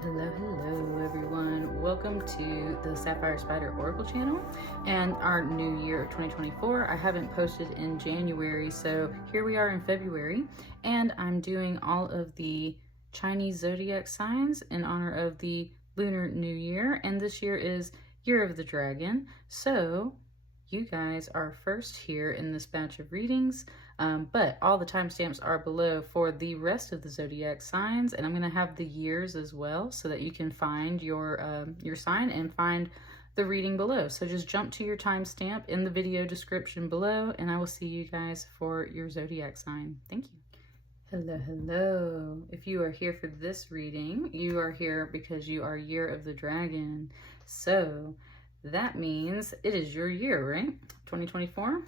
Hello everyone. Welcome to the Sapphire Spider Oracle channel and our new year of 2024. I haven't posted in January, so here we are in February, and I'm doing all of the Chinese Zodiac signs in honor of the Lunar New Year, and this year is Year of the Dragon. So you guys are first here in this batch of readings, but all the timestamps are below for the rest of the zodiac signs, and I'm going to have the years as well so that you can find your sign and find the reading below. So just jump to your timestamp in the video description below, and I will see you guys for your zodiac sign. Thank you. Hello. If you are here for this reading, you are here because you are Year of the Dragon. So that means it is your year, right? 2024.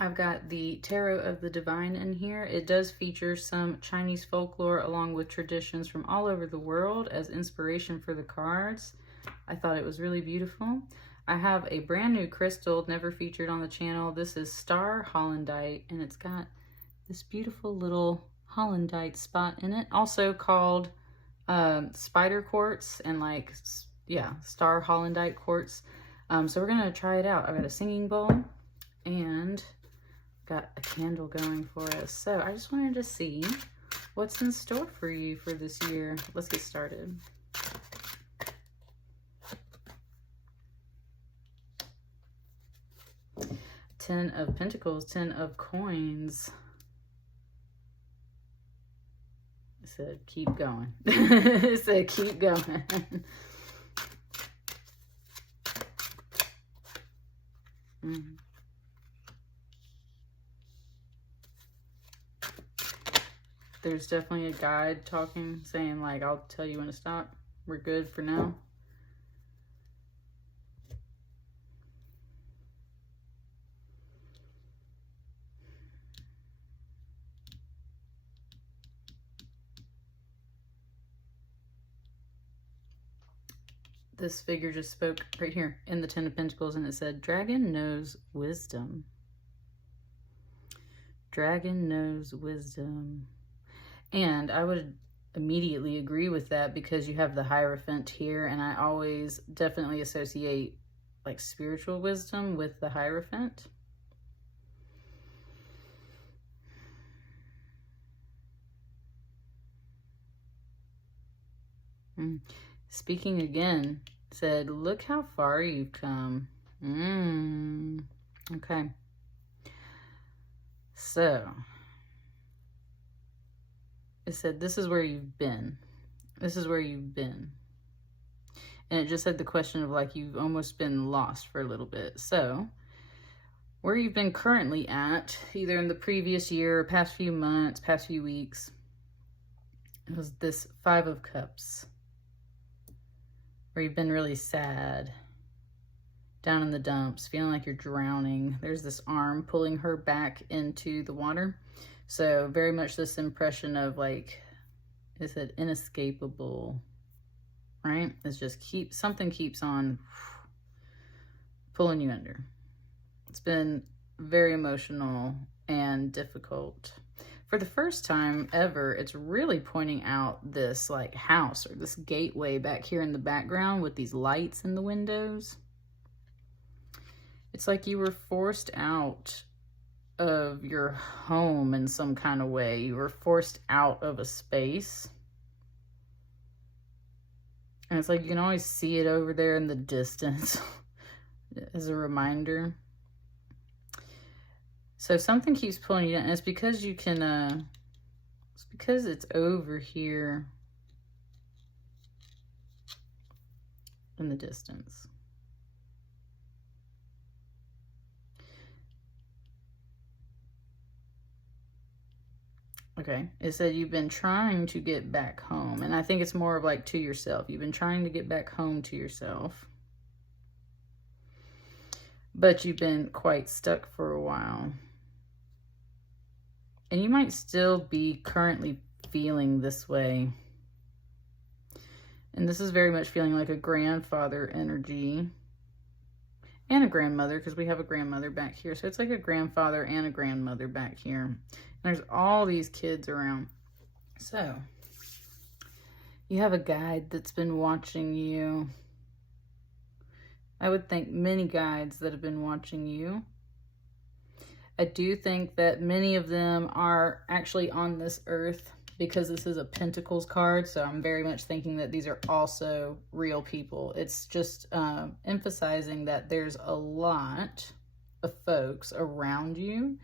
I've got the Tarot of the Divine in here. It does feature some Chinese folklore along with traditions from all over the world as inspiration for the cards. I thought it was really beautiful. I have a brand new crystal never featured on the channel. This is Star Hollandite, and it's got this beautiful little Hollandite spot in it, also called spider quartz and Star Hollandite quartz. So we're gonna try it out. I've got a singing bowl and got a candle going for us. So I just wanted to see what's in store for you for this year. Let's get started. Ten of Pentacles, 10 of Coins. It said keep going. It said keep going. There's definitely a guide talking, saying like, I'll tell you when to stop. We're good for now. This figure just spoke right here in the 10 of Pentacles, and it said, Dragon knows wisdom. Dragon knows wisdom. And I would immediately agree with that because you have the Hierophant here, and I always definitely associate like spiritual wisdom with the Hierophant. Speaking again, said, look how far you've come. Okay. So, it said, this is where you've been. This is where you've been. And it just said the question of like, you've almost been lost for a little bit. So, where you've been currently at, either in the previous year, past few months, past few weeks, it was this 5 of Cups. Where you've been really sad, down in the dumps, feeling like you're drowning. There's this arm pulling her back into the water. So very much this impression of like, is it inescapable, right? It's just something keeps on pulling you under. It's been very emotional and difficult. For the first time ever, it's really pointing out this like house or this gateway back here in the background with these lights in the windows. It's like you were forced out of your home in some kind of way. You were forced out of a space. And it's like you can always see it over there in the distance as a reminder. So something keeps pulling you down, and it's because you can, it's because it's over here in the distance. Okay, it said you've been trying to get back home, and I think it's more of like to yourself. You've been trying to get back home to yourself, but you've been quite stuck for a while. And you might still be currently feeling this way. And this is very much feeling like a grandfather energy. And a grandmother, because we have a grandmother back here. So it's like a grandfather and a grandmother back here. And there's all these kids around. So You have a guide that's been watching you. I would think many guides that have been watching you. I do think that many of them are actually on this earth because this is a Pentacles card. So I'm very much thinking that these are also real people. It's just emphasizing that there's a lot of folks around you.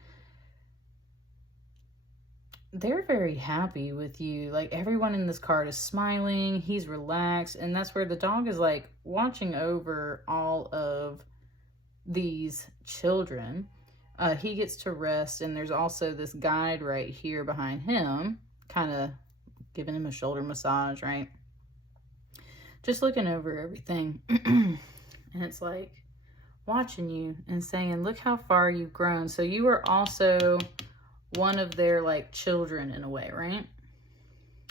They're very happy with you. Like, everyone in this card is smiling. He's relaxed. And that's where the dog is like watching over all of these children. He gets to rest. And there's also this guide right here behind him, kind of giving him a shoulder massage, right? Just looking over everything. And it's like watching you and saying, look how far you've grown. So you are also one of their like children in a way, right?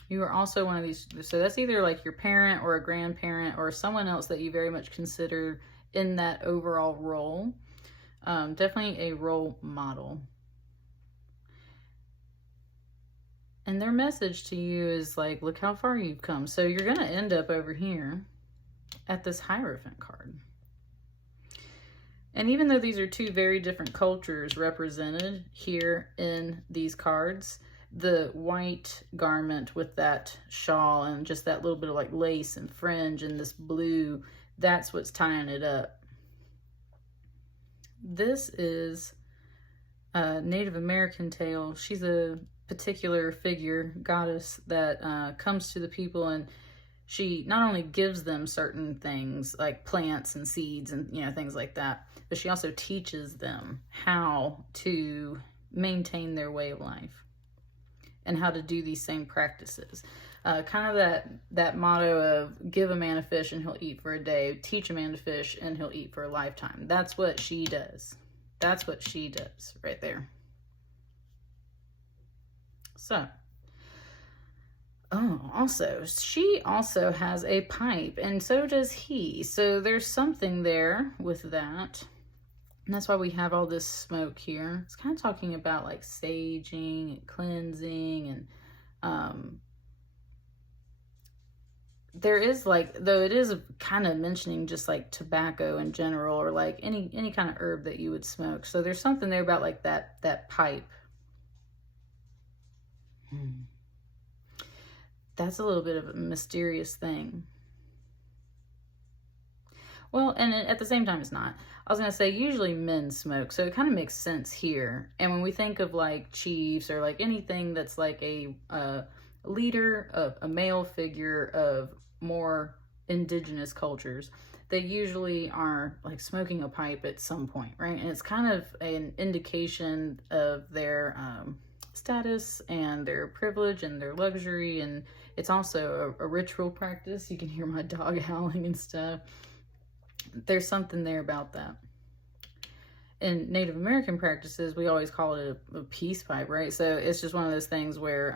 You are also one of these. So that's either like your parent or a grandparent or someone else that you very much consider in that overall role. Definitely a role model. And their message to you is like, look how far you've come. So you're going to end up over here at this Hierophant card. And even though these are two very different cultures represented here in these cards, the white garment with that shawl and just that little bit of like lace and fringe and this blue, that's what's tying it up. This is a Native American tale. She's a particular figure, goddess, that comes to the people, and she not only gives them certain things like plants and seeds and, you know, things like that, but she also teaches them how to maintain their way of life and how to do these same practices. Kind of that motto of give a man a fish and he'll eat for a day, teach a man to fish and he'll eat for a lifetime. That's what she does. That's what she does right there. So, oh, also, she also has a pipe, and so does he. So there's something there with that. And that's why we have all this smoke here. It's kind of talking about like saging and cleansing, and there is like, though it is kind of mentioning just like tobacco in general, or like any kind of herb that you would smoke. So there's something there about like that pipe. That's a little bit of a mysterious thing. Well, and at the same time, it's not. I was going to say, usually men smoke, so it kind of makes sense here. And when we think of like chiefs or like anything that's like a leader, a male figure of more indigenous cultures, they usually are like smoking a pipe at some point, right? And it's kind of an indication of their status and their privilege and their luxury, and it's also a ritual practice. You can hear my dog howling and stuff. There's something there about that. In Native American practices, we always call it a peace pipe, right? So it's just one of those things where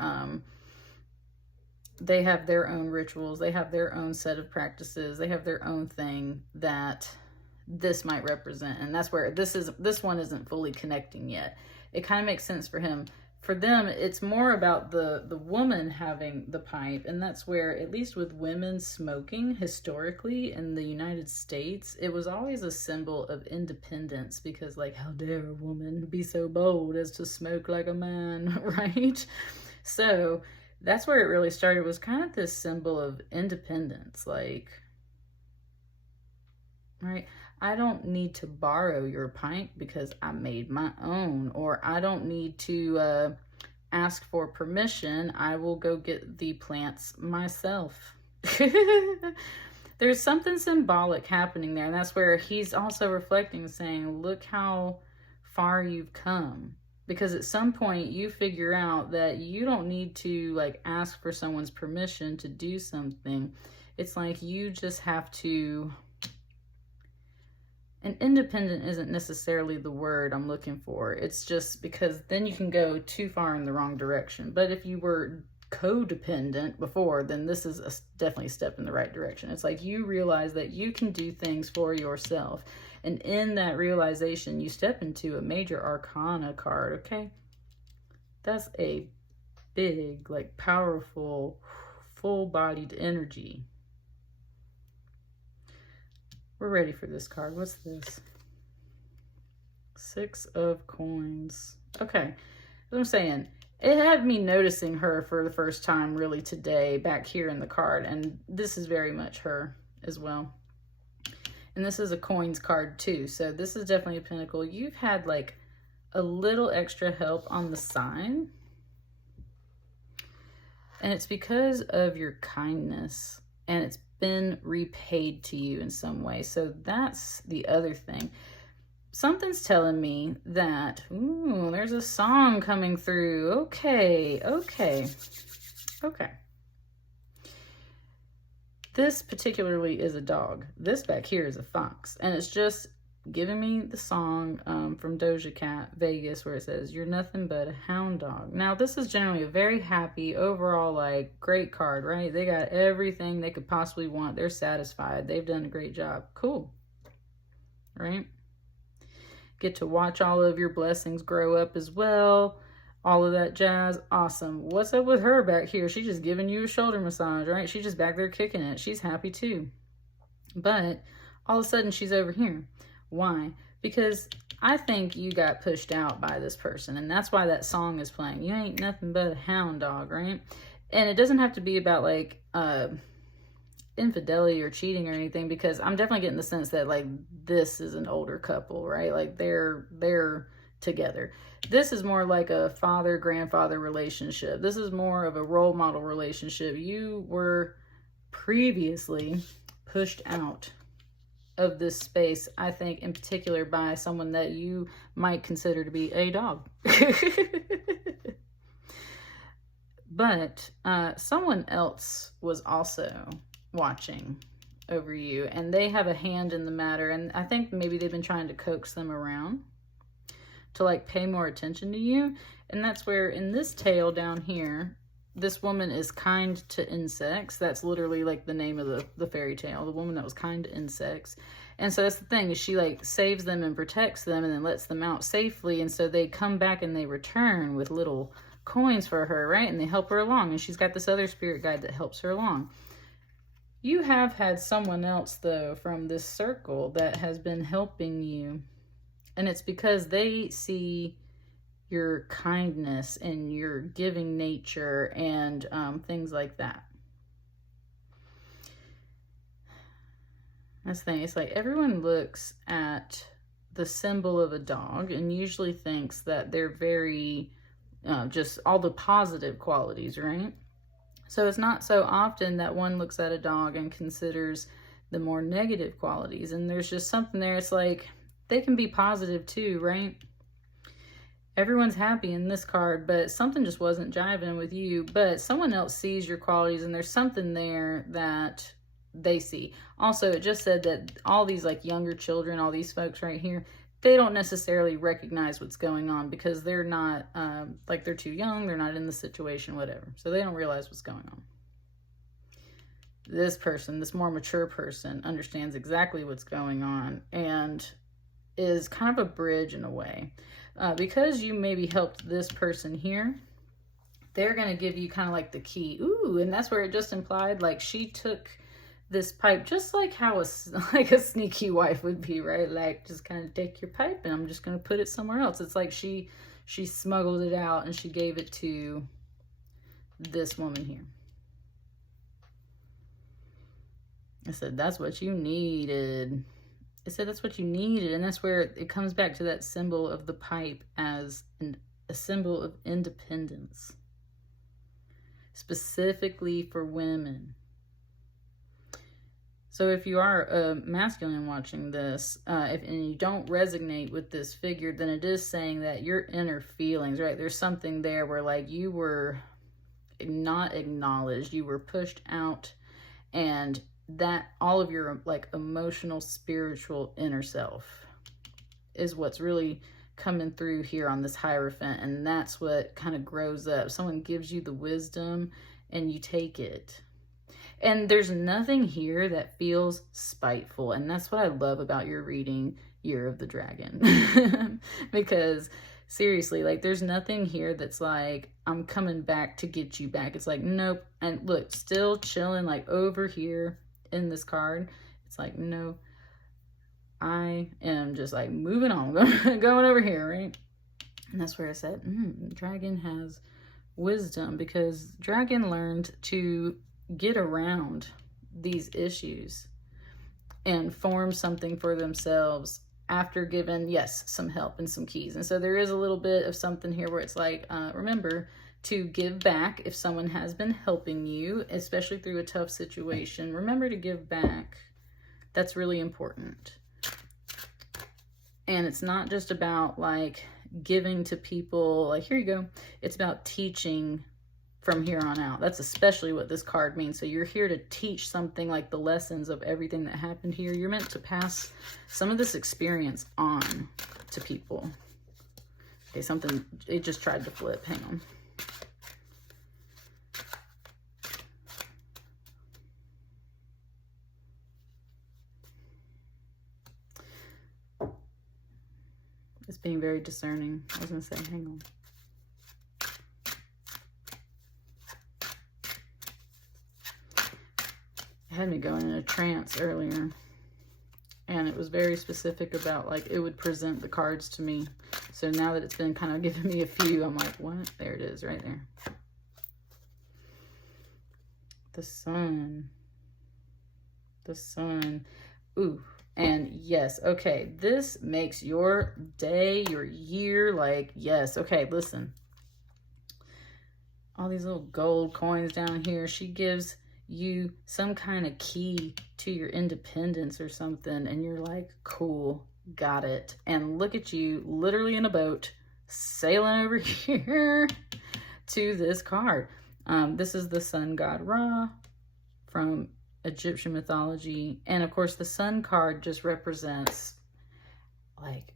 they have their own rituals, they have their own set of practices, they have their own thing that this might represent. And that's where this one isn't fully connecting yet. It kind of makes sense for him. For them, it's more about the woman having the pipe, and that's where, at least with women smoking, historically in the United States, it was always a symbol of independence, because like, how dare a woman be so bold as to smoke like a man, right? So that's where it really started, was kind of this symbol of independence, like, right? I don't need to borrow your pipe because I made my own, or I don't need to ask for permission. I will go get the plants myself. There's something symbolic happening there, and that's where he's also reflecting, saying, look how far you've come. Because at some point you figure out that you don't need to like ask for someone's permission to do something. It's like you just have to. And independent isn't necessarily the word I'm looking for. It's just because then you can go too far in the wrong direction. But if you were codependent before, then this is definitely a step in the right direction. It's like you realize that you can do things for yourself. And in that realization, you step into a major arcana card, okay? That's a big, like, powerful full-bodied energy. We're ready for this card. What's this? 6 of Coins. Okay, what I'm saying, it had me noticing her for the first time really today back here in the card, and this is very much her as well. And this is a Coins card too, so this is definitely a Pentacle. You've had like a little extra help on the side, and it's because of your kindness, and it's been repaid to you in some way. So that's the other thing. Something's telling me that, ooh, there's a song coming through. Okay. This particularly is a dog. This back here is a fox, and it's just giving me the song from Doja Cat, Vegas, where it says, "You're nothing but a hound dog." Now, this is generally a very happy, overall, like, great card, right? They got everything they could possibly want. They're satisfied. They've done a great job. Cool. Right? Get to watch all of your blessings grow up as well. All of that jazz. Awesome. What's up with her back here? She's just giving you a shoulder massage, right? She's just back there kicking it. She's happy too. But all of a sudden she's over here. Why? Because I think you got pushed out by this person, and that's why that song is playing. You ain't nothing but a hound dog, right? And it doesn't have to be about like infidelity or cheating or anything, because I'm definitely getting the sense that like this is an older couple, right? Like they're together. This is more like a father-grandfather relationship. This is more of a role model relationship. You were previously pushed out of this space, I think, in particular by someone that you might consider to be a dog. But someone else was also watching over you, and they have a hand in the matter, and I think maybe they've been trying to coax them around to like pay more attention to you. And that's where in this tale down here, this woman is kind to insects. That's literally like the name of the fairy tale, the woman that was kind to insects. And so that's the thing, is she like saves them and protects them and then lets them out safely. And so they come back and they return with little coins for her, right? And they help her along, and she's got this other spirit guide that helps her along. You have had someone else though from this circle that has been helping you, and it's because they see your kindness and your giving nature and things like that. That's the thing. It's like everyone looks at the symbol of a dog and usually thinks that they're very, just all the positive qualities, right? So it's not so often that one looks at a dog and considers the more negative qualities. And there's just something there. It's like they can be positive too, right? Everyone's happy in this card, but something just wasn't jiving with you. But someone else sees your qualities, and there's something there that they see. Also, it just said that all these like younger children, all these folks right here, they don't necessarily recognize what's going on because they're not, like they're too young, they're not in the situation, whatever. So they don't realize what's going on. This person, this more mature person, understands exactly what's going on and is kind of a bridge in a way. Because you maybe helped this person here, they're going to give you kind of like the key. Ooh, and that's where it just implied like she took this pipe, just like how a sneaky wife would be, right? Like, just kind of take your pipe and I'm just going to put it somewhere else. It's like she smuggled it out and she gave it to this woman here. I said, that's what you needed. I said, that's what you needed. And that's where it comes back to that symbol of the pipe as a symbol of independence, specifically for women. So if you are a masculine watching this, and you don't resonate with this figure, then it is saying that your inner feelings, right? There's something there where like you were not acknowledged, you were pushed out, and that all of your like emotional, spiritual inner self is what's really coming through here on this Hierophant. And that's what kind of grows up. Someone gives you the wisdom and you take it. And there's nothing here that feels spiteful. And that's what I love about your reading Year of the Dragon. Because Seriously, like there's nothing here that's like, I'm coming back to get you back. It's like, nope. And look, still chilling like over here in this card. It's like, no, I am just like moving on, going over here, right? And that's where I said, dragon has wisdom, because dragon learned to get around these issues and form something for themselves after given, yes, some help and some keys. And so there is a little bit of something here where it's like, remember to give back if someone has been helping you, especially through a tough situation. Remember to give back. That's really important. And it's not just about like giving to people, like, here you go. It's about teaching from here on out. That's especially what this card means. So you're here to teach something, like the lessons of everything that happened here. You're meant to pass some of this experience on to people. Okay, something, it just tried to flip. Hang on. It's being very discerning. I was going to say, hang on. Had me going in a trance earlier, and it was very specific about like it would present the cards to me. So now that it's been kind of giving me a few, I'm like, what? There it is right there. The sun. The sun. Ooh. And yes, okay, this makes your day, your year, like, yes, okay, listen. All these little gold coins down here. She gives you some kind of key to your independence or something, and you're like, cool, got it. And look at you, literally in a boat, sailing over here to this card. This is the sun god Ra from Egyptian mythology, and of course the sun card just represents like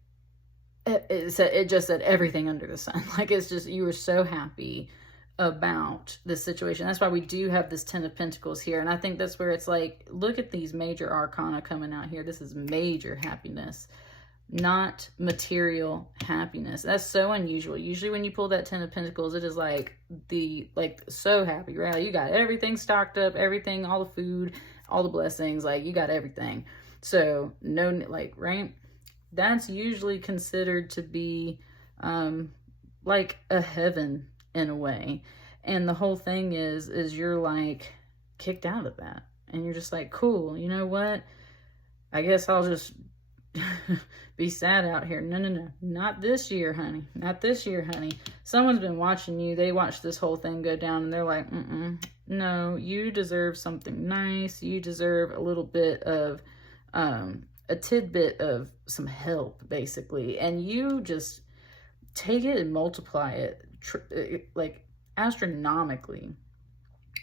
it just said everything under the sun. Like, it's just, you were so happy about this situation. That's why we do have this 10 of Pentacles here. And I think that's where it's like, look at these major arcana coming out here. This is major happiness, not material happiness. That's so unusual. Usually when you pull that 10 of Pentacles, it is like so happy, right? Like, you got everything stocked up, everything, all the food, all the blessings, like you got everything. So no, like, right? That's usually considered to be like a heaven in a way. And the whole thing is you're like kicked out of that, and you're just like, cool, you know what, I guess I'll just be sad out here. No, not this year, honey, not this year, honey. Someone's been watching you. They watched this whole thing go down, and they're like, no, you deserve something nice. You deserve a little bit of a tidbit of some help, basically. And you just take it and multiply it like astronomically,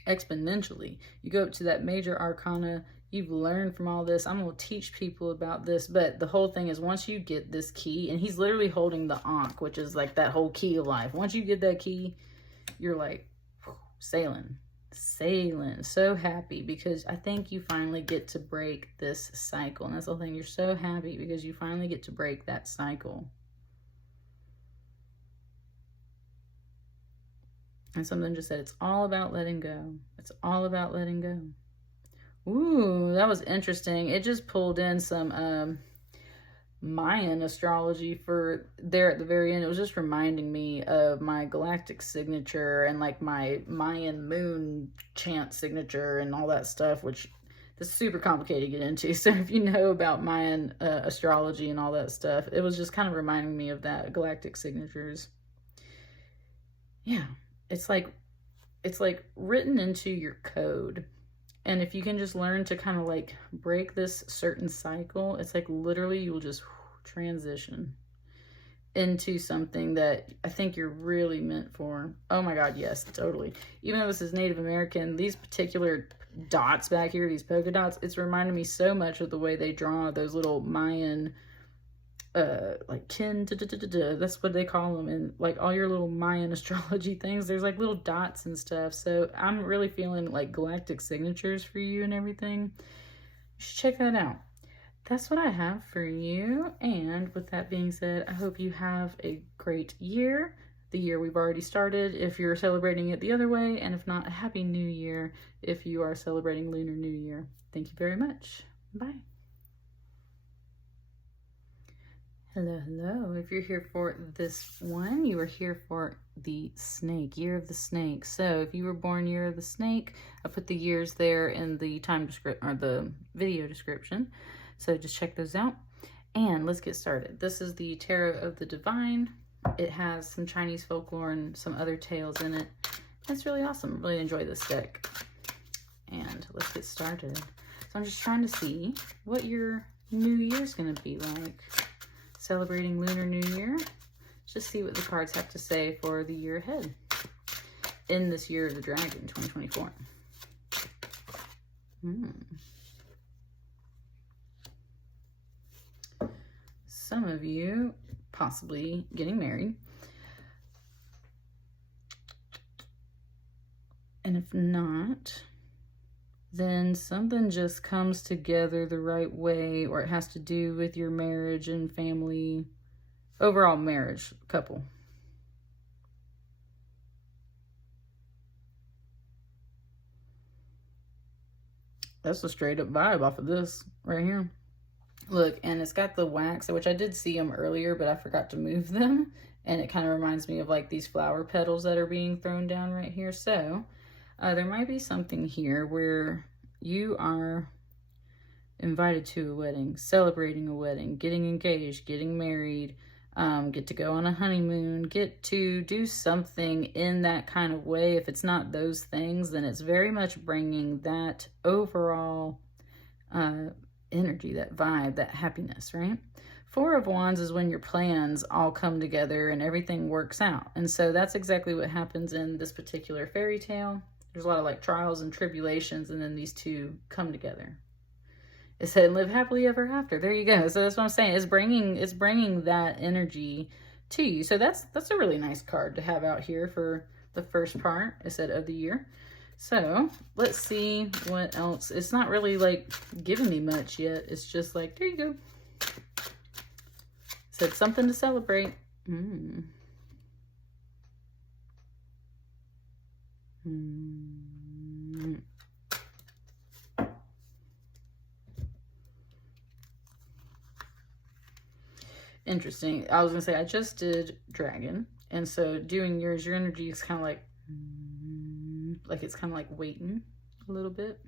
exponentially. You go up to that major arcana. You've learned from all this. I'm going to teach people about this. But the whole thing is, once you get this key, and he's literally holding the Ankh, which is like that whole key of life. Once you get that key, you're like sailing, so happy, because I think you finally get to break this cycle. And that's the whole thing. You're so happy because you finally get to break that cycle. And something just said, it's all about letting go. It's all about letting go. Ooh, that was interesting. It just pulled in some Mayan astrology for there at the very end. It was just reminding me of my galactic signature and like my Mayan moon chant signature and all that stuff, which is super complicated to get into. So if you know about Mayan astrology and all that stuff, it was just kind of reminding me of that, galactic signatures. Yeah. It's like written into your code. And if you can just learn to kind of like break this certain cycle, it's like literally you will just transition into something that I think you're really meant for. Oh my God, yes, totally. Even though this is Native American, these particular dots back here, these polka dots, it's reminding me so much of the way they draw those little Mayan like kin, that's what they call them, and like all your little Mayan astrology things, there's like little dots and stuff. So I'm really feeling like galactic signatures for you and everything. You should check that out. that's what I have for you. And with that being said, I hope you have a great year. The year we've already started if you're celebrating it the other way, and if not, a happy new year if you are celebrating Lunar New Year. Thank you very much. Bye. Hello, hello. If you're here for this one, you are here for the snake, year of the snake. So if you were born year of the snake, I put the years there in the time description or the video description. So just check those out. And let's get started. This is the Tarot of the Divine. It has some Chinese folklore and some other tales in it. It's really awesome. I really enjoy this deck. And let's get started. So I'm just trying to see what your new year's going to be like. Celebrating Lunar New Year. Just see what the cards have to say for the year ahead. In this year of the dragon, 2024. Some of you possibly getting married. And if not, then something just comes together the right way, or it has to do with your marriage and family, overall marriage, couple. That's a straight up vibe off of this right here. Look, and it's got the wax, which I did see them earlier, but I forgot to move them. And it kind of reminds me of like these flower petals that are being thrown down right here. So there might be something here where you are invited to a wedding, celebrating a wedding, getting engaged, getting married, get to go on a honeymoon, get to do something in that kind of way. If it's not those things, then it's very much bringing that overall energy, that vibe, that happiness, right? Four of Wands is when your plans all come together and everything works out. And so that's exactly what happens in this particular fairy tale. There's a lot of like trials and tribulations, and then these two come together. It said, live happily ever after. There you go. So that's what I'm saying. It's bringing that energy to you. So that's a really nice card to have out here for the first part, it said, of the year. So let's see what else. It's not really like giving me much yet. It's just like, there you go. Said something to celebrate. Interesting. I was gonna say I just did dragon, and so doing yours, your energy is kind of like it's kind of like waiting a little bit.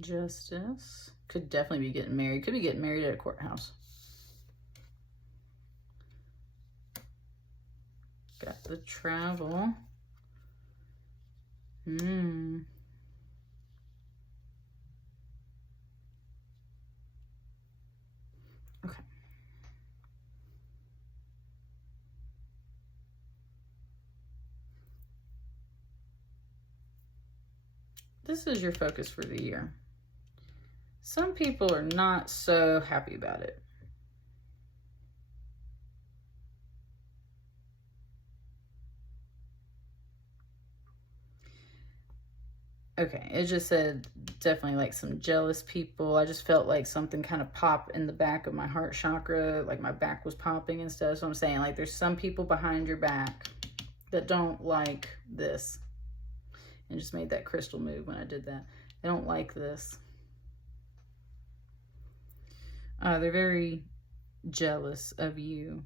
Justice. Could definitely be getting married. Could be getting married at a courthouse. Got the travel. Okay. This is your focus for the year. Some people are not so happy about it. Okay, it just said definitely like some jealous people. I just felt like something kind of pop in the back of my heart chakra, like my back was popping and stuff. So I'm saying like there's some people behind your back that don't like this. And just made that crystal move when I did that. They don't like this. They're very jealous of you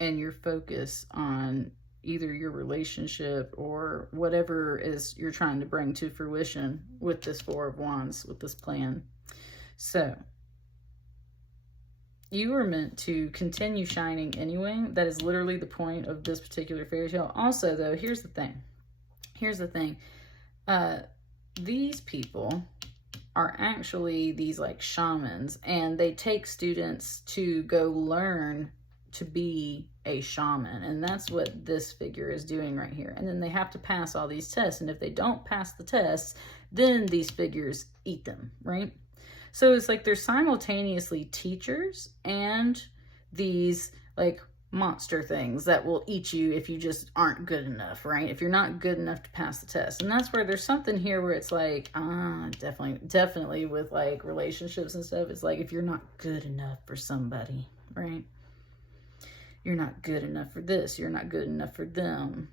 and your focus on either your relationship or whatever is you're trying to bring to fruition with this Four of Wands, with this plan. So you are meant to continue shining anyway. That is literally the point of this particular fairy tale. Also, though, here's the thing. These people are actually these like shamans, and they take students to go learn to be a shaman, and that's what this figure is doing right here. And then they have to pass all these tests, and if they don't pass the tests, then these figures eat them, right? So it's like they're simultaneously teachers and these like monster things that will eat you if you just aren't good enough, right? If you're not good enough to pass the test. And that's where there's something here where it's like, definitely with like relationships and stuff, it's like if you're not good enough for somebody, right? You're not good enough for this, you're not good enough for them.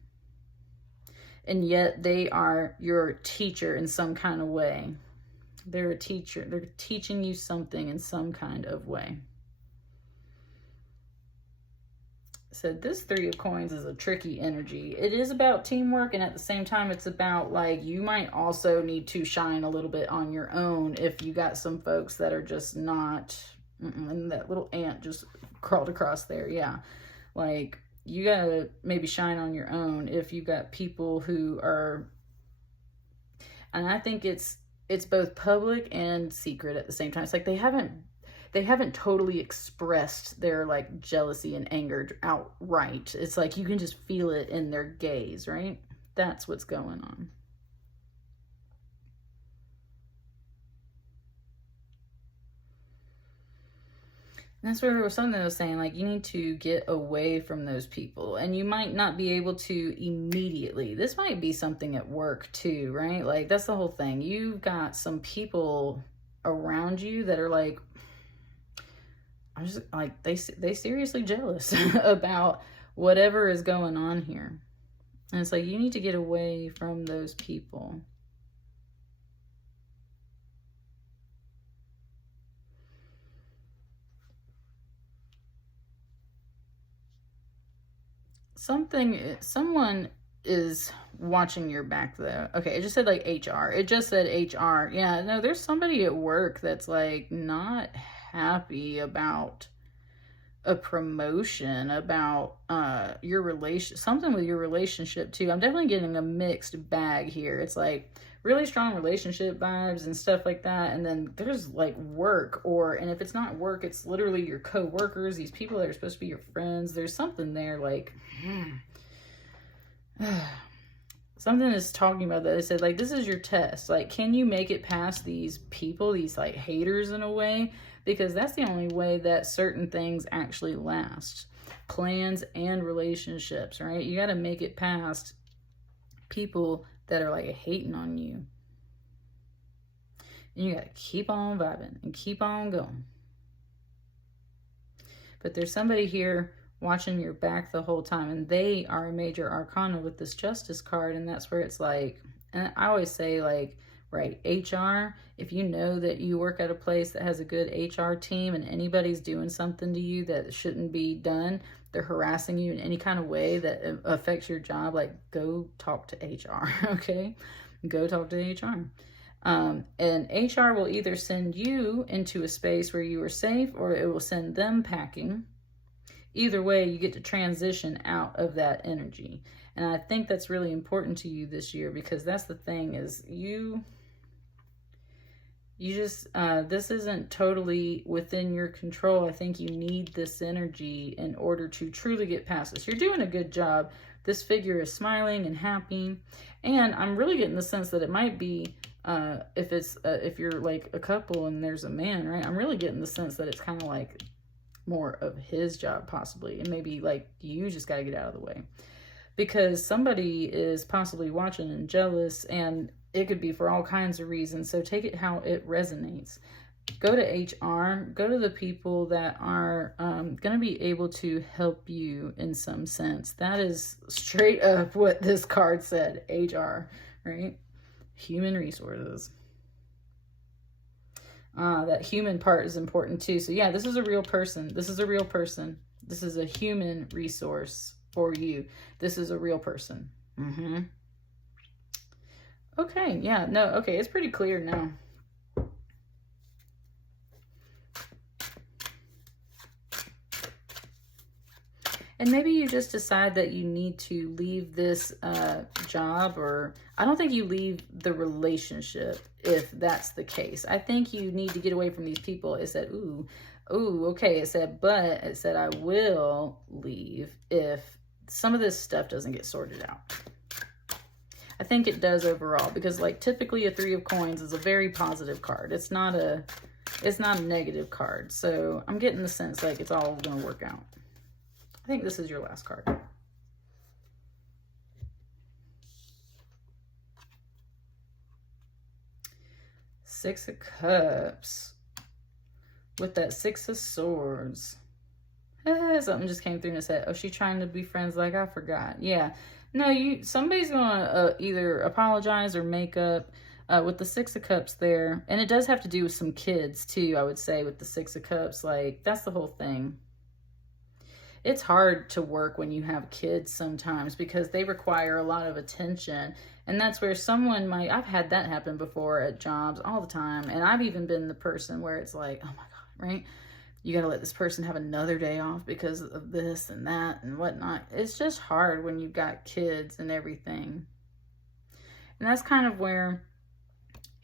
And yet they are your teacher in some kind of way. They're a teacher. They're teaching you something in some kind of way. So this Three of Coins is a tricky energy. It is about teamwork, and at the same time, it's about like you might also need to shine a little bit on your own if you got some folks that are just not, and that little ant just crawled across there. Yeah. Like you gotta maybe shine on your own if you got people who are, and I think it's both public and secret at the same time. It's like they haven't totally expressed their like jealousy and anger outright. It's like you can just feel it in their gaze, right? That's what's going on. And that's where there was something that was saying, like, you need to get away from those people. And you might not be able to immediately. This might be something at work too, right? Like, that's the whole thing. You've got some people around you that are like, I'm just like, they seriously jealous about whatever is going on here. And it's like, you need to get away from those people. Someone is watching your back though. Okay, it just said like HR. It just said HR. Yeah, no, there's somebody at work that's like not happy about a promotion, about your relation, something with your relationship too. I'm definitely getting a mixed bag here. It's like really strong relationship vibes and stuff like that, and then there's like work, and if it's not work, it's literally your co-workers, these people that are supposed to be your friends. There's something there like something is talking about that. They said like, this is your test. Like, can you make it past these people, these like haters in a way? Because that's the only way that certain things actually last. Plans and relationships, right? You got to make it past people that are like hating on you. And you got to keep on vibing and keep on going. But there's somebody here watching your back the whole time, and they are a major arcana with this Justice card. And that's where it's like, and I always say like, right, HR, if you know that you work at a place that has a good HR team and anybody's doing something to you that shouldn't be done, they're harassing you in any kind of way that affects your job, like go talk to HR, okay? Go talk to HR. And HR will either send you into a space where you are safe, or it will send them packing. Either way, you get to transition out of that energy. And I think that's really important to you this year, because that's the thing is you just, this isn't totally within your control. I think you need this energy in order to truly get past this. You're doing a good job. This figure is smiling and happy. And I'm really getting the sense that it might be, if you're like a couple and there's a man, right? I'm really getting the sense that it's kind of like more of his job possibly. And maybe like you just got to get out of the way. Because somebody is possibly watching and jealous, and it could be for all kinds of reasons. So take it how it resonates. Go to HR. Go to the people that are going to be able to help you in some sense. That is straight up what this card said. HR, right? Human resources. That human part is important too. So yeah, this is a real person. This is a real person. This is a human resource for you. This is a real person. Okay, yeah, no, okay, it's pretty clear now. And maybe you just decide that you need to leave this job, or I don't think you leave the relationship if that's the case. I think you need to get away from these people. It said, ooh, okay. It said, but it said, I will leave if some of this stuff doesn't get sorted out. I think it does overall, because like typically a Three of Coins is a very positive card. It's not a negative card. So I'm getting the sense like it's all going to work out. I think this is your last card. Six of Cups with that Six of Swords. Something just came through and said, oh, she's trying to be friends. Like, I forgot. Yeah. No, somebody's gonna either apologize or make up with the Six of Cups there. And it does have to do with some kids too, I would say, with the Six of Cups. Like, that's the whole thing. It's hard to work when you have kids sometimes because they require a lot of attention. And that's where someone might, I've had that happen before at jobs all the time. And I've even been the person where it's like, oh my God, right? You got to let this person have another day off because of this and that and whatnot. It's just hard when you've got kids and everything. And that's kind of where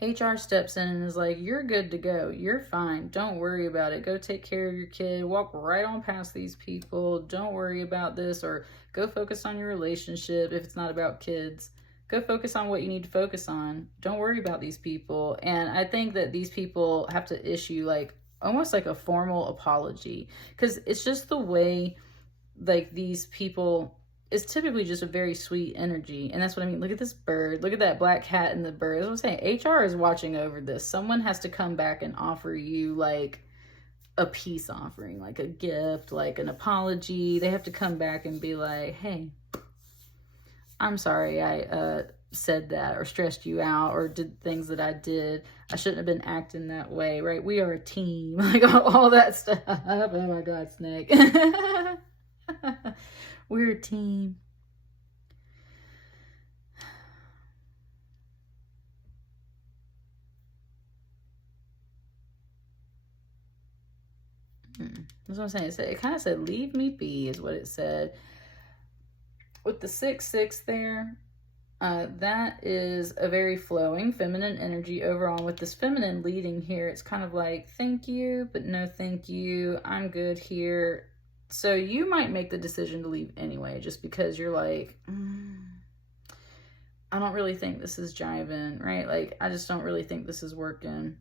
HR steps in and is like, you're good to go. You're fine. Don't worry about it. Go take care of your kid. Walk right on past these people. Don't worry about this, or go focus on your relationship if it's not about kids. Go focus on what you need to focus on. Don't worry about these people. And I think that these people have to issue like almost like a formal apology, because it's just the way like these people, it's typically just a very sweet energy. And that's what I mean. Look at this bird. Look at that black cat and the bird. That's what I'm saying. HR is watching over this. Someone has to come back and offer you like a peace offering, like a gift, like an apology. They have to come back and be like, hey, I'm sorry I said that or stressed you out or did things that I did. I shouldn't have been acting that way, right? We are a team. Like all that stuff. Oh my God, Snake. We're a team. That's what I'm saying. It kind of said, leave me be, is what it said. With the 6-6 there, that is a very flowing feminine energy overall. With this feminine leading here, it's kind of like, thank you, but no thank you. I'm good here. So you might make the decision to leave anyway, just because you're like, I don't really think this is jiving, right? Like, I just don't really think this is working.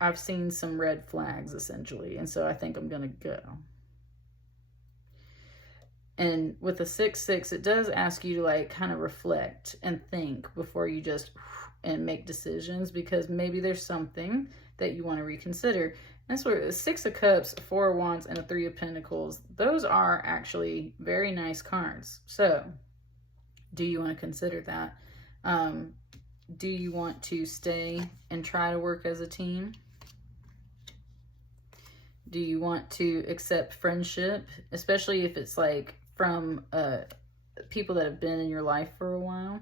I've seen some red flags, essentially, and so I think I'm going to go. And with the 6-6, it does ask you to, like, kind of reflect and think before you just and make decisions, because maybe there's something that you want to reconsider. That's where the 6 of Cups, 4 of Wands, and a 3 of Pentacles, those are actually very nice cards. So, do you want to consider that? Do you want to stay and try to work as a team? Do you want to accept friendship, especially if it's like from people that have been in your life for a while?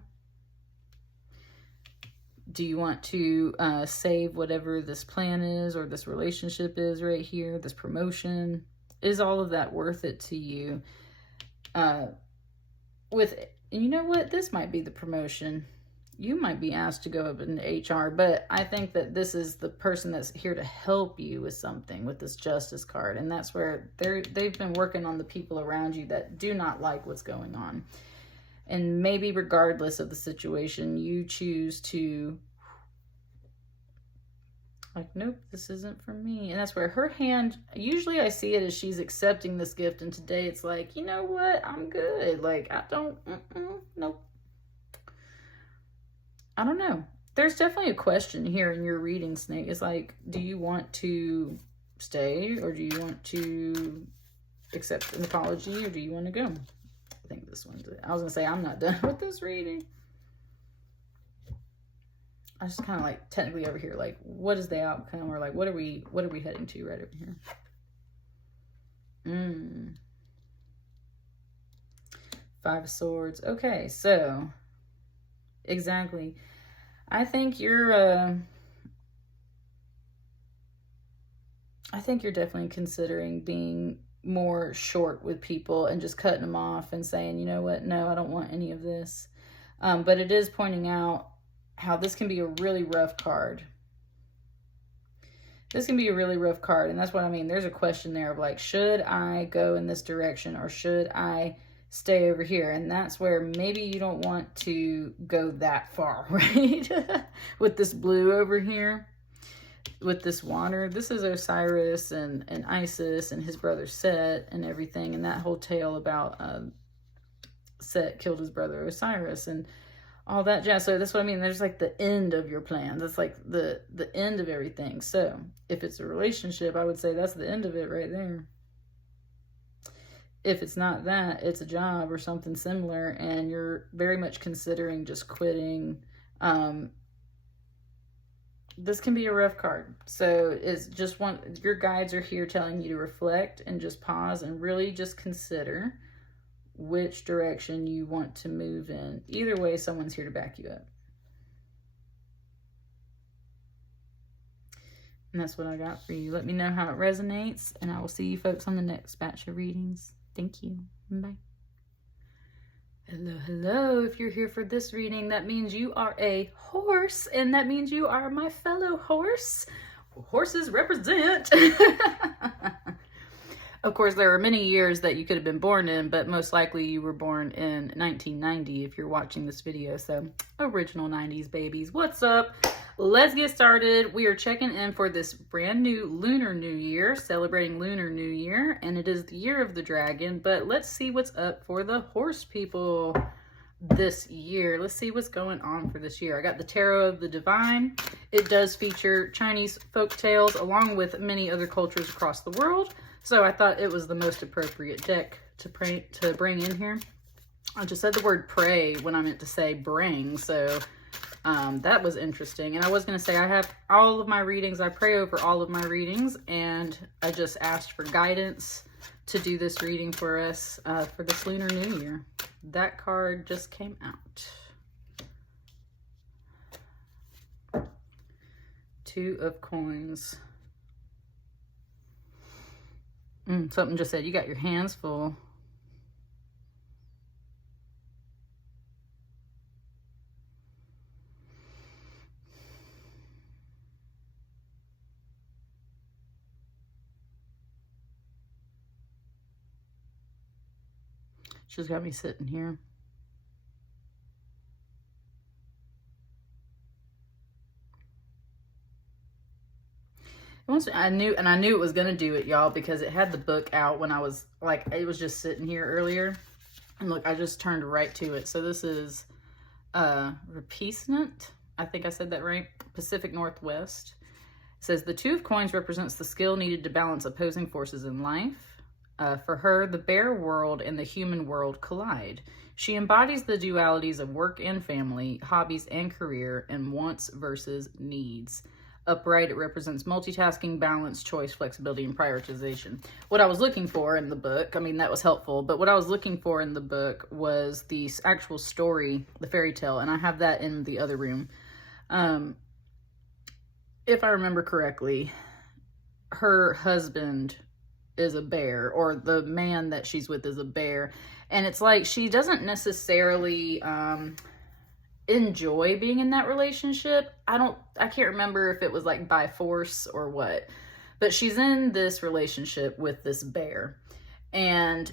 Do you want to save whatever this plan is or this relationship is right here, this promotion? Is all of that worth it to you? And you know what? This might be the promotion. You might be asked to go up into HR, but I think that this is the person that's here to help you with something with this Justice card. And that's where they've been working on the people around you that do not like what's going on. And maybe regardless of the situation, you choose to like, nope, this isn't for me. And that's where her hand, usually I see it as she's accepting this gift. And today it's like, you know what? I'm good. Like, I don't, nope. I don't know. There's definitely a question here in your reading, Snake. It's like, do you want to stay or do you want to accept an apology or do you want to go? I think this one's it. I was going to say, I'm not done with this reading. I just kind of like technically over here, like, what is the outcome? Or like, what are we heading to right over here? 5 of Swords. Okay, so exactly. I think you're definitely considering being more short with people and just cutting them off and saying, you know what, no, I don't want any of this. But it is pointing out how this can be a really rough card. This can be a really rough card, and that's what I mean. There's a question there of like, should I go in this direction or should I stay over here? And that's where maybe you don't want to go that far, right? With this blue over here. with this water. This is Osiris and Isis and his brother Set and everything. And that whole tale about Set killed his brother Osiris and all that jazz. So that's what I mean. There's like the end of your plan. That's like the end of everything. So if it's a relationship, I would say that's the end of it right there. If it's not that, it's a job or something similar, and you're very much considering just quitting. This can be a rough card. So it's just your guides are here telling you to reflect and just pause and really just consider which direction you want to move in. Either way, someone's here to back you up. And that's what I got for you. Let me know how it resonates, and I will see you folks on the next batch of readings. Thank you. Bye. Hello, hello. If you're here for this reading, that means you are a horse, and that means you are my fellow horse. Horses represent. Of course, there are many years that you could have been born in, but most likely you were born in 1990 if you're watching this video. So, original 90s babies. What's up? Let's get started. We are checking in for this brand new Lunar New Year, celebrating Lunar New Year, and it is the year of the dragon, but let's see what's up for the horse people this year. Let's see what's going on for this year. I got the Tarot of the Divine. It does feature Chinese folk tales along with many other cultures across the world, so I thought it was the most appropriate deck to bring in here. I just said the word pray when I meant to say bring, so that was interesting. And I was going to say, I have all of my readings. I pray over all of my readings, and I just asked for guidance to do this reading for us for this Lunar New Year. That card just came out. Two of Coins. Something just said, you got your hands full. She's got me sitting here. I knew it was going to do it, y'all, because it had the book out when I was, like, it was just sitting here earlier. And look, I just turned right to it. So this is Repeasant. I think I said that right. Pacific Northwest. It says, the Two of Coins represents the skill needed to balance opposing forces in life. For her, the bear world and the human world collide. She embodies the dualities of work and family, hobbies and career, and wants versus needs. Upright, it represents multitasking, balance, choice, flexibility, and prioritization. What I was looking for in the book, I mean, that was helpful, but what I was looking for in the book was the actual story, the fairy tale, and I have that in the other room. If I remember correctly, her husband is a bear, or the man that she's with is a bear, and it's like she doesn't necessarily enjoy being in that relationship. I can't remember if it was like by force or what, but she's in this relationship with this bear, and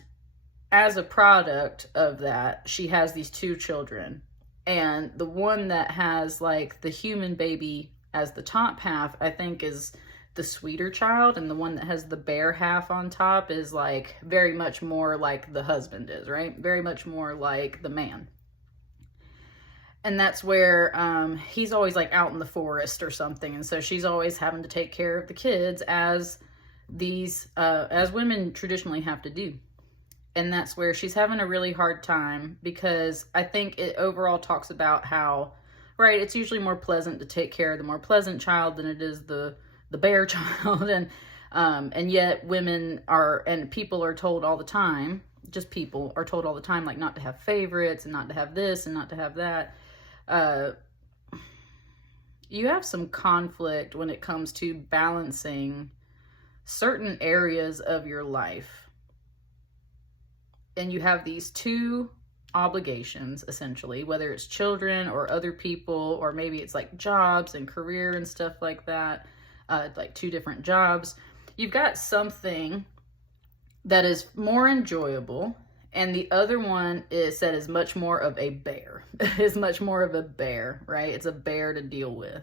as a product of that, she has these two children, and the one that has like the human baby as the top half, I think, is the sweeter child, and the one that has the bear half on top is like very much more like the husband is, right? Very much more like the man. And that's where he's always like out in the forest or something, and so she's always having to take care of the kids as women traditionally have to do. And that's where she's having a really hard time, because I think it overall talks about how, right, it's usually more pleasant to take care of the more pleasant child than it is the bear child, and yet women are, and people are told all the time, just people are told all the time, like not to have favorites and not to have this and not to have that. You have some conflict when it comes to balancing certain areas of your life, and you have these two obligations, essentially, whether it's children or other people, or maybe it's like jobs and career and stuff like that. Like two different jobs. You've got something that is more enjoyable, and the other one is much more of a bear. Is much more of a bear, right? It's a bear to deal with.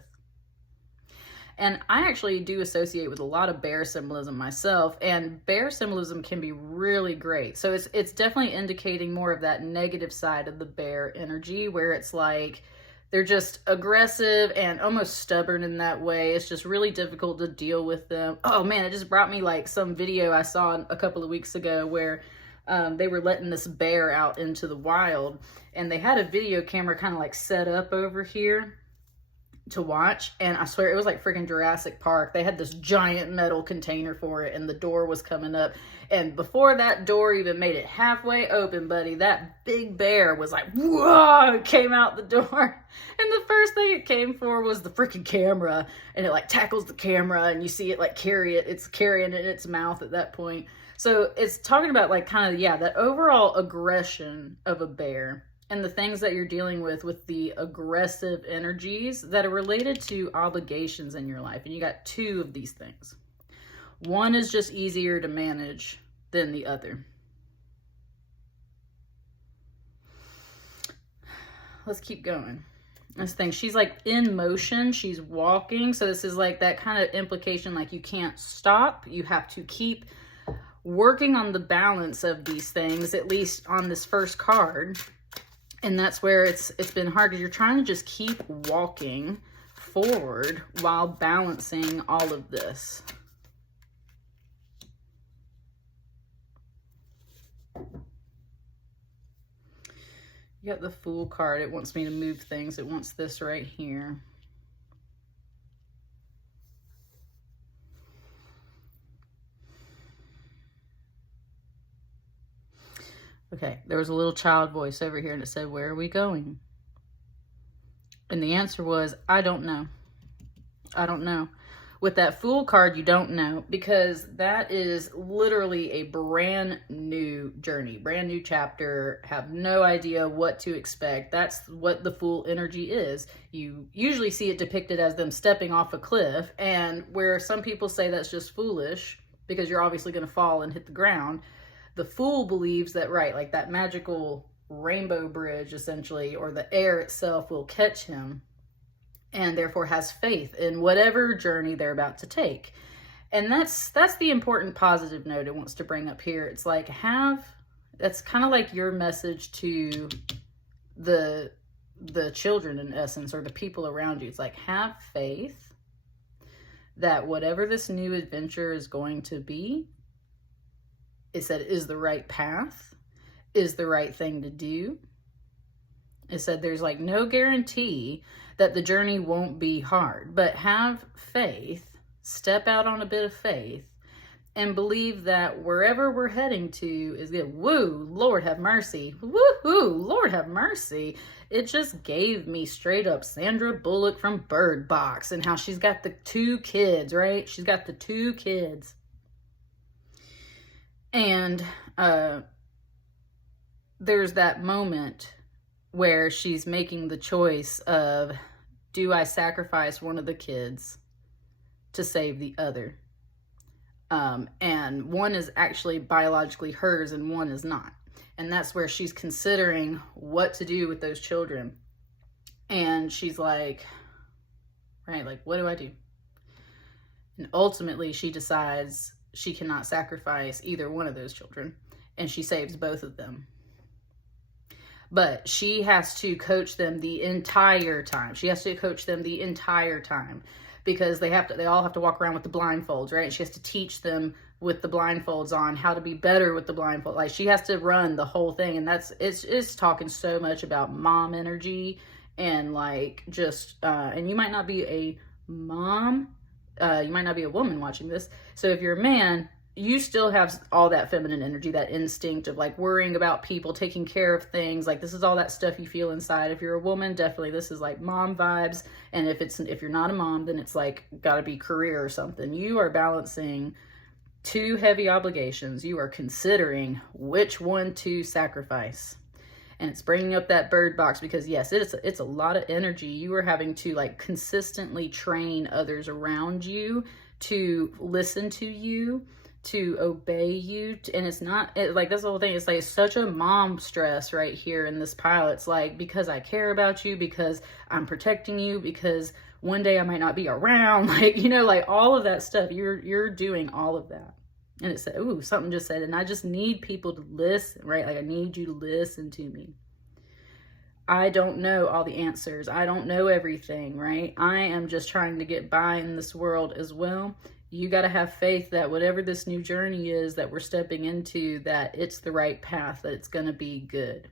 And I actually do associate with a lot of bear symbolism myself, and bear symbolism can be really great. So it's definitely indicating more of that negative side of the bear energy, where it's like they're just aggressive and almost stubborn in that way. It's just really difficult to deal with them. Oh man, it just brought me like some video I saw a couple of weeks ago where they were letting this bear out into the wild, and they had a video camera kind of like set up over here to watch, and I swear it was like freaking Jurassic Park. They had this giant metal container for it, and the door was coming up, and before that door even made it halfway open, buddy, that big bear was like, whoa, it came out the door, and the first thing it came for was the freaking camera, and it like tackles the camera, and you see it like it's carrying it in its mouth at that point. So it's talking about like kind of, yeah, that overall aggression of a bear, and the things that you're dealing with the aggressive energies that are related to obligations in your life. And you got two of these things. One is just easier to manage than the other. Let's keep going. This thing, she's like in motion, she's walking. So this is like that kind of implication, like you can't stop. You have to keep working on the balance of these things, at least on this first card. And that's where it's been hard, because you're trying to just keep walking forward while balancing all of this. You got the Fool card. It wants me to move things. It wants this right here. Okay, there was a little child voice over here and it said, where are we going? And the answer was, I don't know. I don't know. With that Fool card, you don't know, because that is literally a brand new journey, brand new chapter. Have no idea what to expect. That's what the Fool energy is. You usually see it depicted as them stepping off a cliff, and where some people say that's just foolish because you're obviously going to fall and hit the ground. The Fool believes that, right, like that magical rainbow bridge, essentially, or the air itself will catch him, and therefore has faith in whatever journey they're about to take. And that's the important positive note it wants to bring up here. It's like, that's kind of like your message to the children, in essence, or the people around you. It's like, have faith that whatever this new adventure is going to be, it said, is the right path, is the right thing to do. It said there's like no guarantee that the journey won't be hard, but have faith, step out on a bit of faith, and believe that wherever we're heading to is good. Woo, Lord have mercy. Woohoo, Lord have mercy. It just gave me straight up Sandra Bullock from Bird Box, and how she's got the 2 kids, right? She's got the 2 kids. And there's that moment where she's making the choice of, do I sacrifice one of the kids to save the other? And one is actually biologically hers and one is not. And that's where she's considering what to do with those children. And she's like, right, like, what do I do? And ultimately she decides she cannot sacrifice either one of those children, and she saves both of them. But she has to coach them the entire time. She has to coach them the entire time, because they all have to walk around with the blindfolds, right? She has to teach them with the blindfolds on how to be better with the blindfold. Like, she has to run the whole thing, and it's talking so much about mom energy, and like just and you might not be a mom. You might not be a woman watching this. So if you're a man, you still have all that feminine energy, that instinct of like worrying about people, taking care of things. Like, this is all that stuff you feel inside. If you're a woman, definitely this is like mom vibes. And if you're not a mom, then it's like gotta be career or something. You are balancing 2 heavy obligations. You are considering which one to sacrifice. And it's bringing up that Bird Box, because yes, it's a lot of energy. You are having to like consistently train others around you to listen to you, to obey you. And it's not like, that's the whole thing. It's like such a mom stress right here in this pile. It's like, because I care about you, because I'm protecting you, because one day I might not be around, like, you know, like all of that stuff. You're doing all of that. And it said, ooh, something just said, and I just need people to listen, right? Like, I need you to listen to me. I don't know all the answers. I don't know everything, right? I am just trying to get by in this world as well. You got to have faith that whatever this new journey is that we're stepping into, that it's the right path, that it's going to be good.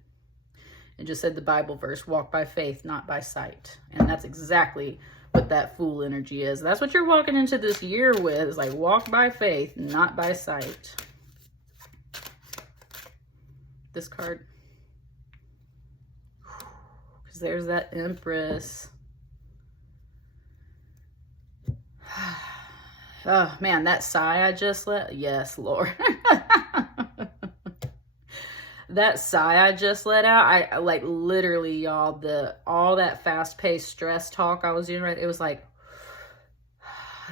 It just said the Bible verse, walk by faith, not by sight. And that's exactly what that Fool energy is. That's what you're walking into this year with, is like, walk by faith, not by sight. This card. Because there's that Empress. Oh, man, that sigh I just let. Yes, Lord. That sigh I just let out, I like, literally, y'all, all that fast-paced stress talk I was doing, right, it was like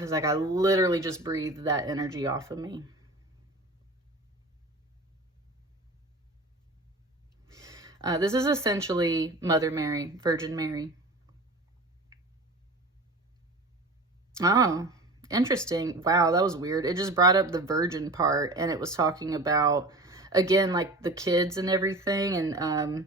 I literally just breathed that energy off of me. This is essentially Mother Mary, Virgin Mary. Oh, interesting. Wow, that was weird. It just brought up the virgin part, and it was talking about, again, like the kids and everything. And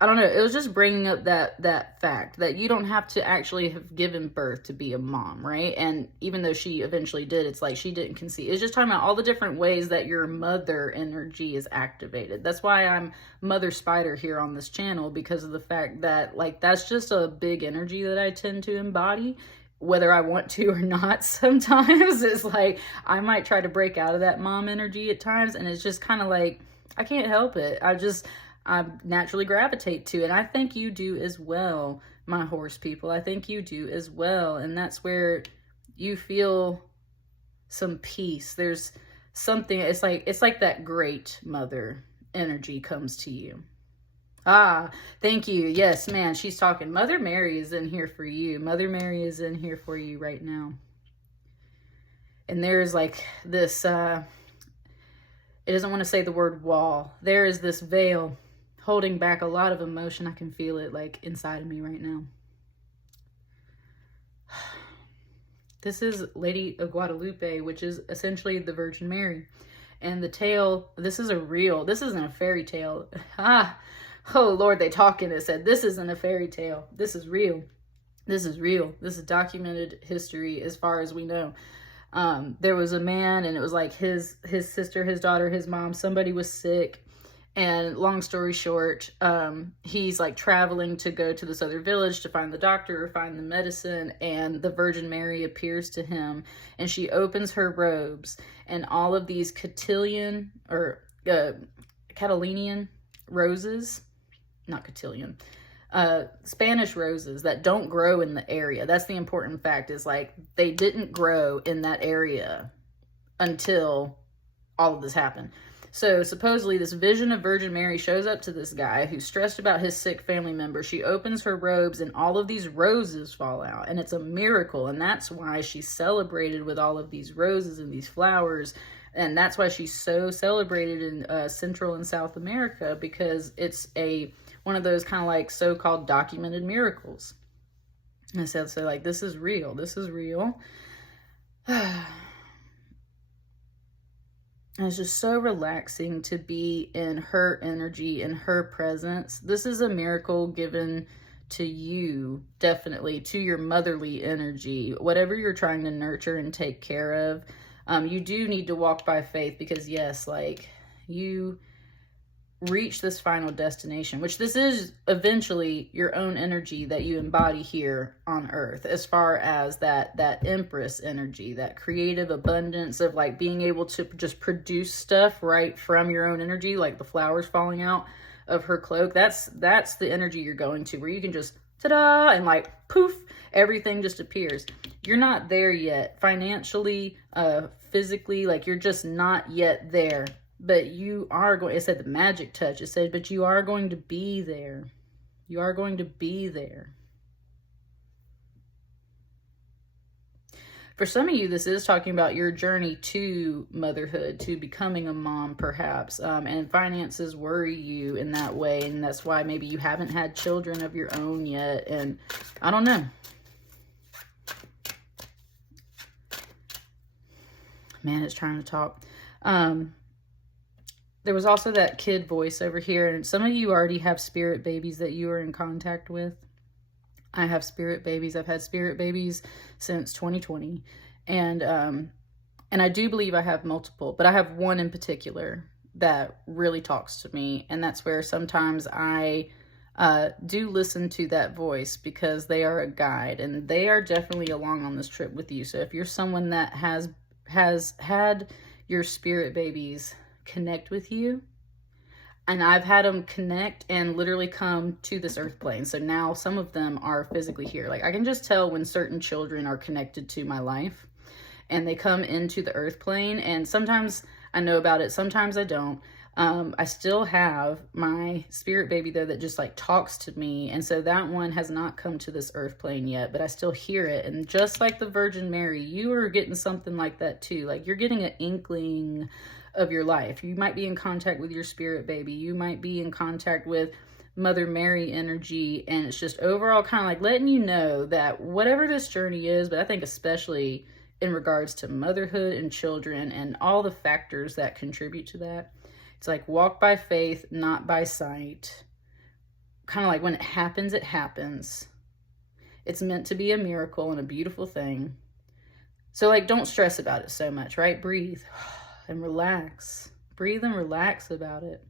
I don't know, it was just bringing up that fact that you don't have to actually have given birth to be a mom, right? And even though she eventually did, it's like she didn't conceive. It's just talking about all the different ways that your mother energy is activated. That's why I'm Mother Spider here on this channel, because of the fact that, like, that's just a big energy that I tend to embody, whether I want to or not. Sometimes it's like I might try to break out of that mom energy at times, and it's just kind of like I can't help it. I naturally gravitate to it. I think you do as well, my horse people. I think you do as well. And that's where you feel some peace. There's something, it's like that great mother energy comes to you. Ah, thank you. Yes, man, she's talking. Mother Mary is in here for you. Mother Mary is in here for you right now. And there's like this, it doesn't want to say the word wall. There is this veil holding back a lot of emotion. I can feel it like inside of me right now. This is Lady of Guadalupe, which is essentially the Virgin Mary. And the tale, this isn't a fairy tale. Oh Lord, they talk in it, said, this isn't a fairy tale. This is real. This is real. This is documented history as far as we know. There was a man, and it was like his sister, his daughter, his mom, somebody was sick. And long story short, he's like traveling to go to this other village to find the doctor or find the medicine. And the Virgin Mary appears to him, and she opens her robes, and all of these Catalinian roses, not cotillion, Spanish roses that don't grow in the area. That's the important fact, is like they didn't grow in that area until all of this happened. So supposedly this vision of Virgin Mary shows up to this guy who's stressed about his sick family member. She opens her robes, and all of these roses fall out, and it's a miracle. And that's why she's celebrated with all of these roses and these flowers. And that's why she's so celebrated in Central and South America, because it's one of those kind of like so-called documented miracles. And so like, this is real. This is real. And it's just so relaxing to be in her energy, in her presence. This is a miracle given to you, definitely, to your motherly energy. Whatever you're trying to nurture and take care of, you do need to walk by faith, because yes, like, you reach this final destination, which this is eventually your own energy that you embody here on earth, as far as that Empress energy, that creative abundance of like being able to just produce stuff right from your own energy, like the flowers falling out of her cloak. That's the energy you're going to, where you can just ta-da, and like poof, everything just appears. You're not there yet financially, physically, like you're just not yet there. But you are going, it said the magic touch. It said, but you are going to be there. You are going to be there. For some of you, this is talking about your journey to motherhood, to becoming a mom, perhaps. And finances worry you in that way. And that's why maybe you haven't had children of your own yet. And I don't know. Man, it's trying to talk. There was also that kid voice over here. And some of you already have spirit babies that you are in contact with. I have spirit babies. I've had spirit babies since 2020. And I do believe I have multiple, but I have one in particular that really talks to me. And that's where sometimes I do listen to that voice because they are a guide and they are definitely along on this trip with you. So if you're someone that has had your spirit babies connect with you, and I've had them connect and literally come to this earth plane. So now some of them are physically here. Like I can just tell when certain children are connected to my life and they come into the earth plane. And sometimes I know about it, sometimes I don't. I still have my spirit baby though that just like talks to me. And so that one has not come to this earth plane yet, but I still hear it. And just like the Virgin Mary, you are getting something like that too. Like you're getting an inkling of your life. You might be in contact with your spirit baby. You might be in contact with Mother Mary energy. And it's just overall kind of like letting you know that whatever this journey is, but I think especially in regards to motherhood and children and all the factors that contribute to that, it's like walk by faith, not by sight. Kind of like when it happens, it happens. It's meant to be a miracle and a beautiful thing. So like, don't stress about it so much, right? Breathe and relax. Breathe and relax about it.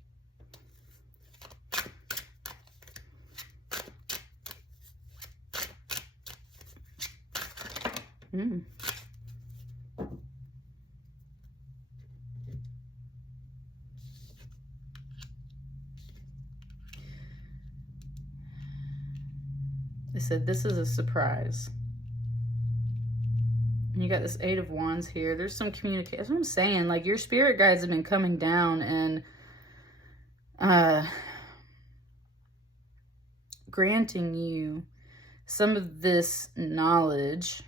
They said, this is a surprise. And you got this 8 of Wands here. There's some communication. That's what I'm saying. Like your spirit guides have been coming down and granting you some of this knowledge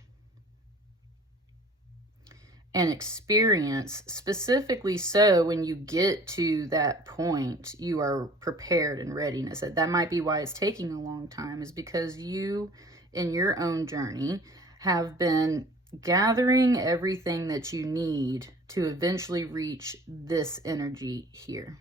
and experience, specifically so when you get to that point, you are prepared and readiness. That might be why it's taking a long time, is because you, in your own journey, have been gathering everything that you need to eventually reach this energy here.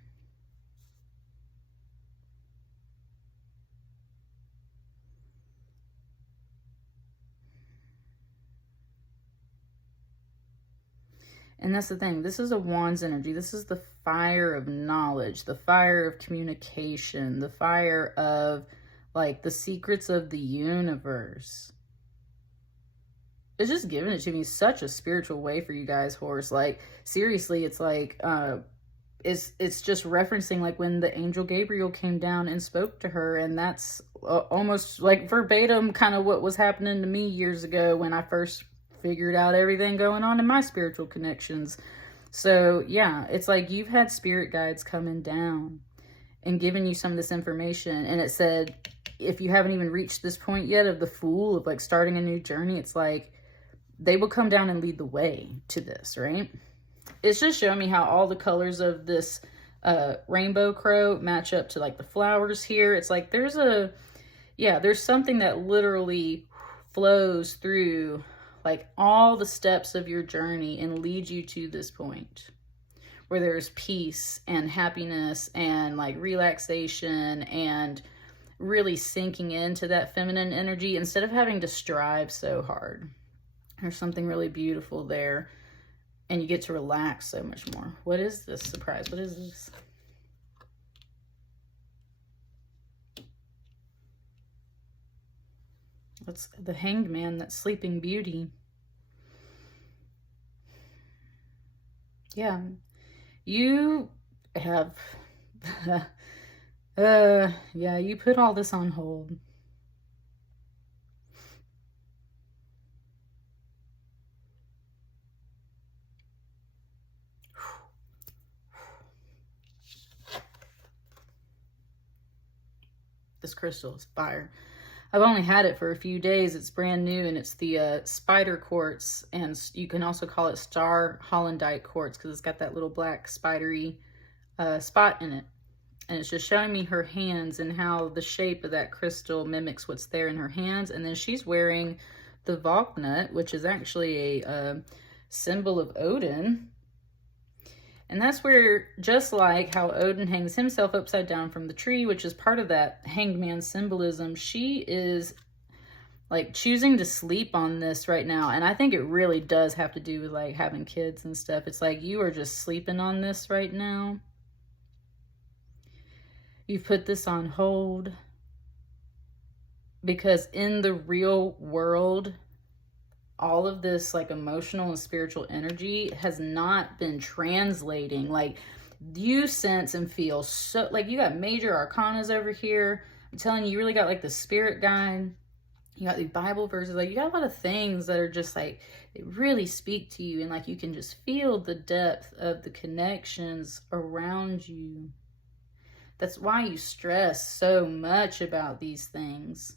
And that's the thing. This is a Wands energy. This is the fire of knowledge, the fire of communication, the fire of like the secrets of the universe. It's just giving it to me such a spiritual way for you guys, horse. Like seriously, it's like it's just referencing like when the angel Gabriel came down and spoke to her, and that's almost like verbatim kind of what was happening to me years ago when I first figured out everything going on in my spiritual connections. So yeah, it's like you've had spirit guides coming down and giving you some of this information. And it said, if you haven't even reached this point yet of the Fool, of like starting a new journey, it's like they will come down and lead the way to this, right? It's just showing me how all the colors of this rainbow crow match up to like the flowers here. It's like there's something that literally flows through like all the steps of your journey and leads you to this point where there's peace and happiness and like relaxation and really sinking into that feminine energy instead of having to strive so hard. There's something really beautiful there, and you get to relax so much more. What is this surprise? What is this? That's the Hanged Man, that Sleeping Beauty. Yeah, you have, yeah, you put all this on hold. This crystal is fire. I've only had it for a few days. It's brand new, and it's the spider quartz, and you can also call it star Hollandite quartz because it's got that little black spidery spot in it. And it's just showing me her hands and how the shape of that crystal mimics what's there in her hands. And then she's wearing the Valknut, which is actually a symbol of Odin. And that's where, just like how Odin hangs himself upside down from the tree, which is part of that hanged man symbolism, she is like choosing to sleep on this right now. And I think it really does have to do with like having kids and stuff. It's like you are just sleeping on this right now. You've put this on hold because in the real world, all of this like emotional and spiritual energy has not been translating. Like you sense and feel so, like you got major arcanas over here. I'm telling you, you really got like the spirit guide. You got the Bible verses. Like you got a lot of things that are just like, they really speak to you. And like you can just feel the depth of the connections around you. That's why you stress so much about these things.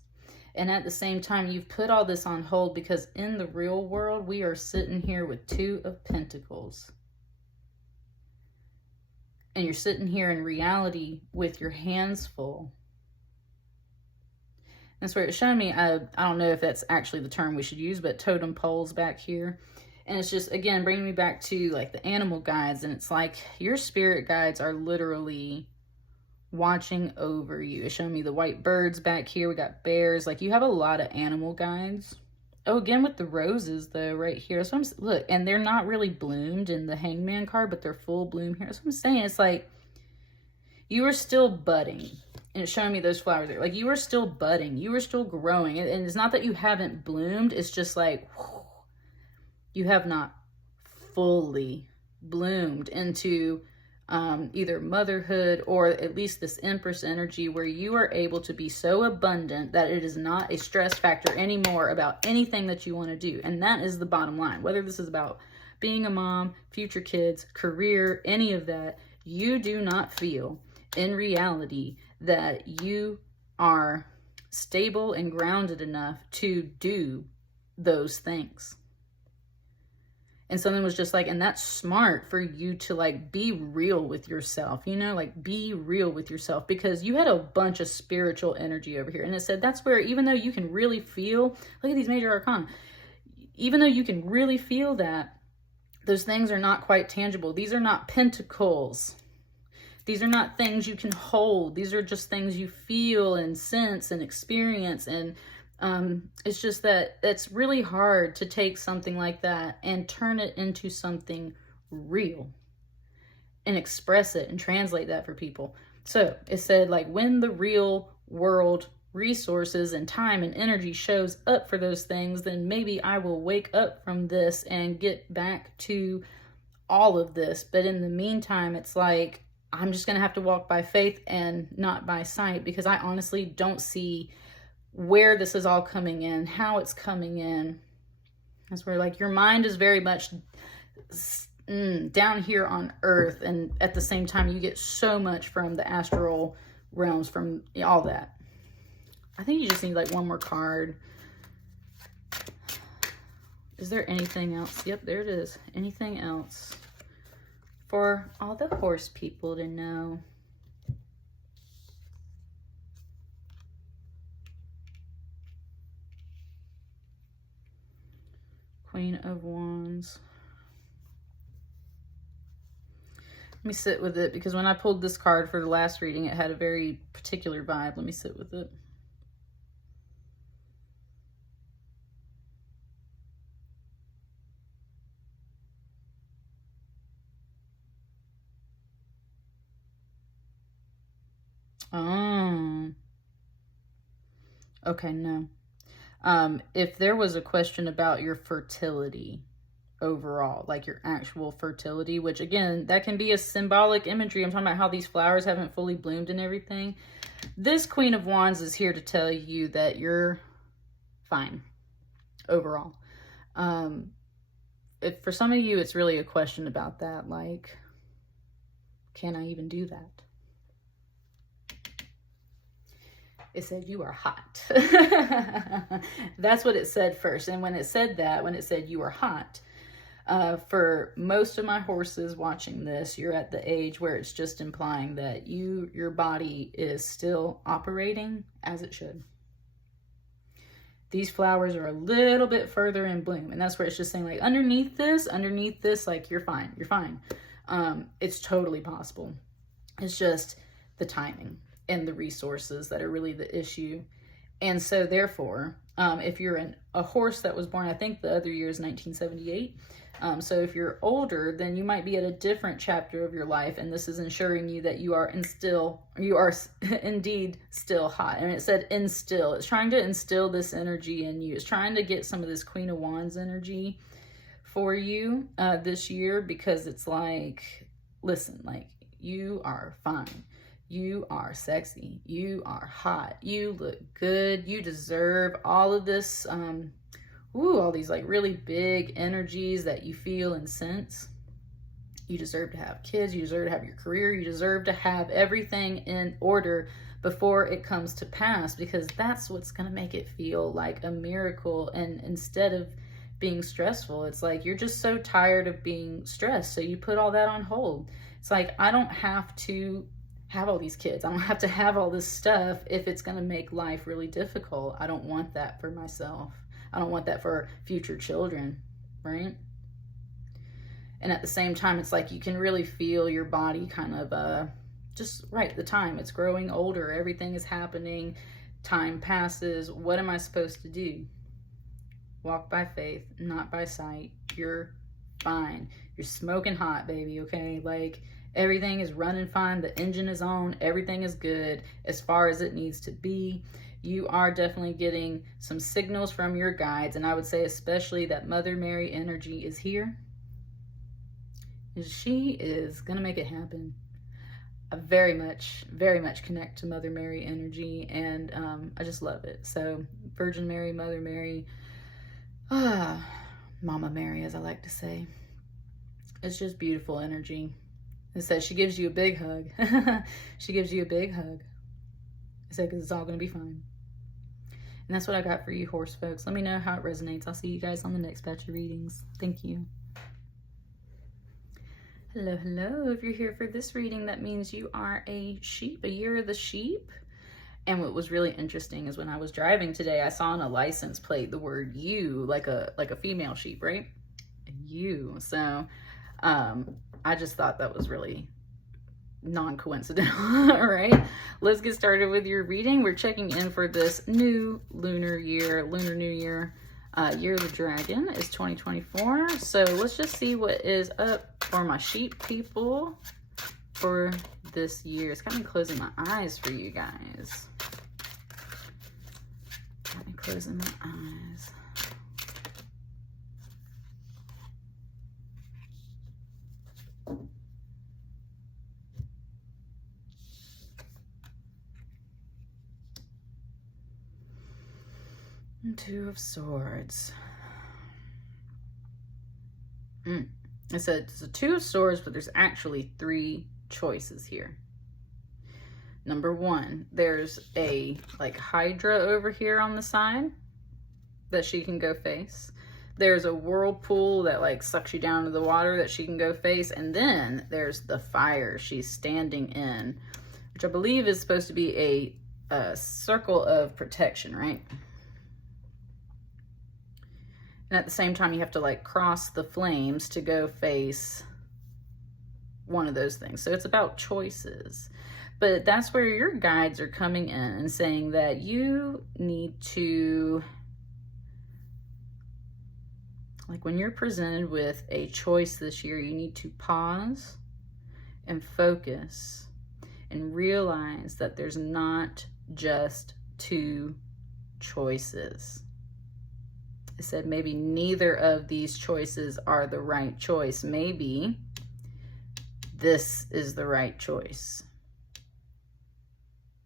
And at the same time, you've put all this on hold because in the real world, we are sitting here with 2 of Pentacles. And you're sitting here in reality with your hands full. That's where it's showing me, I don't know if that's actually the term we should use, but totem poles back here. And it's just, again, bringing me back to like the animal guides. And it's like your spirit guides are literally watching over you. It's showing me the white birds back here. We got bears. Like you have a lot of animal guides. Oh, again with the roses though, right here. So look, and they're not really bloomed in the hangman card, but they're full bloom here. That's what I'm saying. It's like you are still budding. And it's showing me those flowers there. Like you are still budding. You are still growing. And it's not that you haven't bloomed. It's just like whew, you have not fully bloomed into either motherhood or at least this Empress energy where you are able to be so abundant that it is not a stress factor anymore about anything that you want to do. And that is the bottom line. Whether this is about being a mom, future kids, career, any of that, you do not feel in reality that you are stable and grounded enough to do those things. And something was just like, and that's smart for you to like be real with yourself, you know, like be real with yourself because you had a bunch of spiritual energy over here. And it said that's where, even though you can really feel, look at these major arcana, even though you can really feel that, those things are not quite tangible. These are not pentacles. These are not things you can hold. These are just things you feel and sense and experience. And it's just that it's really hard to take something like that and turn it into something real and express it and translate that for people. So it said like when the real world resources and time and energy shows up for those things, then maybe I will wake up from this and get back to all of this. But in the meantime, it's like, I'm just going to have to walk by faith and not by sight because I honestly don't see where this is all coming in, how it's coming in. That's where like your mind is very much down here on earth, and at the same time you get so much from the astral realms, from all that. I think you just need like one more card. Is there anything else? Yep, there it is. Anything else for all the horse people to know? Queen of Wands. Let me sit with it because when I pulled this card for the last reading, it had a very particular vibe. Let me sit with it. Oh. Okay, no. If there was a question about your fertility overall, like your actual fertility, which again, that can be a symbolic imagery. I'm talking about how these flowers haven't fully bloomed and everything. This Queen of Wands is here to tell you that you're fine overall. If for some of you, it's really a question about that. Like, can I even do that? It said, you are hot. That's what it said first. And when it said that, when it said you are hot, for most of my horses watching this, you're at the age where it's just implying that your body is still operating as it should. These flowers are a little bit further in bloom, and that's where it's just saying, like, underneath this, like, you're fine. It's totally possible. It's just the timing and the resources that are really the issue. And so therefore, if you're a horse that was born, I think the other year is 1978. So if you're older, then you might be at a different chapter of your life, and this is ensuring you that you are indeed still hot. And it said instill. It's trying to instill this energy in you. It's trying to get some of this Queen of Wands energy for you this year, because it's like, listen, like, you are fine. You are sexy. You are hot. You look good. You deserve all of this, all these like really big energies that you feel and sense. You deserve to have kids. You deserve to have your career. You deserve to have everything in order before it comes to pass, because that's what's going to make it feel like a miracle. And instead of being stressful, it's like you're just so tired of being stressed. So you put all that on hold. It's like, I don't have to have all these kids. I don't have to have all this stuff if it's going to make life really difficult. I don't want that for myself. I don't want that for future children, right? And at the same time, it's like you can really feel your body kind of just right, the time. It's growing older. Everything is happening. Time passes. What am I supposed to do? Walk by faith, not by sight. You're fine. You're smoking hot, baby, okay? Like, everything is running fine. The engine is on. Everything is good as far as it needs to be. You are definitely getting some signals from your guides, and I would say especially that Mother Mary energy is here. And she is going to make it happen. I very much connect to Mother Mary energy, and I just love it. So Virgin Mary, Mother Mary, Mama Mary, as I like to say. It's just beautiful energy. It says she gives you a big hug. She gives you a big hug. I said, because it's all going to be fine. And that's what I got for you, horse folks. Let me know how it resonates. I'll see you guys on the next batch of readings. Thank you. Hello, hello. If you're here for this reading, that means you are a sheep, a year of the sheep. And what was really interesting is when I was driving today, I saw on a license plate the word you, like a female sheep, right? You. So I just thought that was really non-coincidental. All right, let's get started with your reading. We're checking in for this new lunar year, Lunar New Year. Year of the Dragon is 2024. So let's just see what is up for my sheep people for this year. It's got me closing my eyes for you guys. Got me closing my eyes. Two of Swords. It's a Two of Swords, but there's actually three choices here. Number one, there's a like Hydra over here on the side that she can go face. There's a whirlpool that like sucks you down to the water that she can go face. And then there's the fire she's standing in, which I believe is supposed to be a circle of protection, right? And at the same time, you have to like cross the flames to go face one of those things. So it's about choices. But that's where your guides are coming in and saying that you need to, like when you're presented with a choice this year, you need to pause and focus and realize that there's not just two choices. I said maybe neither of these choices are the right choice. Maybe this is the right choice.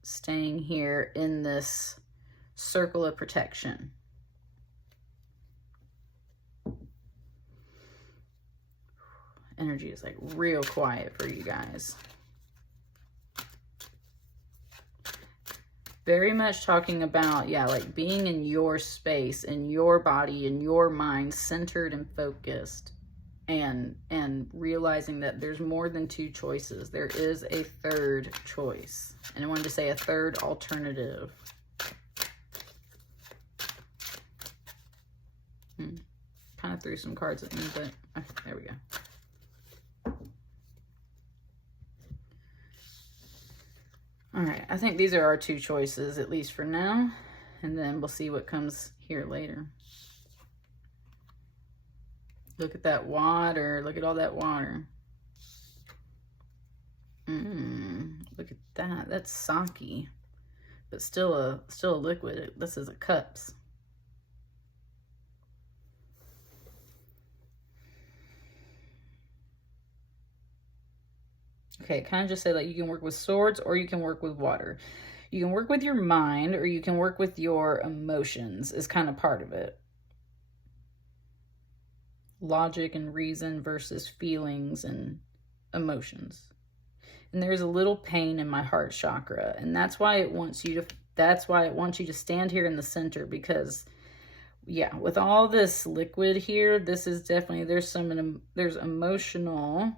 Staying here in this circle of protection. Energy is like real quiet for you guys. Very much talking about, yeah, like being in your space, in your body, in your mind, centered and focused, and realizing that there's more than two choices. There is a third choice. And I wanted to say a third alternative. Kind of threw some cards at me, but there we go. All right, I think these are our two choices, at least for now, and then we'll see what comes here later. Look at that water. Look at all that water. Look at that. That's sake, but still a liquid. This is a cups. Okay, kind of just say like you can work with swords or you can work with water. You can work with your mind or you can work with your emotions is kind of part of it. Logic and reason versus feelings and emotions. And there's a little pain in my heart chakra, and that's why it wants you to stand here in the center, because yeah, with all this liquid here, this is definitely, there's emotional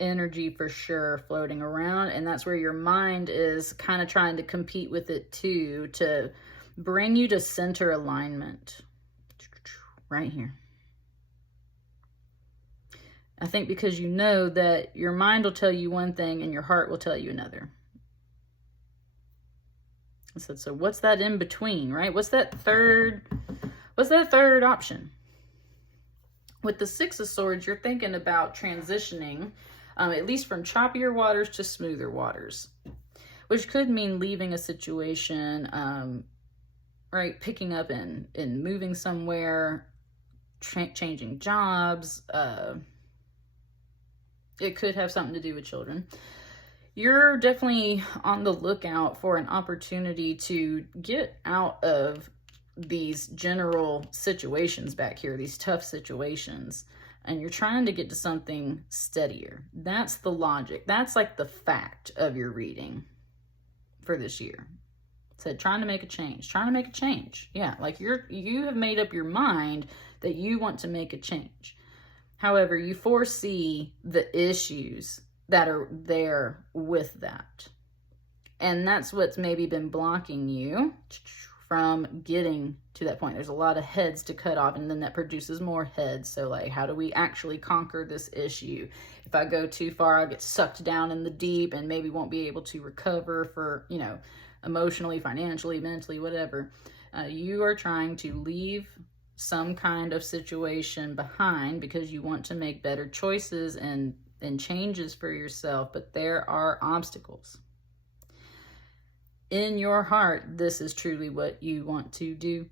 energy for sure floating around, and that's where your mind is kind of trying to compete with it too, to bring you to center alignment right here. I think because you know that your mind will tell you one thing and your heart will tell you another. I said, so what's that in between, right? What's that third option? With the Six of Swords, you're thinking about transitioning, at least from choppier waters to smoother waters, which could mean leaving a situation, right? Picking up and moving somewhere, changing jobs. It could have something to do with children. You're definitely on the lookout for an opportunity to get out of these general situations back here, these tough situations, and you're trying to get to something steadier. That's the logic. That's like the fact of your reading for this year. It said trying to make a change. Yeah, like you have made up your mind that you want to make a change. However, you foresee the issues that are there with that. And that's what's maybe been blocking you from getting to that point. There's a lot of heads to cut off, and then that produces more heads. So like, how do we actually conquer this issue? If I go too far, I'll get sucked down in the deep and maybe won't be able to recover for, emotionally, financially, mentally, whatever. You are trying to leave some kind of situation behind because you want to make better choices and changes for yourself, but there are obstacles. In your heart, this is truly what you want to do.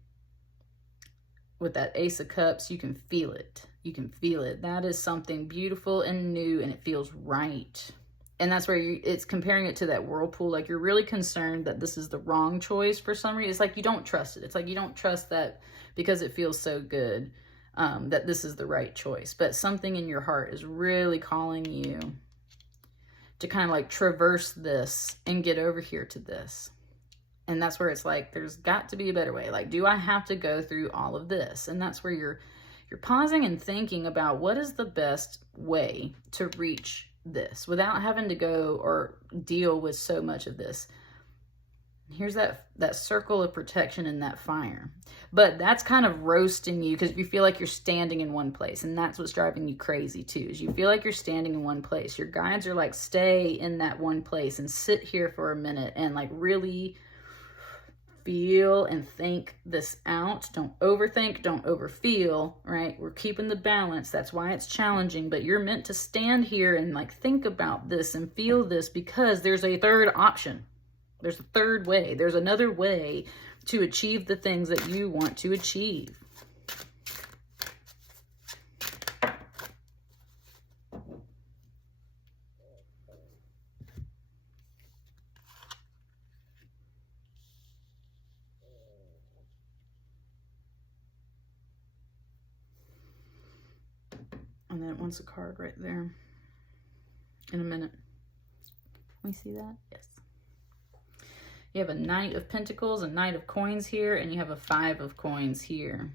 With that Ace of Cups, you can feel it. You can feel it. That is something beautiful and new, and it feels right. And that's where it's comparing it to that whirlpool. Like, you're really concerned that this is the wrong choice for some reason. It's like you don't trust it. It's like you don't trust that because it feels so good, that this is the right choice. But something in your heart is really calling you to kind of like traverse this and get over here to this. And that's where it's like, there's got to be a better way. Like, do I have to go through all of this? And that's where you're pausing and thinking about what is the best way to reach this without having to go or deal with so much of this. Here's that circle of protection and that fire. But that's kind of roasting you because you feel like you're standing in one place. And that's what's driving you crazy too, is you feel like you're standing in one place. Your guides are like, stay in that one place and sit here for a minute and like really feel and think this out. Don't overthink, don't overfeel, right? We're keeping the balance. That's why it's challenging, but you're meant to stand here and like think about this and feel this, because there's a third option. There's a third way. There's another way to achieve the things that you want to achieve. And then it wants a card right there in a minute. Can we see that? Yes. You have a Knight of Pentacles, a Knight of Coins here, and you have a 5 of Coins here.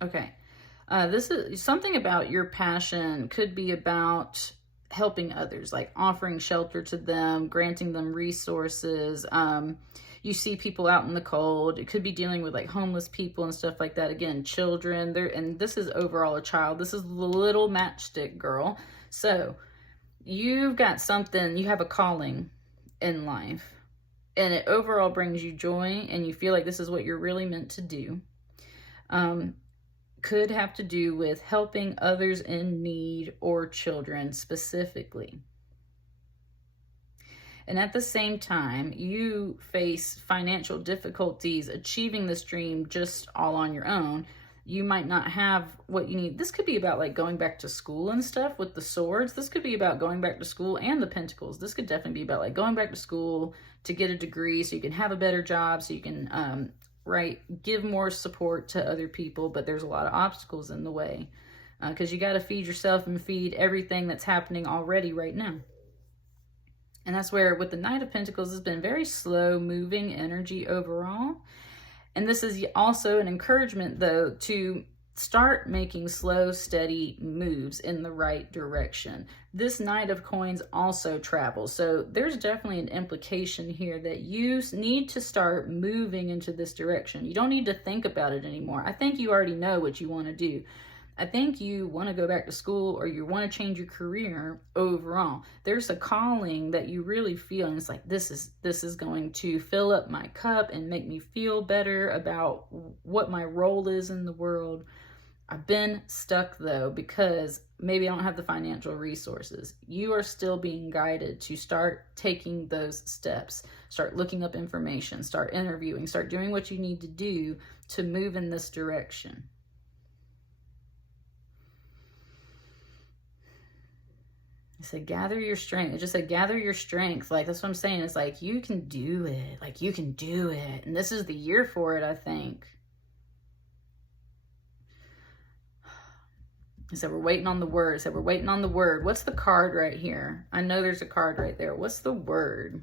Okay. This is something about your passion could be about helping others, like offering shelter to them, granting them resources. You see people out in the cold. It could be dealing with like homeless people and stuff like that. Again, children. And this is overall a child. This is the little matchstick girl. So you've got something, you have a calling in life, and it overall brings you joy, and you feel like this is what you're really meant to do. Could have to do with helping others in need or children specifically. And at the same time, you face financial difficulties achieving this dream just all on your own. You might not have what you need. This could be about like going back to school and stuff with the swords. This could be about going back to school and the pentacles. This could definitely be about like going back to school to get a degree so you can have a better job, so you can, give more support to other people. But there's a lot of obstacles in the way because you got to feed yourself and feed everything that's happening already right now. And that's where with the Knight of Pentacles has been very slow moving energy overall. And this is also an encouragement, though, to start making slow, steady moves in the right direction. This Knight of Coins also travels. So there's definitely an implication here that you need to start moving into this direction. You don't need to think about it anymore. I think you already know what you want to do. I think you want to go back to school, or you want to change your career overall. There's a calling that you really feel, and it's like, this is going to fill up my cup and make me feel better about what my role is in the world. I've been stuck though because maybe I don't have the financial resources. You are still being guided to start taking those steps, start looking up information, start interviewing, start doing what you need to do to move in this direction. I said, gather your strength. It just said, gather your strength. Like, that's what I'm saying. It's like, you can do it. Like, you can do it. And this is the year for it, I think. I said, we're waiting on the word. I said, we're waiting on the word. What's the card right here? I know there's a card right there. What's the word?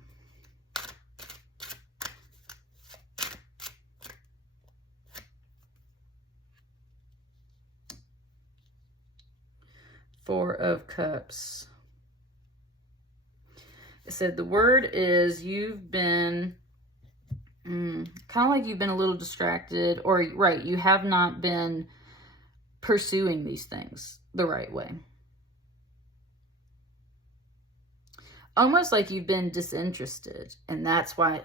Four of Cups. It said the word is you've been kind of like you've been a little distracted, or right, you have not been pursuing these things the right way. Almost like you've been disinterested, and that's why,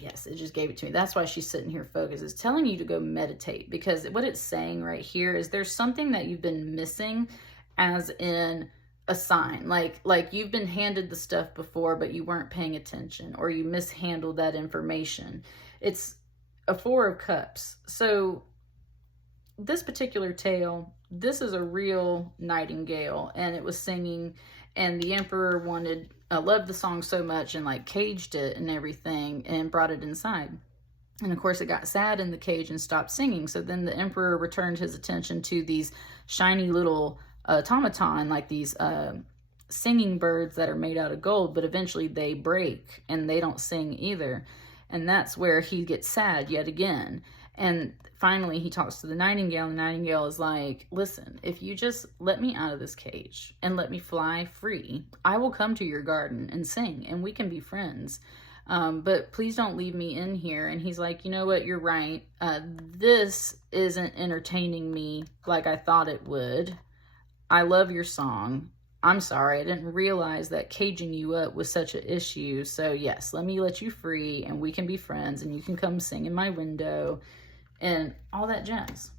yes, it just gave it to me. That's why she's sitting here focused. It's telling you to go meditate, because what it's saying right here is there's something that you've been missing, as in a sign, like you've been handed the stuff before, but you weren't paying attention, or you mishandled that information. It's a Four of Cups. So this particular tale, this is a real nightingale, and it was singing, and the emperor loved the song so much and like caged it and everything and brought it inside. And of course it got sad in the cage and stopped singing. So then the emperor returned his attention to these shiny little automaton, like these singing birds that are made out of gold, but eventually they break and they don't sing either. And that's where he gets sad yet again. And finally he talks to the nightingale, and the nightingale is like, listen, if you just let me out of this cage and let me fly free, I will come to your garden and sing, and we can be friends. But please don't leave me in here. And he's like, you know what, you're right. This isn't entertaining me like I thought it would. I love your song. I'm sorry, I didn't realize that caging you up was such an issue. So yes, let me let you free, and we can be friends, and you can come sing in my window and all that jazz.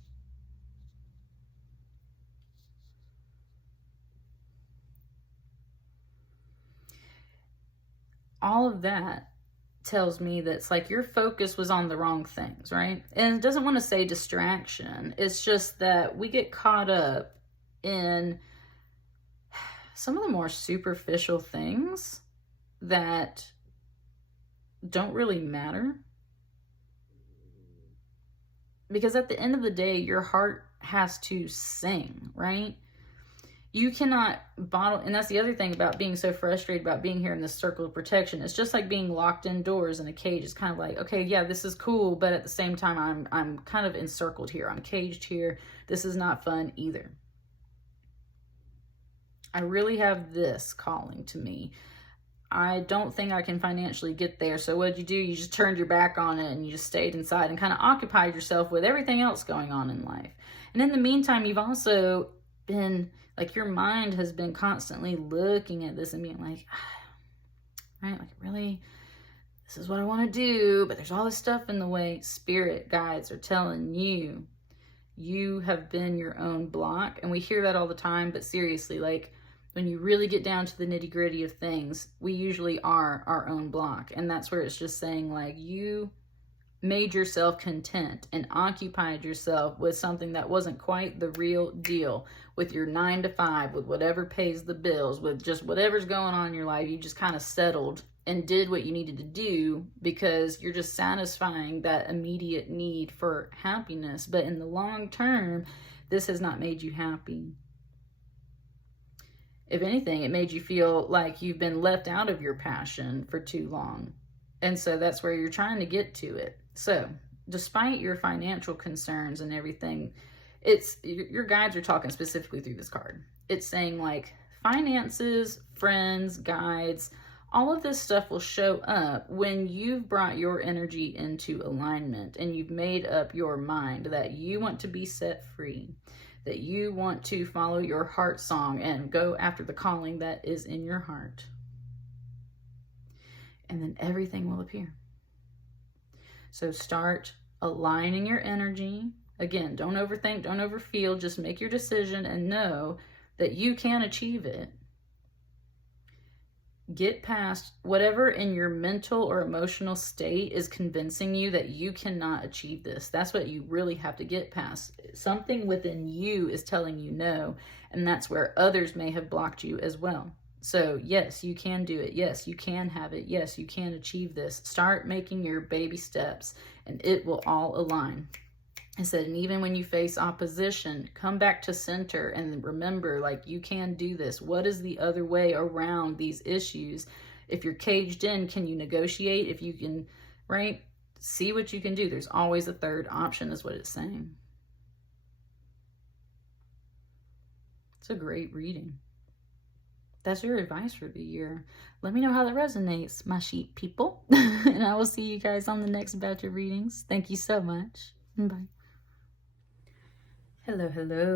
All of that tells me that it's like your focus was on the wrong things, right? And it doesn't want to say distraction. It's just that we get caught up in some of the more superficial things that don't really matter. Because at the end of the day, your heart has to sing, right? You cannot bottle, and that's the other thing about being so frustrated about being here in this circle of protection. It's just like being locked indoors in a cage. It's kind of like, okay, yeah, this is cool, but at the same time, I'm kind of encircled here. I'm caged here. This is not fun either. I really have this calling to me. I don't think I can financially get there. So what'd you do? You just turned your back on it and you just stayed inside and kind of occupied yourself with everything else going on in life. And in the meantime, you've also been like, your mind has been constantly looking at this and being like, right, like, really, this is what I want to do, but there's all this stuff in the way. Spirit guides are telling you, you have been your own block. And we hear that all the time, but seriously, like, when you really get down to the nitty gritty of things, we usually are our own block. And that's where it's just saying, like, you made yourself content and occupied yourself with something that wasn't quite the real deal, with your 9 to 5, with whatever pays the bills, with just whatever's going on in your life. You just kind of settled and did what you needed to do because you're just satisfying that immediate need for happiness. But in the long term, this has not made you happy. If anything, it made you feel like you've been left out of your passion for too long. And so that's where you're trying to get to it. So despite your financial concerns and everything, it's your guides are talking specifically through this card. It's saying, like, finances, friends, guides, all of this stuff will show up when you've brought your energy into alignment and you've made up your mind that you want to be set free, that you want to follow your heart song and go after the calling that is in your heart. And then everything will appear. So start aligning your energy. Again, don't overthink, don't overfeel. Just make your decision and know that you can achieve it. Get past whatever in your mental or emotional state is convincing you that you cannot achieve this. That's what you really have to get past. Something within you is telling you no, and that's where others may have blocked you as well. So yes, you can do it. Yes, you can have it. Yes, you can achieve this. Start making your baby steps and it will all align. I said, and even when you face opposition, come back to center and remember, like, you can do this. What is the other way around these issues? If you're caged in, can you negotiate? If you can, right? See what you can do. There's always a third option is what it's saying. It's a great reading. That's your advice for the year. Let me know how that resonates, my sheep people. And I will see you guys on the next batch of readings. Thank you so much. Bye. Hello,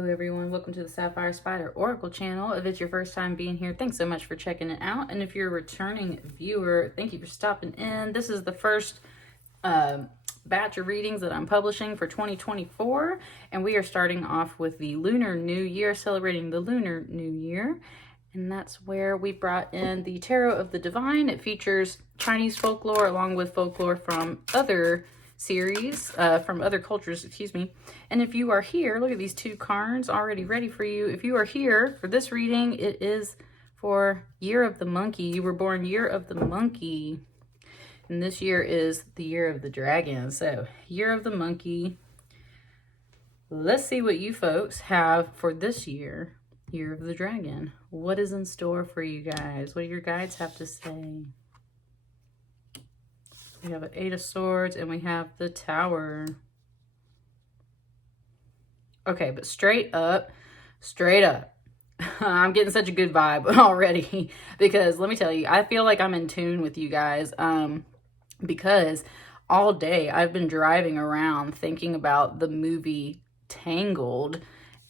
everyone. Welcome to the Sapphire Spider Oracle channel. If it's your first time being here, thanks so much for checking it out. And if you're a returning viewer, thank you for stopping in. This is the first batch of readings that I'm publishing for 2024. And we are starting off with the Lunar New Year, celebrating the Lunar New Year. And that's where we brought in the Tarot of the Divine. It features Chinese folklore along with folklore from other series, from other cultures, excuse me. And if you are here, look at these two cards already ready for you. If you are here for this reading, it is for Year of the Monkey. You were born Year of the Monkey. And this year is the Year of the Dragon. So, Year of the Monkey. Let's see what you folks have for this year. Year of the Dragon. What is in store for you guys? What do your guides have to say? We have an 8 of Swords and we have the Tower. Okay, but straight up, I'm getting such a good vibe already because let me tell you, I feel like I'm in tune with you guys because all day I've been driving around thinking about the movie Tangled.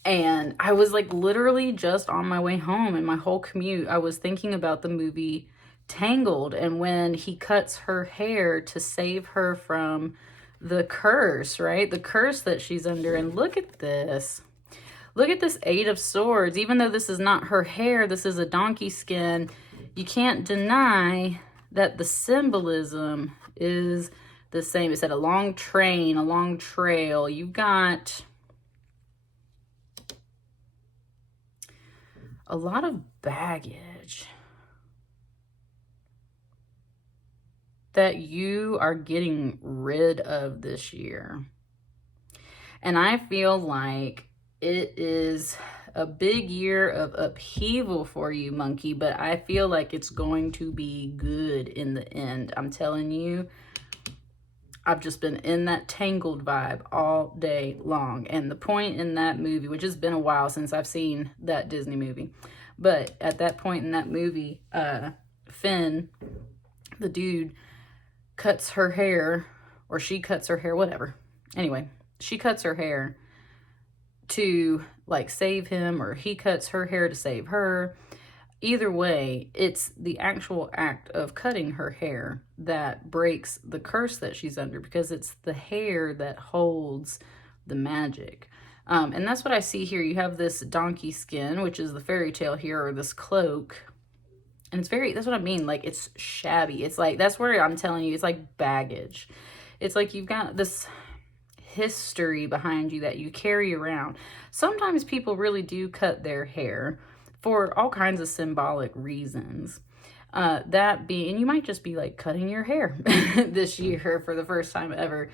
And I was like literally just on my way home and my whole commute, I was thinking about the movie Tangled and when he cuts her hair to save her from the curse, right? The curse that she's under. And look at this. Look at this 8 of Swords. Even though this is not her hair, this is a donkey skin. You can't deny that the symbolism is the same. It said a long train, a long trail. You've got a lot of baggage that you are getting rid of this year. And I feel like it is a big year of upheaval for you, monkey, but I feel like it's going to be good in the end. I'm telling you, I've just been in that Tangled vibe all day long. And the point in that movie, which has been a while since I've seen that Disney movie, but at that point in that movie, Finn, the dude, cuts her hair, or she cuts her hair, whatever. Anyway, she cuts her hair to like save him, or he cuts her hair to save her. Either way, it's the actual act of cutting her hair that breaks the curse that she's under, because it's the hair that holds the magic. And that's what I see here. You have this donkey skin, which is the fairy tale here, or this cloak. And it's very, that's what I mean. Like, it's shabby. It's like, that's where I'm telling you, it's like baggage. It's like you've got this history behind you that you carry around. Sometimes people really do cut their hair for all kinds of symbolic reasons. That being, you might just be like cutting your hair this year for the first time ever.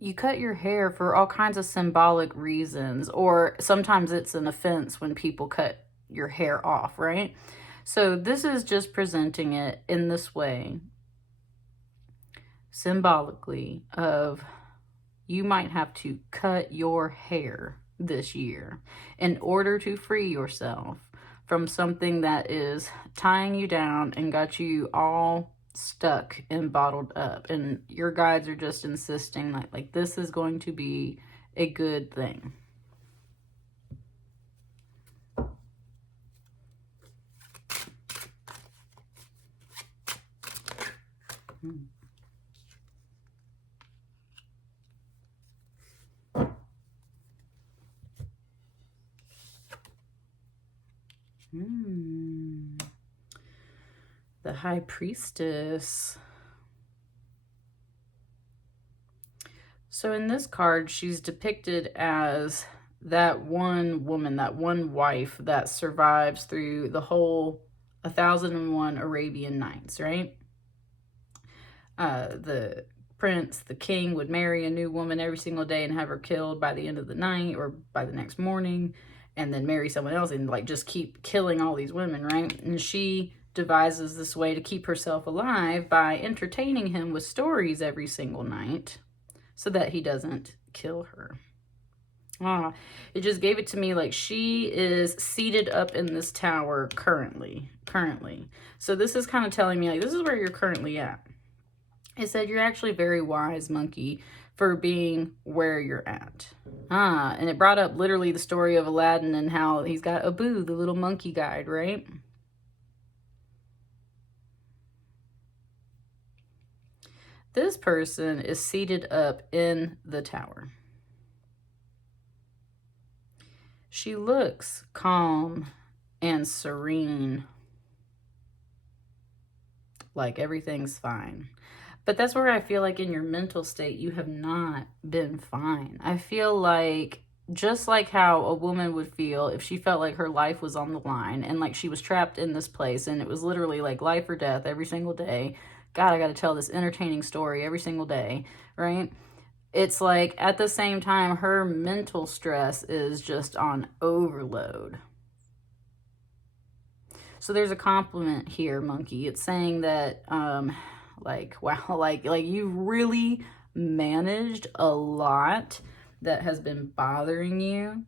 You cut your hair for all kinds of symbolic reasons, or sometimes it's an offense when people cut your hair off, right? So this is just presenting it in this way, symbolically, of you might have to cut your hair this year in order to free yourself from something that is tying you down and got you all stuck and bottled up. And your guides are just insisting that like this is going to be a good thing. The High Priestess. So in this card, she's depicted as that one woman, that one wife that survives through the whole 1001 Arabian Nights, right? The prince, the king, would marry a new woman every single day and have her killed by the end of the night or by the next morning, and then marry someone else and like just keep killing all these women, right? And she devises this way to keep herself alive by entertaining him with stories every single night so that he doesn't kill her. It just gave it to me like she is seated up in this tower currently. So this is kind of telling me like this is where you're currently at. It said you're actually very wise, monkey, for being where you're at. And it brought up literally the story of Aladdin and how he's got Abu, the little monkey guide, right? This person is seated up in the tower. She looks calm and serene, like everything's fine. But that's where I feel like in your mental state, you have not been fine. I feel like just like how a woman would feel if she felt like her life was on the line and like she was trapped in this place and it was literally like life or death every single day. God, I got to tell this entertaining story every single day, right? It's like at the same time, her mental stress is just on overload. So there's a compliment here, monkey. It's saying that, like, wow, like you've really managed a lot that has been bothering you.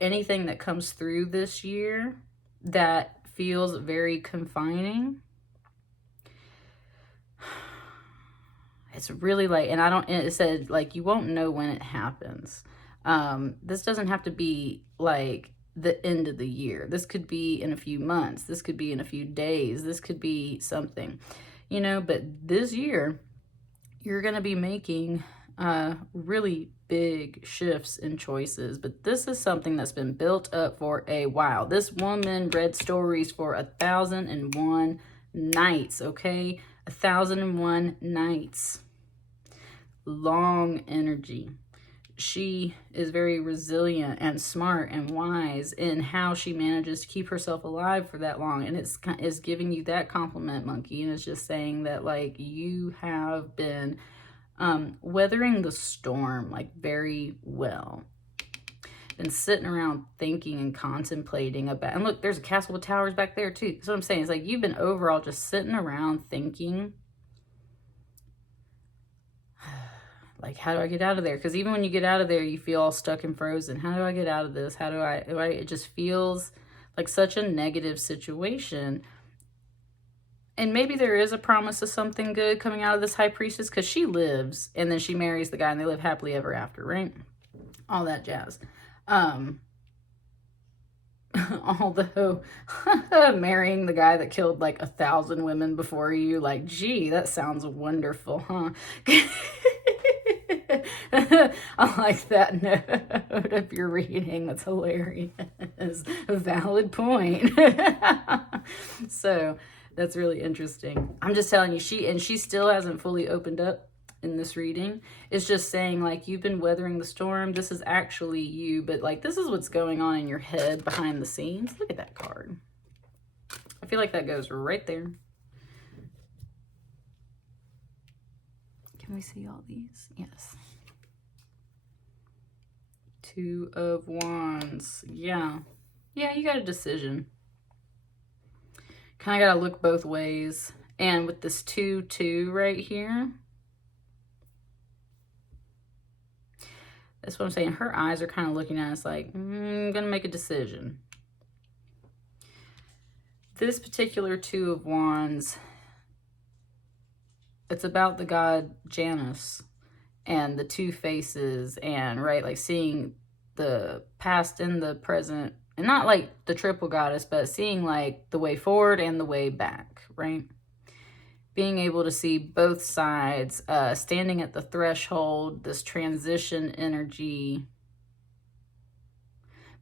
Anything that comes through this year that feels very confining, it's really like, and it said like, you won't know when it happens. This doesn't have to be like the end of the year. This could be in a few months. This could be in a few days. This could be something, you know, but this year you're going to be making really big shifts and choices. But this is something that's been built up for a while. This woman read stories for 1001 nights, okay? 1001 nights. Long energy. She is very resilient and smart and wise in how she manages to keep herself alive for that long. And it's giving you that compliment, monkey. And it's just saying that like you have been weathering the storm like very well. been sitting around thinking and contemplating about, and look, there's a castle with towers back there too. That's what I'm saying. It's like you've been overall just sitting around thinking, like, how do I get out of there? Because even when you get out of there, you feel all stuck and frozen. How do I get out of this? How do I, it just feels like such a negative situation. And maybe there is a promise of something good coming out of this high priestess, because she lives and then she marries the guy and they live happily ever after, right? All that jazz. Although marrying the guy that killed like 1,000 women before you, like, gee, that sounds wonderful, huh? I like that note of your reading. That's hilarious. A valid point. So that's really interesting. I'm just telling you, she still hasn't fully opened up in this reading. It's just saying, like, you've been weathering the storm. This is actually you, but like, this is what's going on in your head behind the scenes. Look at that card. I feel like that goes right there. Can we see all these? Yes. Two of Wands. Yeah. Yeah, you got a decision. Kind of got to look both ways. And with this 2-2 right here, that's what I'm saying. Her eyes are kind of looking at us like, I'm going to make a decision. This particular 2 of Wands, it's about the god Janus and the 2 faces, and right, like seeing the past and the present, and not like the triple goddess, but seeing like the way forward and the way back, right? Being able to see both sides, standing at the threshold, this transition energy,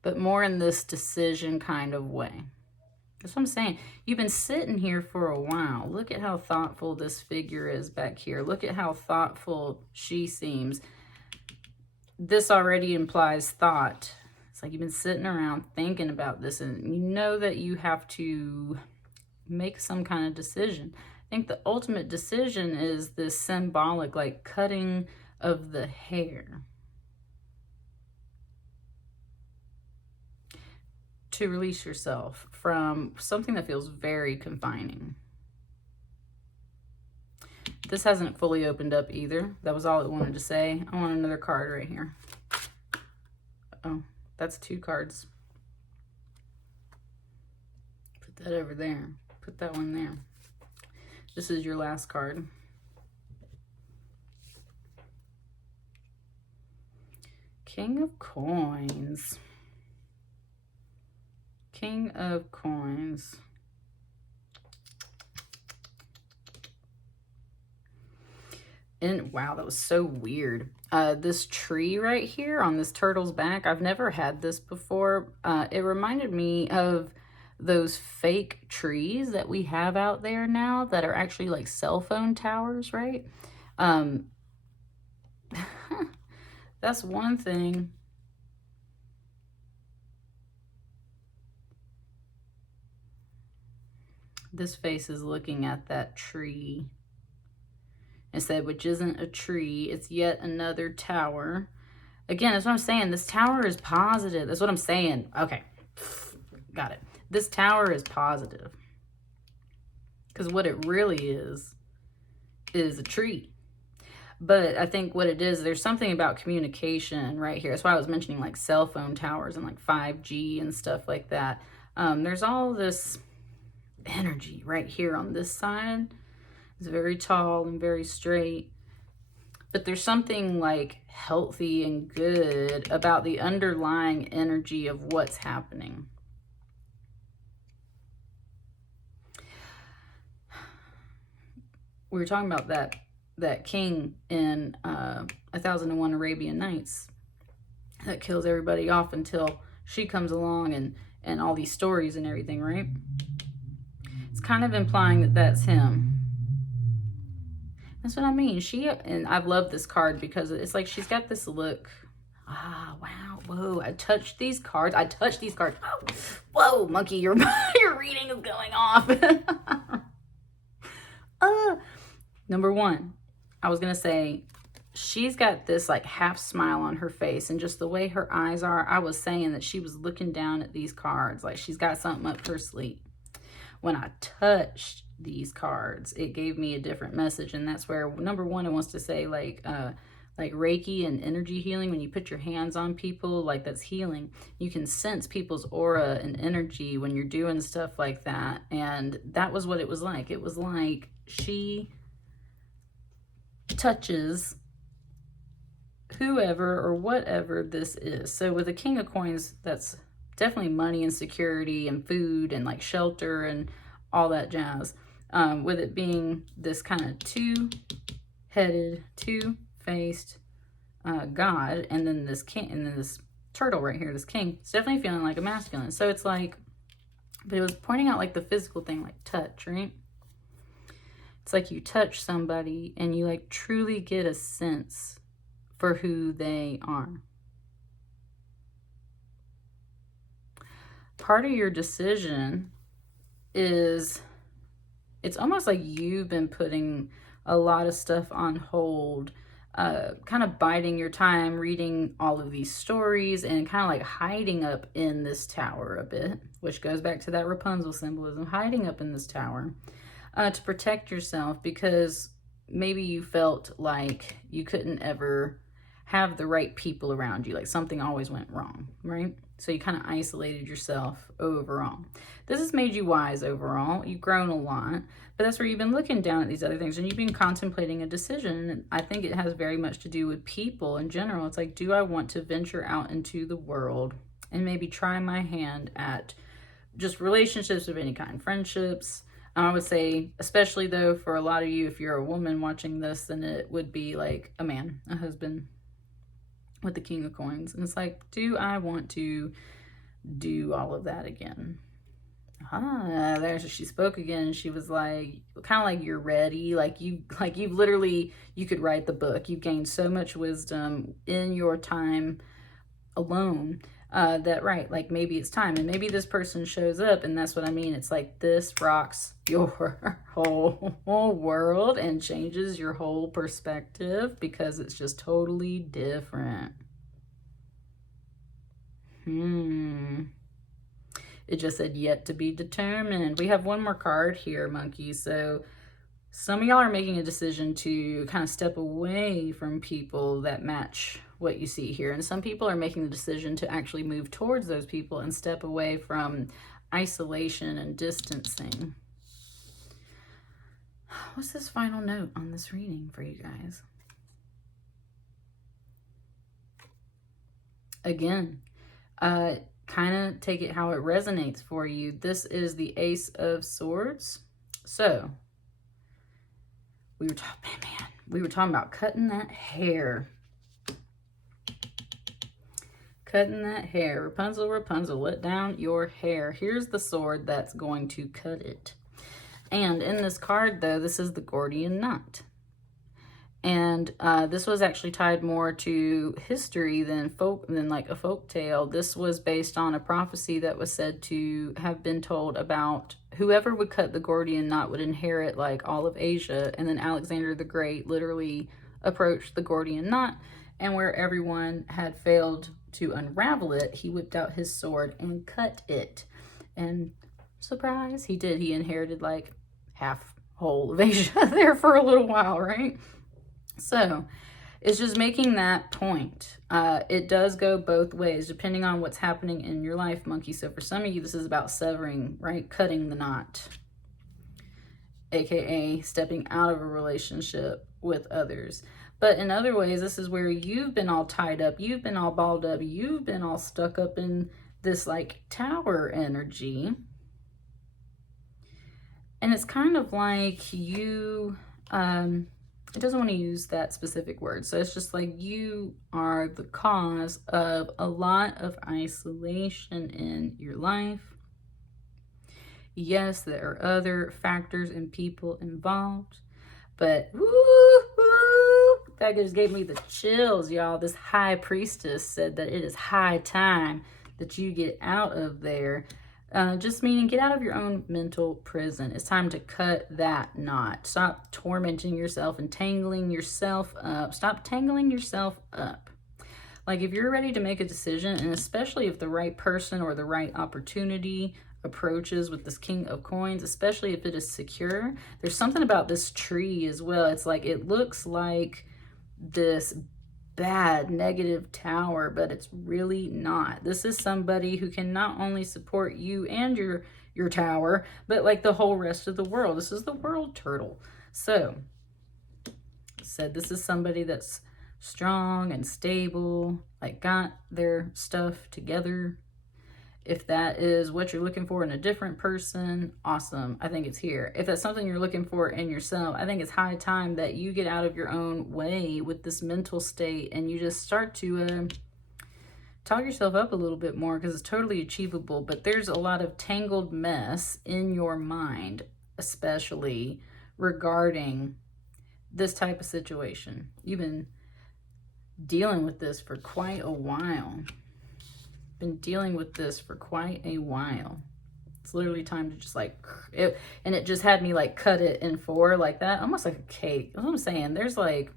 but more in this decision kind of way. That's what I'm saying. You've been sitting here for a while. Look at how thoughtful this figure is back here. Look at how thoughtful she seems. This already implies thought. It's like you've been sitting around thinking about this, and you know that you have to make some kind of decision. I think the ultimate decision is this symbolic, like, cutting of the hair to release yourself from something that feels very confining. This hasn't fully opened up either. That was all it wanted to say. I want another card right here. Oh, that's 2 cards. Put that over there. Put that one there. This is your last card. King of Coins. King of Coins. And wow, that was so weird. This tree right here on this turtle's back, I've never had this before. It reminded me of those fake trees that we have out there now that are actually like cell phone towers, right? That's one thing. This face is looking at that tree instead, which isn't a tree. It's yet another tower. Again, that's what I'm saying. This tower is positive. That's what I'm saying. Okay. Got it. This tower is positive. Because what it really is a tree. But I think what it is, there's something about communication right here. That's why I was mentioning like cell phone towers and like 5G and stuff like that. There's all this energy right here on this side. It's very tall and very straight. But there's something like healthy and good about the underlying energy of what's happening. We were talking about that king in 1001 Arabian Nights that kills everybody off until she comes along and all these stories and everything, right? It's kind of implying that that's him. That's what I mean. And I've loved this card because it's like she's got this look. Ah, wow, whoa, I touched these cards. Whoa, monkey, your reading is going off. Number 1, I was going to say, she's got this like half smile on her face, and just the way her eyes are, I was saying that she was looking down at these cards like she's got something up her sleeve. When I touched these cards, it gave me a different message, and that's where number one, it wants to say like Reiki and energy healing. When you put your hands on people, like that's healing. You can sense people's aura and energy when you're doing stuff like that, and that was what it was like. It was like she touches whoever or whatever this is. So with the King of Coins, that's definitely money and security and food and like shelter and all that jazz. With it being this kind of two-headed, two-faced god, and then this king, and then this turtle right here, this king, it's definitely feeling like a masculine. So it's like, but it was pointing out like the physical thing, like touch, right? It's like you touch somebody and you like truly get a sense for who they are. Part of your decision is, it's almost like you've been putting a lot of stuff on hold, kind of biding your time, reading all of these stories, and kind of like hiding up in this tower a bit, which goes back to that Rapunzel symbolism, hiding up in this tower to protect yourself, because maybe you felt like you couldn't ever have the right people around you, like something always went wrong, right? So you kind of isolated yourself overall. This has made you wise overall. You've grown a lot, but that's where you've been looking down at these other things, and you've been contemplating a decision. And I think it has very much to do with people in general. It's like, do I want to venture out into the world and maybe try my hand at just relationships of any kind, friendships? I would say, especially though, for a lot of you, if you're a woman watching this, then it would be like a man, a husband, with the King of Coins. And it's like, do I want to do all of that again? There she spoke again. She was like, kind of like, you're ready. Like you've literally, you could write the book. You've gained so much wisdom in your time alone, that right, like maybe it's time. And maybe this person shows up, and that's what I mean. It's like, this rocks your whole world and changes your whole perspective, because it's just totally different. It just said yet to be determined. We have one more card here, monkey. So some of y'all are making a decision to kind of step away from people that match what you see here. And some people are making the decision to actually move towards those people and step away from isolation and distancing. What's this final note on this reading for you guys? Again, kind of take it how it resonates for you. This is the Ace of Swords. So we were talking about cutting that hair. Cutting that hair. Rapunzel, Rapunzel, let down your hair. Here's the sword that's going to cut it. And in this card, though, this is the Gordian knot. And this was actually tied more to history than like a folk tale. This was based on a prophecy that was said to have been told about whoever would cut the Gordian knot would inherit like all of Asia. And then Alexander the Great literally approached the Gordian knot, and where everyone had failed to unravel it, he whipped out his sword and cut it. And surprise, he did. He inherited like half whole of Asia there for a little while, right? So it's just making that point. It does go both ways depending on what's happening in your life, monkey. So for some of you, this is about severing, right? Cutting the knot, aka stepping out of a relationship with others. But in other ways, this is where you've been all tied up, you've been all balled up, you've been all stuck up in this like tower energy. And it's kind of like you, it doesn't want to use that specific word. So it's just like you are the cause of a lot of isolation in your life. Yes, there are other factors and people involved, but that just gave me the chills, y'all. This high priestess said that it is high time that you get out of there. Just meaning get out of your own mental prison. It's time to cut that knot. Stop tormenting yourself and tangling yourself up. Stop tangling yourself up. Like if you're ready to make a decision, and especially if the right person or the right opportunity approaches with this King of Coins, especially if it is secure, there's something about this tree as well. It's like it looks like this bad negative tower, but it's really not. This is somebody who can not only support you and your tower, but like the whole rest of the world. This is the world turtle. So said this is somebody that's strong and stable, like got their stuff together. If that is what you're looking for in a different person, awesome. I think it's here. If that's something you're looking for in yourself, I think it's high time that you get out of your own way with this mental state and you just start to talk yourself up a little bit more, because it's totally achievable. But there's a lot of tangled mess in your mind, especially regarding this type of situation. You've been dealing with this for quite a while. Been dealing with this for quite a while. It's literally time to just like it, and it just had me like cut it in four like that, almost like a cake. That's what I'm saying. There's like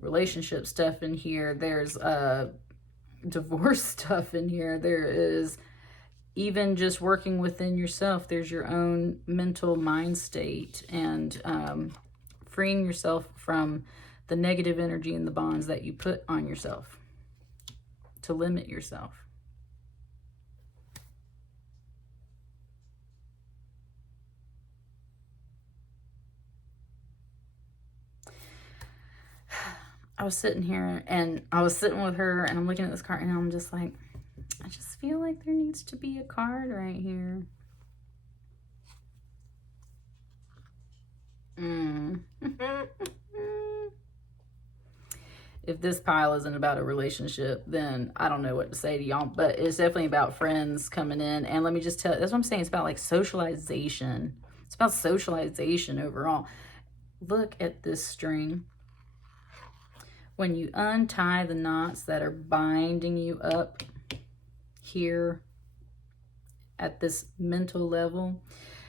relationship stuff in here. There's divorce stuff in here. There is even just working within yourself. There's your own mental mind state and freeing yourself from the negative energy and the bonds that you put on yourself to limit yourself. I was sitting here and I was sitting with her and I'm looking at this card and I'm just like, I just feel like there needs to be a card right here. If this pile isn't about a relationship, then I don't know what to say to y'all, but it's definitely about friends coming in. And let me just tell you, that's what I'm saying. It's about like socialization. It's about socialization overall. Look at this string. When you untie the knots that are binding you up here at this mental level,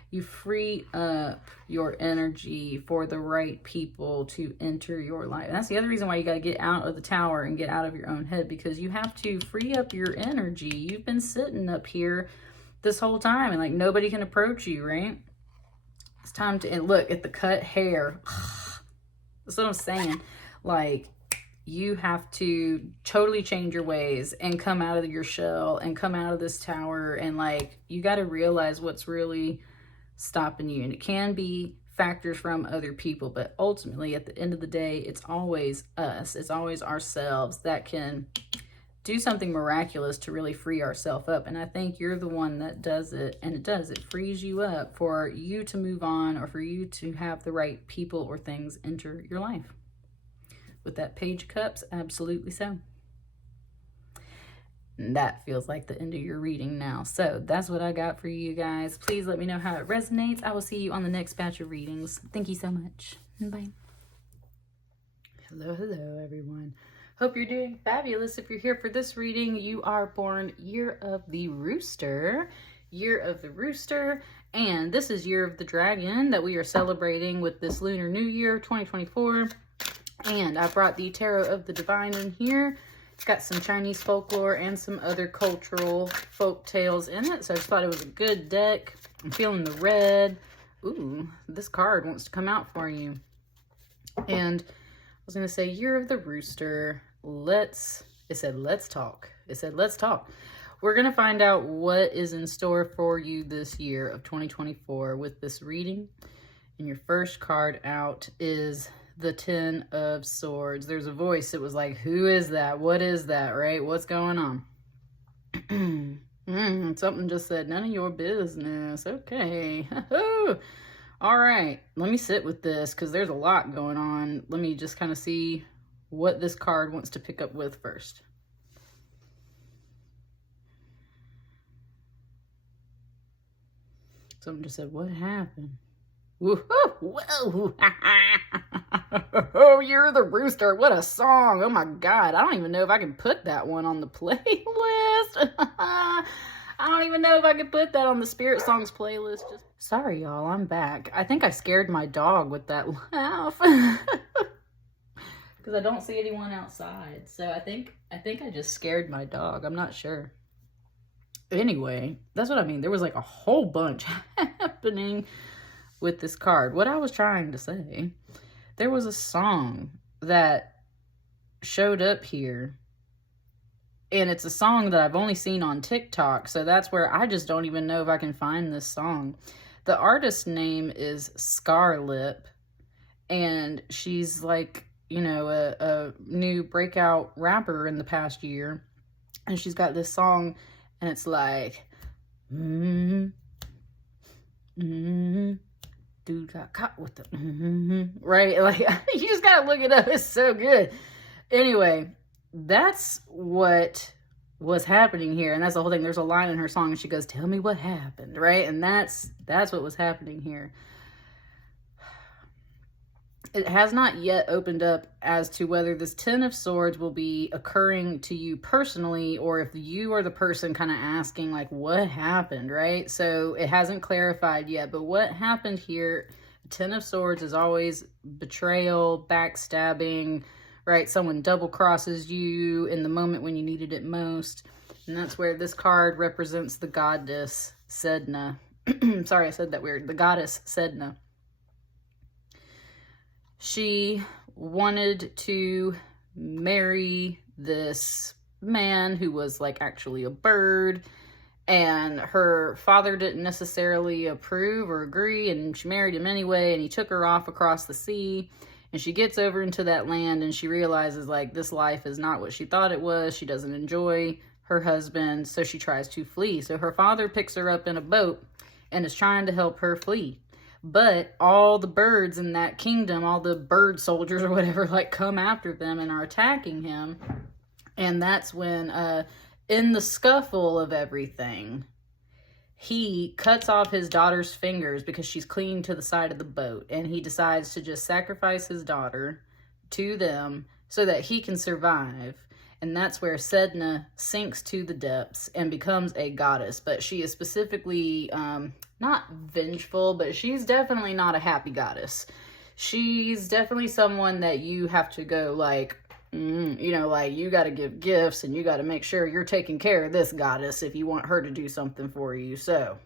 you free up your energy for the right people to enter your life. And that's the other reason why you got to get out of the tower and get out of your own head, because you have to free up your energy. You've been sitting up here this whole time and like nobody can approach you, right? It's time to, and look at the cut hair. That's what I'm saying. Like, you have to totally change your ways and come out of your shell and come out of this tower. And like, you got to realize what's really stopping you. And it can be factors from other people, but ultimately at the end of the day, it's always us. It's always ourselves that can do something miraculous to really free ourselves up. And I think you're the one that does it. And it does. It frees you up for you to move on, or for you to have the right people or things enter your life. With that Page of Cups, absolutely so. And that feels like the end of your reading now. So that's what I got for you guys. Please let me know how it resonates. I will see you on the next batch of readings. Thank you so much. Bye. Hello, everyone. Hope you're doing fabulous. If you're here for this reading, you are born Year of the Rooster. Year of the Rooster. And this is Year of the Dragon that we are celebrating with this Lunar New Year 2024. And I brought the Tarot of the Divine in here. It's got some Chinese folklore and some other cultural folk tales in it. So I just thought it was a good deck. I'm feeling the red. Ooh, this card wants to come out for you. And I was going to say Year of the Rooster. It said, let's talk. It said, let's talk. We're going to find out what is in store for you this year of 2024 with this reading. And your first card out is the Ten of Swords. There's a voice. It was like, who is that? What is that, right? What's going on? Something just said, none of your business. Okay. All right. Let me sit with this because there's a lot going on. Let me just kind of see what this card wants to pick up with first. Something just said, what happened? Whoa, whoa. Oh, You're the Rooster. What a song. Oh my God. I don't even know if I can put that one on the playlist. I don't even know if I could put that on the Spirit Songs playlist. Sorry, y'all, I'm back. I think I scared my dog with that laugh. Because I don't see anyone outside. So I think I just scared my dog. I'm not sure. Anyway, that's what I mean. There was like a whole bunch happening with this card. What I was trying to say, there was a song that showed up here. And it's a song that I've only seen on TikTok. So that's where I just don't even know if I can find this song. The artist's name is Scarlip. And she's like, you know, a new breakout rapper in the past year. And she's got this song, and it's like, dude got caught with the, right? Like, you just gotta look it up. It's so good. Anyway, that's what was happening here. And that's the whole thing. There's a line in her song, and she goes, tell me what happened, right? And that's what was happening here. It has not yet opened up as to whether this Ten of Swords will be occurring to you personally, or if you are the person kind of asking, like, what happened, right? So it hasn't clarified yet, but what happened here, Ten of Swords is always betrayal, backstabbing, right? Someone double crosses you in the moment when you needed it most. And that's where this card represents the goddess Sedna. Sorry, I said that weird. The goddess Sedna. She wanted to marry this man who was like actually a bird, and her father didn't necessarily approve or agree, and she married him anyway, and he took her off across the sea. And she gets over into that land, and she realizes, like, this life is not what she thought it was. She doesn't enjoy her husband, so she tries to flee. So her father picks her up in a boat and is trying to help her flee. But all the birds in that kingdom, all the bird soldiers or whatever, like, come after them and are attacking him. And that's when, in the scuffle of everything, he cuts off his daughter's fingers because she's clinging to the side of the boat. And he decides to just sacrifice his daughter to them so that he can survive. And that's where Sedna sinks to the depths and becomes a goddess. But she is specifically, not vengeful, but she's definitely not a happy goddess. She's definitely someone that you have to go, like, you know, like, you got to give gifts, and you got to make sure you're taking care of this goddess if you want her to do something for you. So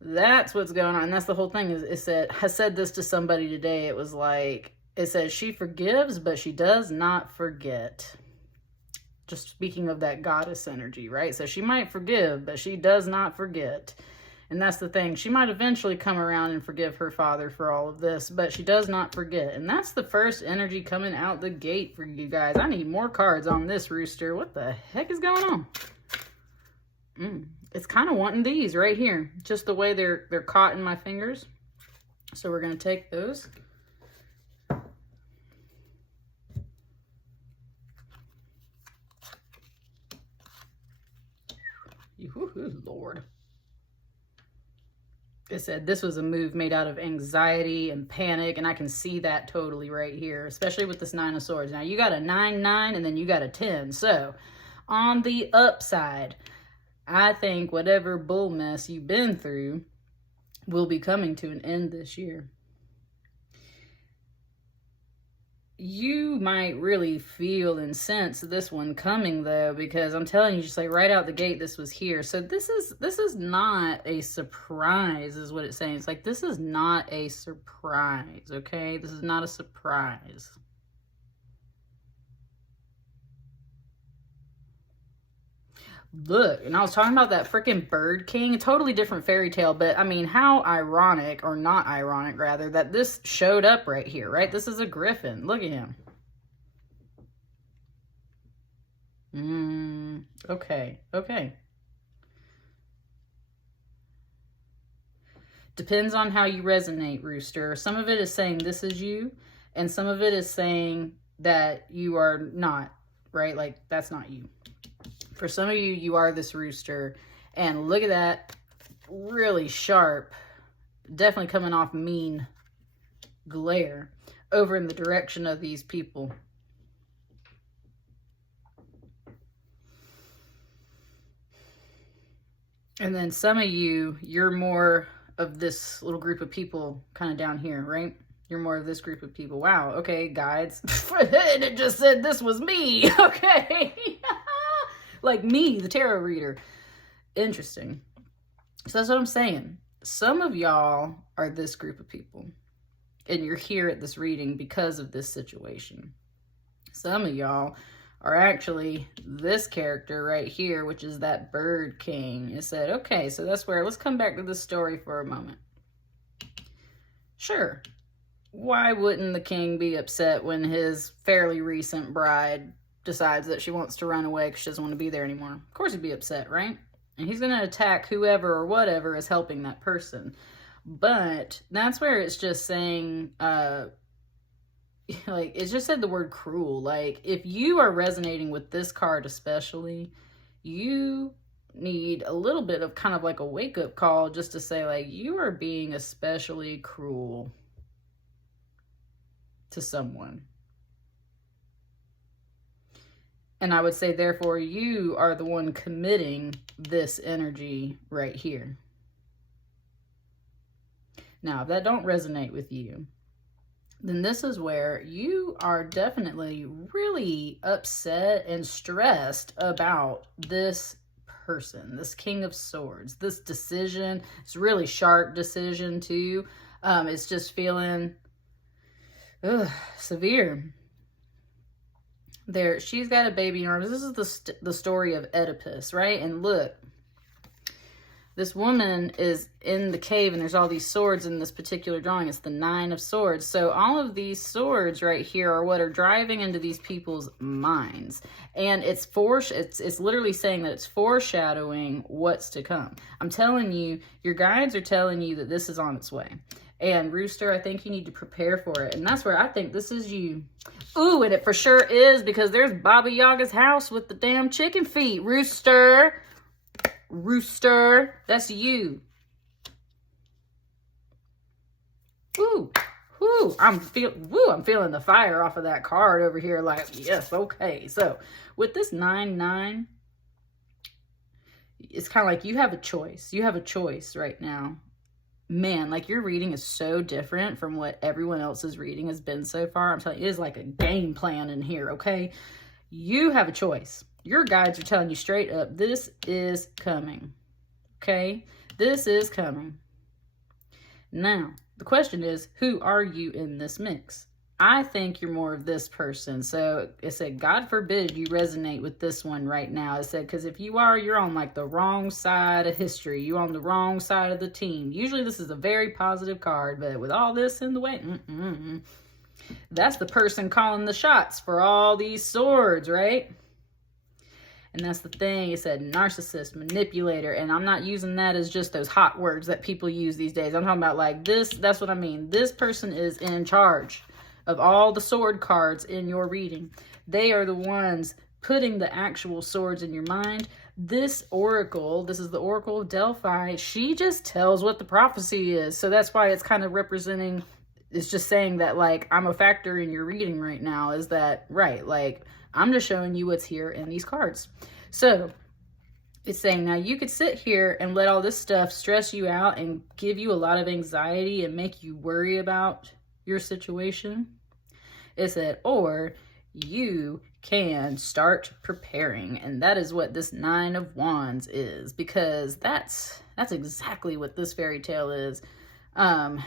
that's what's going on. And that's the whole thing. I said this to somebody today. It was like, it says she forgives, but she does not forget. Just speaking of that goddess energy, right? So she might forgive, but she does not forget. And that's the thing. She might eventually come around and forgive her father for all of this, but she does not forget. And that's the first energy coming out the gate for you guys. I need more cards on this, Rooster. What the heck is going on? It's kind of wanting these right here. Just the way they're caught in my fingers. So we're going to take those. Lord. It said this was a move made out of anxiety and panic, and I can see that totally right here, especially with this Nine of Swords. Now, you got a 9-9, and then you got a 10. So, on the upside, I think whatever bull mess you've been through will be coming to an end this year. You might really feel and sense this one coming, though, because I'm telling you, just like right out the gate, this was here. So this is not a surprise, is what it's saying. It's like, this is not a surprise, okay? This is not a surprise. Look, and I was talking about that freaking Bird King, a totally different fairy tale, but I mean, how ironic, or not ironic rather, that this showed up right here, right? This is a griffin. Look at him. Okay. Depends on how you resonate, Rooster. Some of it is saying this is you, and some of it is saying that you are not, right? Like, that's not you. For some of you, you are this Rooster. And look at that. Really sharp. Definitely coming off mean glare over in the direction of these people. And then some of you, you're more of this little group of people kind of down here, right? You're more of this group of people. Wow, okay, guides. And it just said this was me. Okay. Like me, the tarot reader. Interesting. So that's what I'm saying. Some of y'all are this group of people. And you're here at this reading because of this situation. Some of y'all are actually this character right here, which is that bird king. It said, okay, so that's where, let's come back to this story for a moment. Sure. Why wouldn't the king be upset when his fairly recent bride decides that she wants to run away because she doesn't want to be there anymore? Of course he'd be upset, right? And he's going to attack whoever or whatever is helping that person. But that's where it's just saying, like, it just said the word cruel. Like, if you are resonating with this card especially, you need a little bit of kind of like a wake-up call just to say, like, you are being especially cruel to someone. And I would say, therefore, you are the one committing this energy right here. Now, if that don't resonate with you, then this is where you are definitely really upset and stressed about this person, this King of Swords, this decision. It's a really sharp decision too. It's just feeling severe. There, she's got a baby in arms. This is the story of Oedipus, right? And look, this woman is in the cave and there's all these swords in this particular drawing. It's the 9 of Swords. So all of these swords right here are what are driving into these people's minds. And it's literally saying that it's foreshadowing what's to come. I'm telling you, your guides are telling you that this is on its way. And Rooster, I think you need to prepare for it. And that's where I think this is you. Ooh, and it for sure is, because there's Baba Yaga's house with the damn chicken feet. Rooster. Rooster, that's you. Ooh, ooh, I'm feeling the fire off of that card over here. Like, yes, okay. So with this 9-9, it's kind of like you have a choice. You have a choice right now. Man, like, your reading is so different from what everyone else's reading has been so far. I'm telling you, it is like a game plan in here, okay? You have a choice. Your guides are telling you straight up, this is coming, okay? This is coming. Now, the question is, who are you in this mix? I think you're more of this person. So it said, God forbid you resonate with this one right now. It said, because if you are, you're on like the wrong side of history. You're on the wrong side of the team. Usually this is a very positive card, but with all this in the way, that's the person calling the shots for all these swords, right? And that's the thing. It said narcissist, manipulator. And I'm not using that as just those hot words that people use these days. I'm talking about like this. That's what I mean. This person is in charge of all the sword cards in your reading. They are the ones putting the actual swords in your mind. This oracle, this is the Oracle of Delphi. She just tells what the prophecy is. So that's why it's kind of representing, it's just saying that, like, I'm a factor in your reading right now. Is that right? Like, I'm just showing you what's here in these cards. So it's saying, now you could sit here and let all this stuff stress you out and give you a lot of anxiety and make you worry about your situation. It said, or you can start preparing. And that is what this 9 of Wands is, because that's exactly what this fairy tale is. I've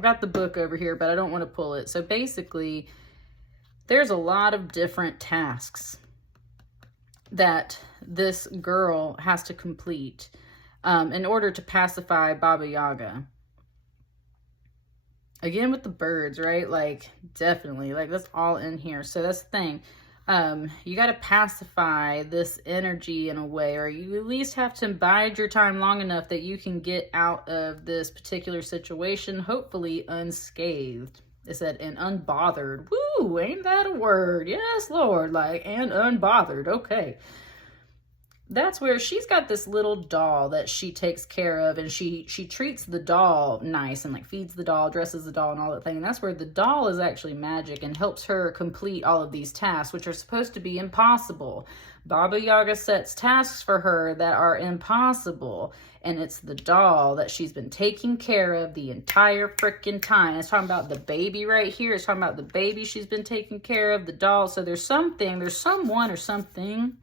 got the book over here, but I don't want to pull it. So basically, there's a lot of different tasks that this girl has to complete in order to pacify Baba Yaga. Again, with the birds, right? Like, definitely, like, that's all in here. So that's the thing. You got to pacify this energy in a way, or you at least have to bide your time long enough that you can get out of this particular situation, hopefully unscathed. It said, and unbothered. Woo, ain't that a word? Yes, Lord, like, and unbothered. Okay. That's where she's got this little doll that she takes care of, and she treats the doll nice and like feeds the doll, dresses the doll and all that thing. And that's where the doll is actually magic and helps her complete all of these tasks, which are supposed to be impossible. Baba Yaga sets tasks for her that are impossible. And it's the doll that she's been taking care of the entire freaking time. It's talking about the baby right here. It's talking about the baby she's been taking care of, the doll. So there's someone or something,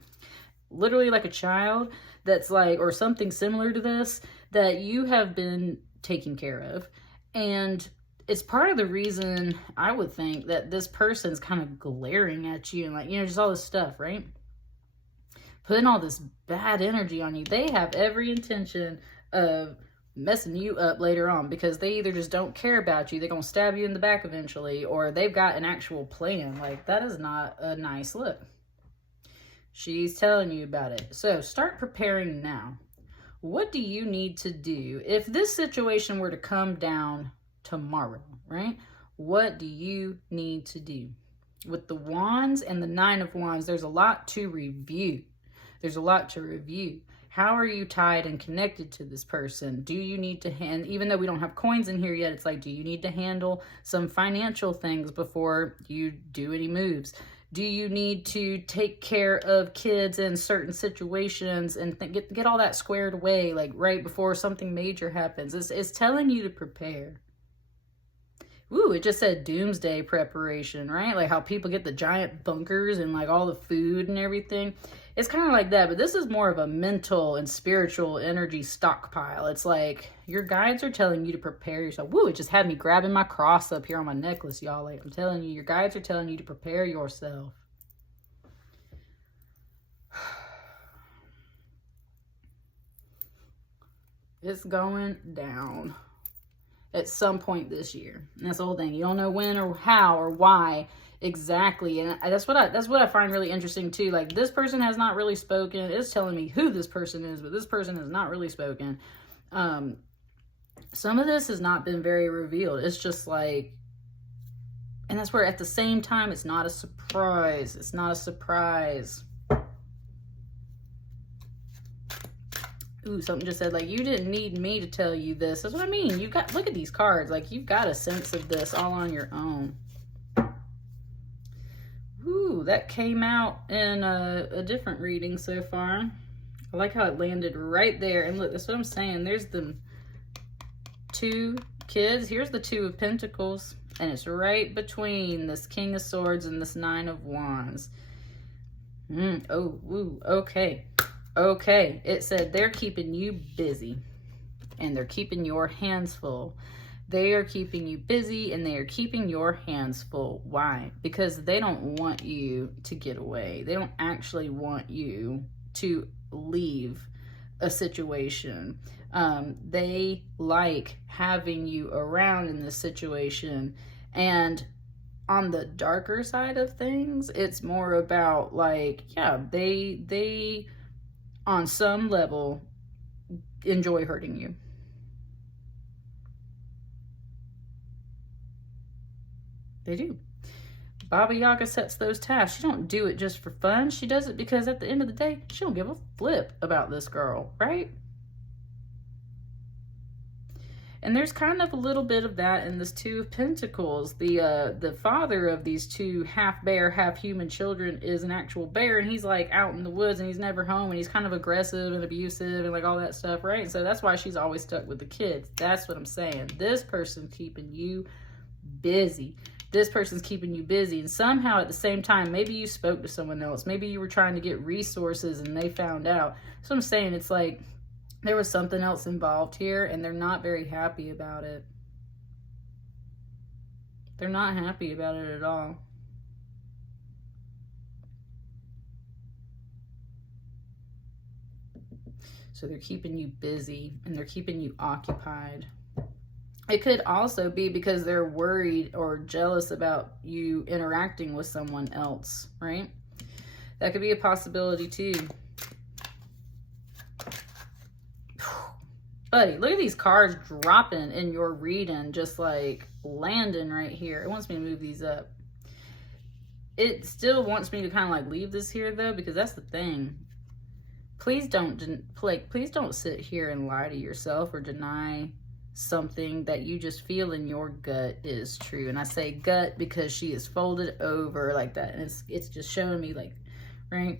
literally like a child, that's like, or something similar to this, that you have been taking care of. And it's part of the reason I would think that this person's kind of glaring at you and like, you know, just all this stuff, right? Putting all this bad energy on you. They have every intention of messing you up later on, because they either just don't care about you, they're going to stab you in the back eventually, or they've got an actual plan. Like, that is not a nice look. She's telling you about it. So start preparing now. What do you need to do if this situation were to come down tomorrow, right? What do you need to do? With the wands and the 9 of wands, there's a lot to review. There's a lot to review. How are you tied and connected to this person? Do you need to even though we don't have coins in here yet, it's like, do you need to handle some financial things before you do any moves? Do you need to take care of kids in certain situations and get all that squared away, like right before something major happens? It's telling you to prepare. Ooh, it just said doomsday preparation, right? Like how people get the giant bunkers and like all the food and everything. It's kind of like that, but this is more of a mental and spiritual energy stockpile. It's like your guides are telling you to prepare yourself. Woo, it just had me grabbing my cross up here on my necklace, y'all. Like, I'm telling you, your guides are telling you to prepare yourself. It's going down at some point this year. And that's the whole thing. You don't know when or how or why exactly. And that's what I find really interesting too. Like, this person has not really spoken. It's telling me who this person is, but this person has not really spoken. Some of this has not been very revealed. It's just like, and that's where at the same time, it's not a surprise. It's not a surprise. Ooh, something just said, like, you didn't need me to tell you this. That's what I mean. You've got, look at these cards. Like, you've got a sense of this all on your own. Ooh, that came out in a different reading so far. I like how it landed right there. And look, that's what I'm saying. There's the 2 kids. Here's the 2 of Pentacles. And it's right between this King of Swords and this 9 of Wands. Oh, ooh, okay. Okay, it said they're keeping you busy and they're keeping your hands full. They are keeping you busy and they are keeping your hands full. Why? Because they don't want you to get away. They don't actually want you to leave a situation. They like having you around in this situation. And on the darker side of things, it's more about like, yeah, they on some level enjoy hurting you. They do. Baba Yaga sets those tasks. She don't do it just for fun. She does it because at the end of the day, she don't give a flip about this girl, right? And there's kind of a little bit of that in this 2 of Pentacles. The father of these 2 half bear, half human children is an actual bear, and he's like out in the woods and he's never home, and he's kind of aggressive and abusive and like all that stuff, right? And so that's why she's always stuck with the kids. That's what I'm saying. This person's keeping you busy. This person's keeping you busy. And somehow at the same time, maybe you spoke to someone else. Maybe you were trying to get resources and they found out. So I'm saying, it's like there was something else involved here and they're not very happy about it. They're not happy about it at all. So they're keeping you busy and they're keeping you occupied. It could also be because they're worried or jealous about you interacting with someone else, right? That could be a possibility too. Buddy, look at these cards dropping in your reading, just like landing right here. It wants me to move these up. It still wants me to kind of like leave this here though, because that's the thing. Please don't sit here and lie to yourself or deny something that you just feel in your gut is true. And I say gut because she is folded over like that, and it's just showing me like, right?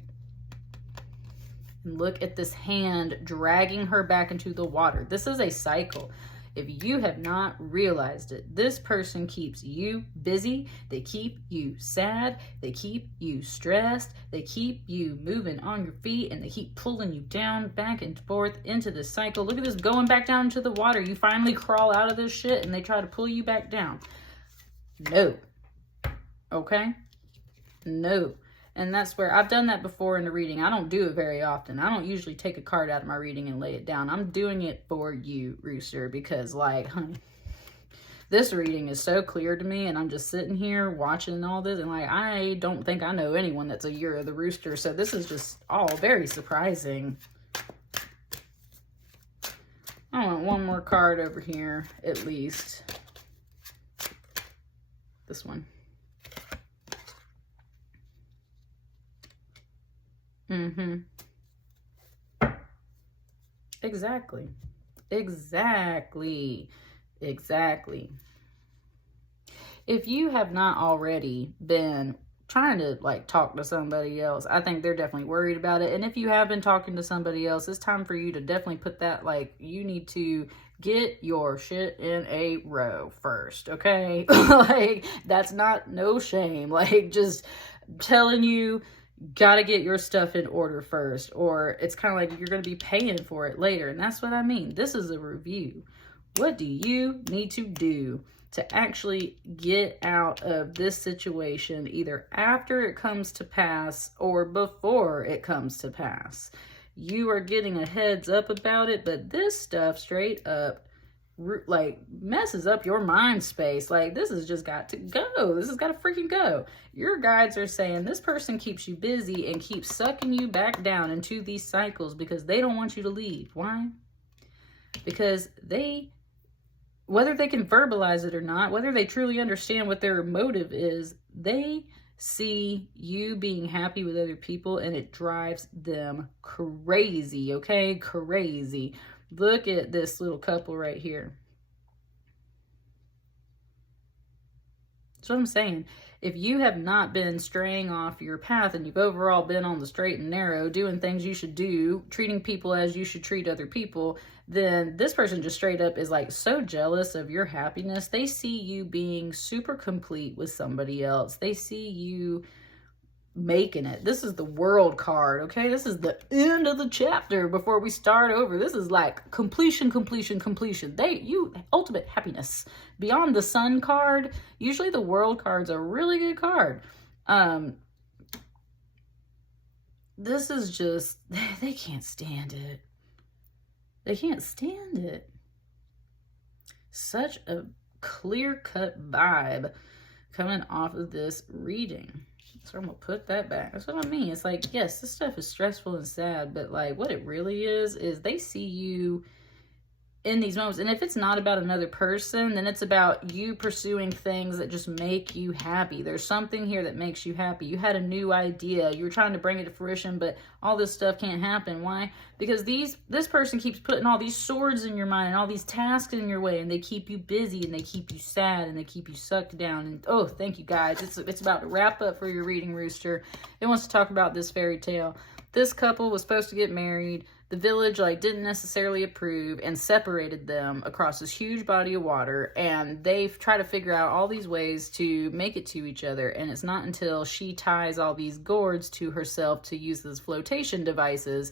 And look at this hand dragging her back into the water. This is a cycle. If you have not realized it, this person keeps you busy, they keep you sad, they keep you stressed, they keep you moving on your feet, and they keep pulling you down, back and forth into this cycle. Look at this, going back down into the water. You finally crawl out of this shit and they try to pull you back down. No. Okay? No. And that's where I've done that before in the reading. I don't do it very often. I don't usually take a card out of my reading and lay it down. I'm doing it for you, Rooster, because like, honey, this reading is so clear to me, and I'm just sitting here watching all this, and like, I don't think I know anyone that's a year of the Rooster, so this is just all very surprising. I want one more card over here, at least. This one. Exactly. Exactly. Exactly. If you have not already been trying to like talk to somebody else, I think they're definitely worried about it. And if you have been talking to somebody else, it's time for you to definitely put that, like, you need to get your shit in a row first, okay? Like, that's not no shame. Like, just telling you, gotta get your stuff in order first, or it's kind of like you're going to be paying for it later. And that's what I mean. This is a review. What do you need to do to actually get out of this situation, either after it comes to pass or before it comes to pass? You are getting a heads up about it, but this stuff straight up like messes up your mind space. Like, this has just got to go. This has got to freaking go. Your guides are saying this person keeps you busy and keeps sucking you back down into these cycles because they don't want you to leave. Why? Because they, whether they can verbalize it or not, whether they truly understand what their motive is, they see you being happy with other people and it drives them crazy, okay? Crazy. Look at this little couple right here. That's what I'm saying. If you have not been straying off your path and you've overall been on the straight and narrow, doing things you should do, treating people as you should treat other people, then this person just straight up is like so jealous of your happiness. They see you being super complete with somebody else. They see you making it. This is the world card, okay? This is the end of the chapter before we start over. This is like completion, completion, completion. Ultimate happiness. Beyond the sun card, usually the world card's a really good card. This is just, they can't stand it. They can't stand it. Such a clear-cut vibe coming off of this reading. So I'm gonna put that back. That's what I mean. It's like, yes, this stuff is stressful and sad, but like what it really is they see you in these moments. And if it's not about another person, then it's about you pursuing things that just make you happy. There's something here that makes you happy. You had a new idea. You were trying to bring it to fruition, but all this stuff can't happen. Why? Because this person keeps putting all these swords in your mind and all these tasks in your way, and they keep you busy and they keep you sad and they keep you sucked down. And oh, thank you guys. It's about to wrap up for your reading, Rooster. It wants to talk about this fairy tale. This couple was supposed to get married. The village didn't necessarily approve and separated them across this huge body of water, and they've tried to figure out all these ways to make it to each other. And it's not until she ties all these gourds to herself to use those flotation devices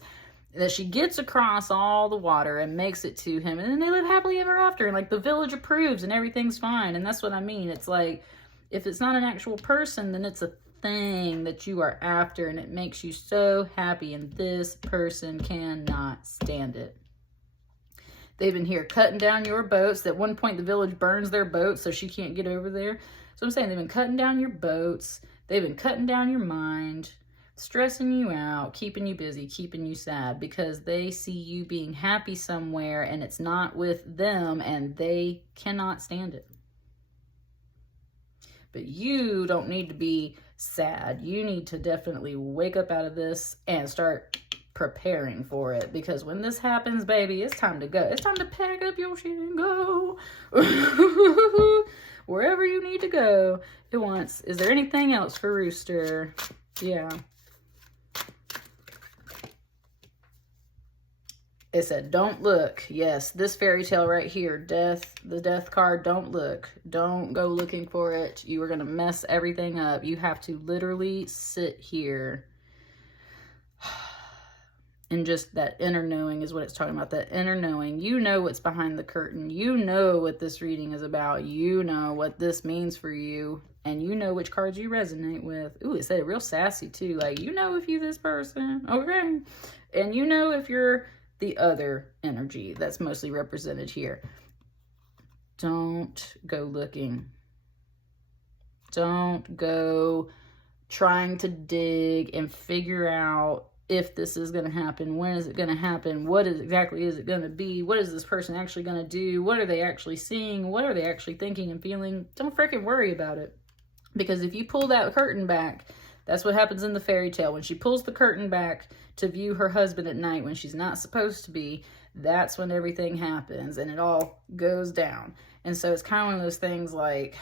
that she gets across all the water and makes it to him, and then they live happily ever after, and like the village approves and everything's fine. And that's what I mean. It's like, if it's not an actual person, then it's a thing that you are after, and it makes you so happy, and this person cannot stand it. They've been here cutting down your boats. At one point the village burns their boats so she can't get over there. So I'm saying they've been cutting down your boats, they've been cutting down your mind, stressing you out, keeping you busy, keeping you sad, because they see you being happy somewhere and it's not with them, and they cannot stand it. But you don't need to be sad. You need to definitely wake up out of this and start preparing for it, because when this happens, baby, it's time to go. It's time to pack up your shit and go wherever you need to go at once. Is there anything else for Rooster? Yeah. It said, don't look. Yes, this fairy tale right here, death, the death card, don't look. Don't go looking for it. You are going to mess everything up. You have to literally sit here. And just that inner knowing is what it's talking about. That inner knowing. You know what's behind the curtain. You know what this reading is about. You know what this means for you. And you know which cards you resonate with. Ooh, it said real sassy too. Like, you know if you this person. Okay. And you know if you're the other energy that's mostly represented here. Don't go looking. Don't go trying to dig and figure out if this is going to happen, when is it going to happen, what exactly is it going to be, what is this person actually going to do, what are they actually seeing, what are they actually thinking and feeling. Don't freaking worry about it. Because if you pull that curtain back, that's what happens in the fairy tale. When she pulls the curtain back to view her husband at night when she's not supposed to be, that's when everything happens and it all goes down. And so it's kind of one of those things like...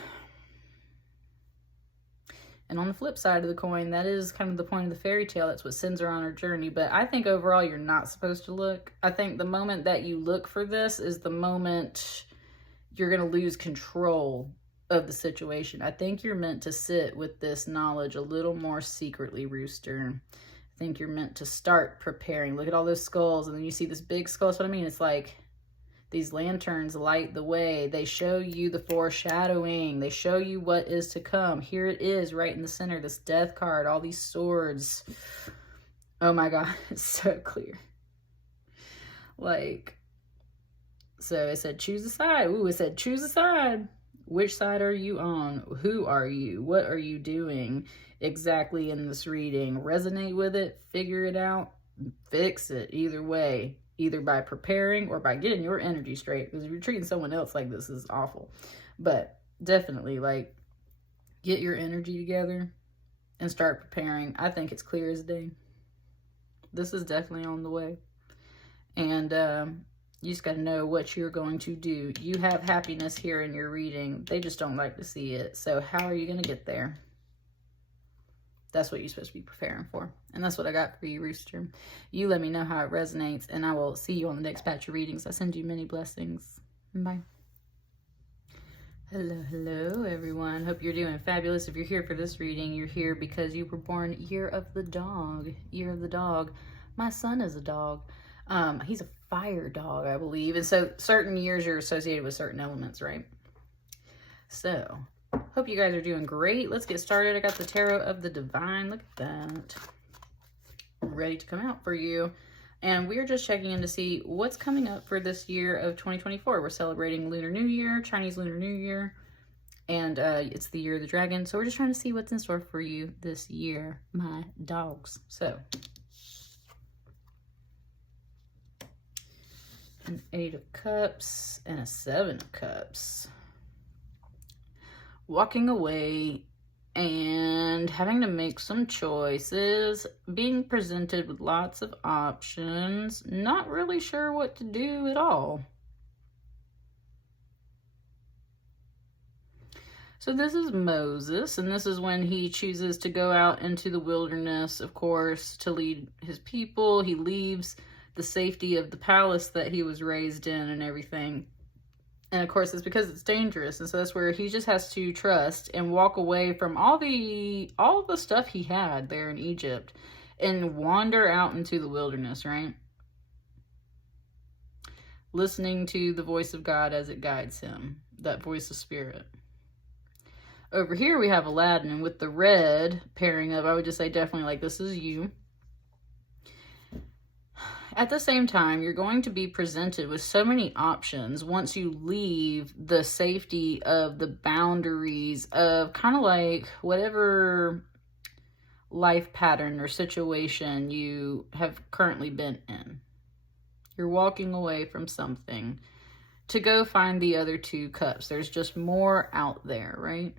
And on the flip side of the coin, that is kind of the point of the fairy tale. That's what sends her on her journey. But I think overall, you're not supposed to look. I think the moment that you look for this is the moment you're going to lose control of the situation. I think you're meant to sit with this knowledge a little more secretly, Rooster. I think you're meant to start preparing. Look at all those skulls. And then you see this big skull. That's what I mean. It's like... These lanterns light the way. They show you the foreshadowing. They show you what is to come. Here it is right in the center. This death card. All these swords. Oh my God. It's so clear. Like, so it said choose a side. Ooh, it said choose a side. Which side are you on? Who are you? What are you doing exactly in this reading? Resonate with it. Figure it out. Fix it. Either way. Either by preparing or by getting your energy straight. Because if you're treating someone else like this, is awful. But definitely, like, get your energy together and start preparing. I think it's clear as day. This is definitely on the way. And you just got to know what you're going to do. You have happiness here in your reading. They just don't like to see it. So how are you going to get there? That's what you're supposed to be preparing for. And that's what I got for you, Rooster. You let me know how it resonates, and I will see you on the next batch of readings. I send you many blessings. Bye. Hello, everyone. Hope you're doing fabulous. If you're here for this reading, you're here because you were born year of the dog. Year of the dog. My son is a dog. He's a fire dog, I believe. And so certain years you're associated with certain elements, right? So... hope you guys are doing great. Let's get started. I got the Tarot of the Divine. Look at that. Ready to come out for you. And we're just checking in to see what's coming up for this year of 2024. We're celebrating Lunar New Year, Chinese Lunar New Year. And it's the year of the dragon. So we're just trying to see what's in store for you this year, my dogs. So, an 8 of Cups and a 7 of Cups. Walking away and having to make some choices, being presented with lots of options, not really sure what to do at all. So this is Moses, and this is when he chooses to go out into the wilderness, of course, to lead his people. He leaves the safety of the palace that he was raised in and everything. And of course, it's because it's dangerous. And so that's where he just has to trust and walk away from all the stuff he had there in Egypt and wander out into the wilderness, right? Listening to the voice of God as it guides him, that voice of spirit. Over here we have Aladdin, and with the red pairing up, I would just say definitely like this is you. At the same time, you're going to be presented with so many options once you leave the safety of the boundaries of kind of like whatever life pattern or situation you have currently been in. You're walking away from something to go find the other 2 cups. There's just more out there, right?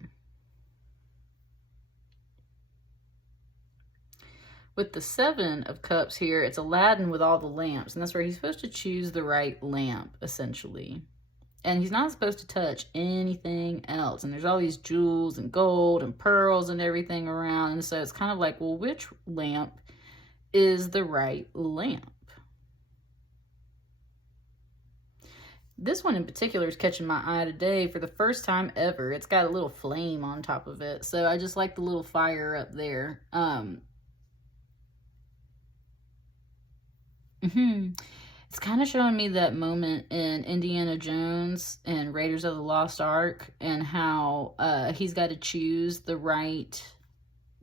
With the 7 of Cups here, it's Aladdin with all the lamps. And that's where he's supposed to choose the right lamp, essentially. And he's not supposed to touch anything else. And there's all these jewels and gold and pearls and everything around. And so it's kind of like, well, which lamp is the right lamp? This one in particular is catching my eye today for the first time ever. It's got a little flame on top of it. So I just like the little fire up there. It's kind of showing me that moment in Indiana Jones and Raiders of the Lost Ark, and how he's got to choose the right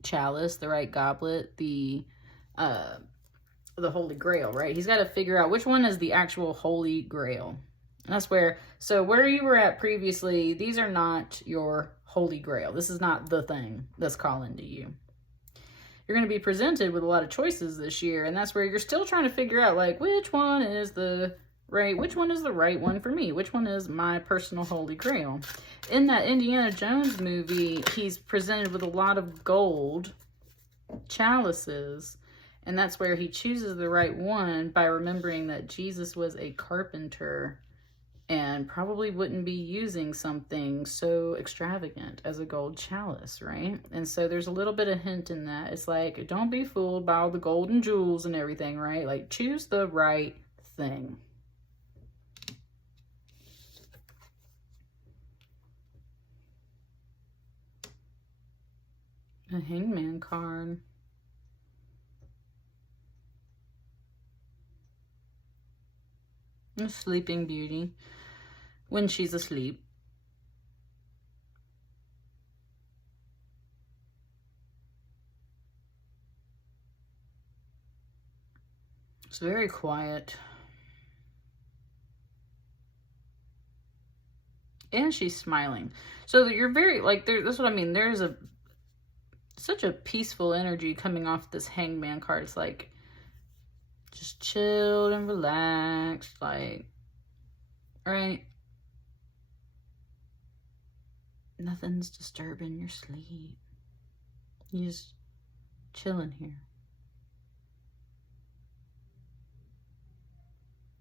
chalice, the right goblet, the Holy Grail, right? He's got to figure out which one is the actual Holy Grail. And that's where, so where you were at previously, these are not your Holy Grail. This is not the thing that's calling to you. You're going to be presented with a lot of choices this year, and that's where you're still trying to figure out, like, which one is the right one for me? Which one is my personal Holy Grail? In that Indiana Jones movie, he's presented with a lot of gold chalices, and that's where he chooses the right one by remembering that Jesus was a carpenter and probably wouldn't be using something so extravagant as a gold chalice, right? And so there's a little bit of hint in that. It's like, don't be fooled by all the gold and jewels and everything, right? Like, choose the right thing. A Hangman card. A Sleeping Beauty. When she's asleep. It's very quiet. And she's smiling. So you're very, like, that's what I mean. There's such a peaceful energy coming off this Hangman card. It's like, just chilled and relaxed, like, right? Nothing's disturbing your sleep. You're just chilling here.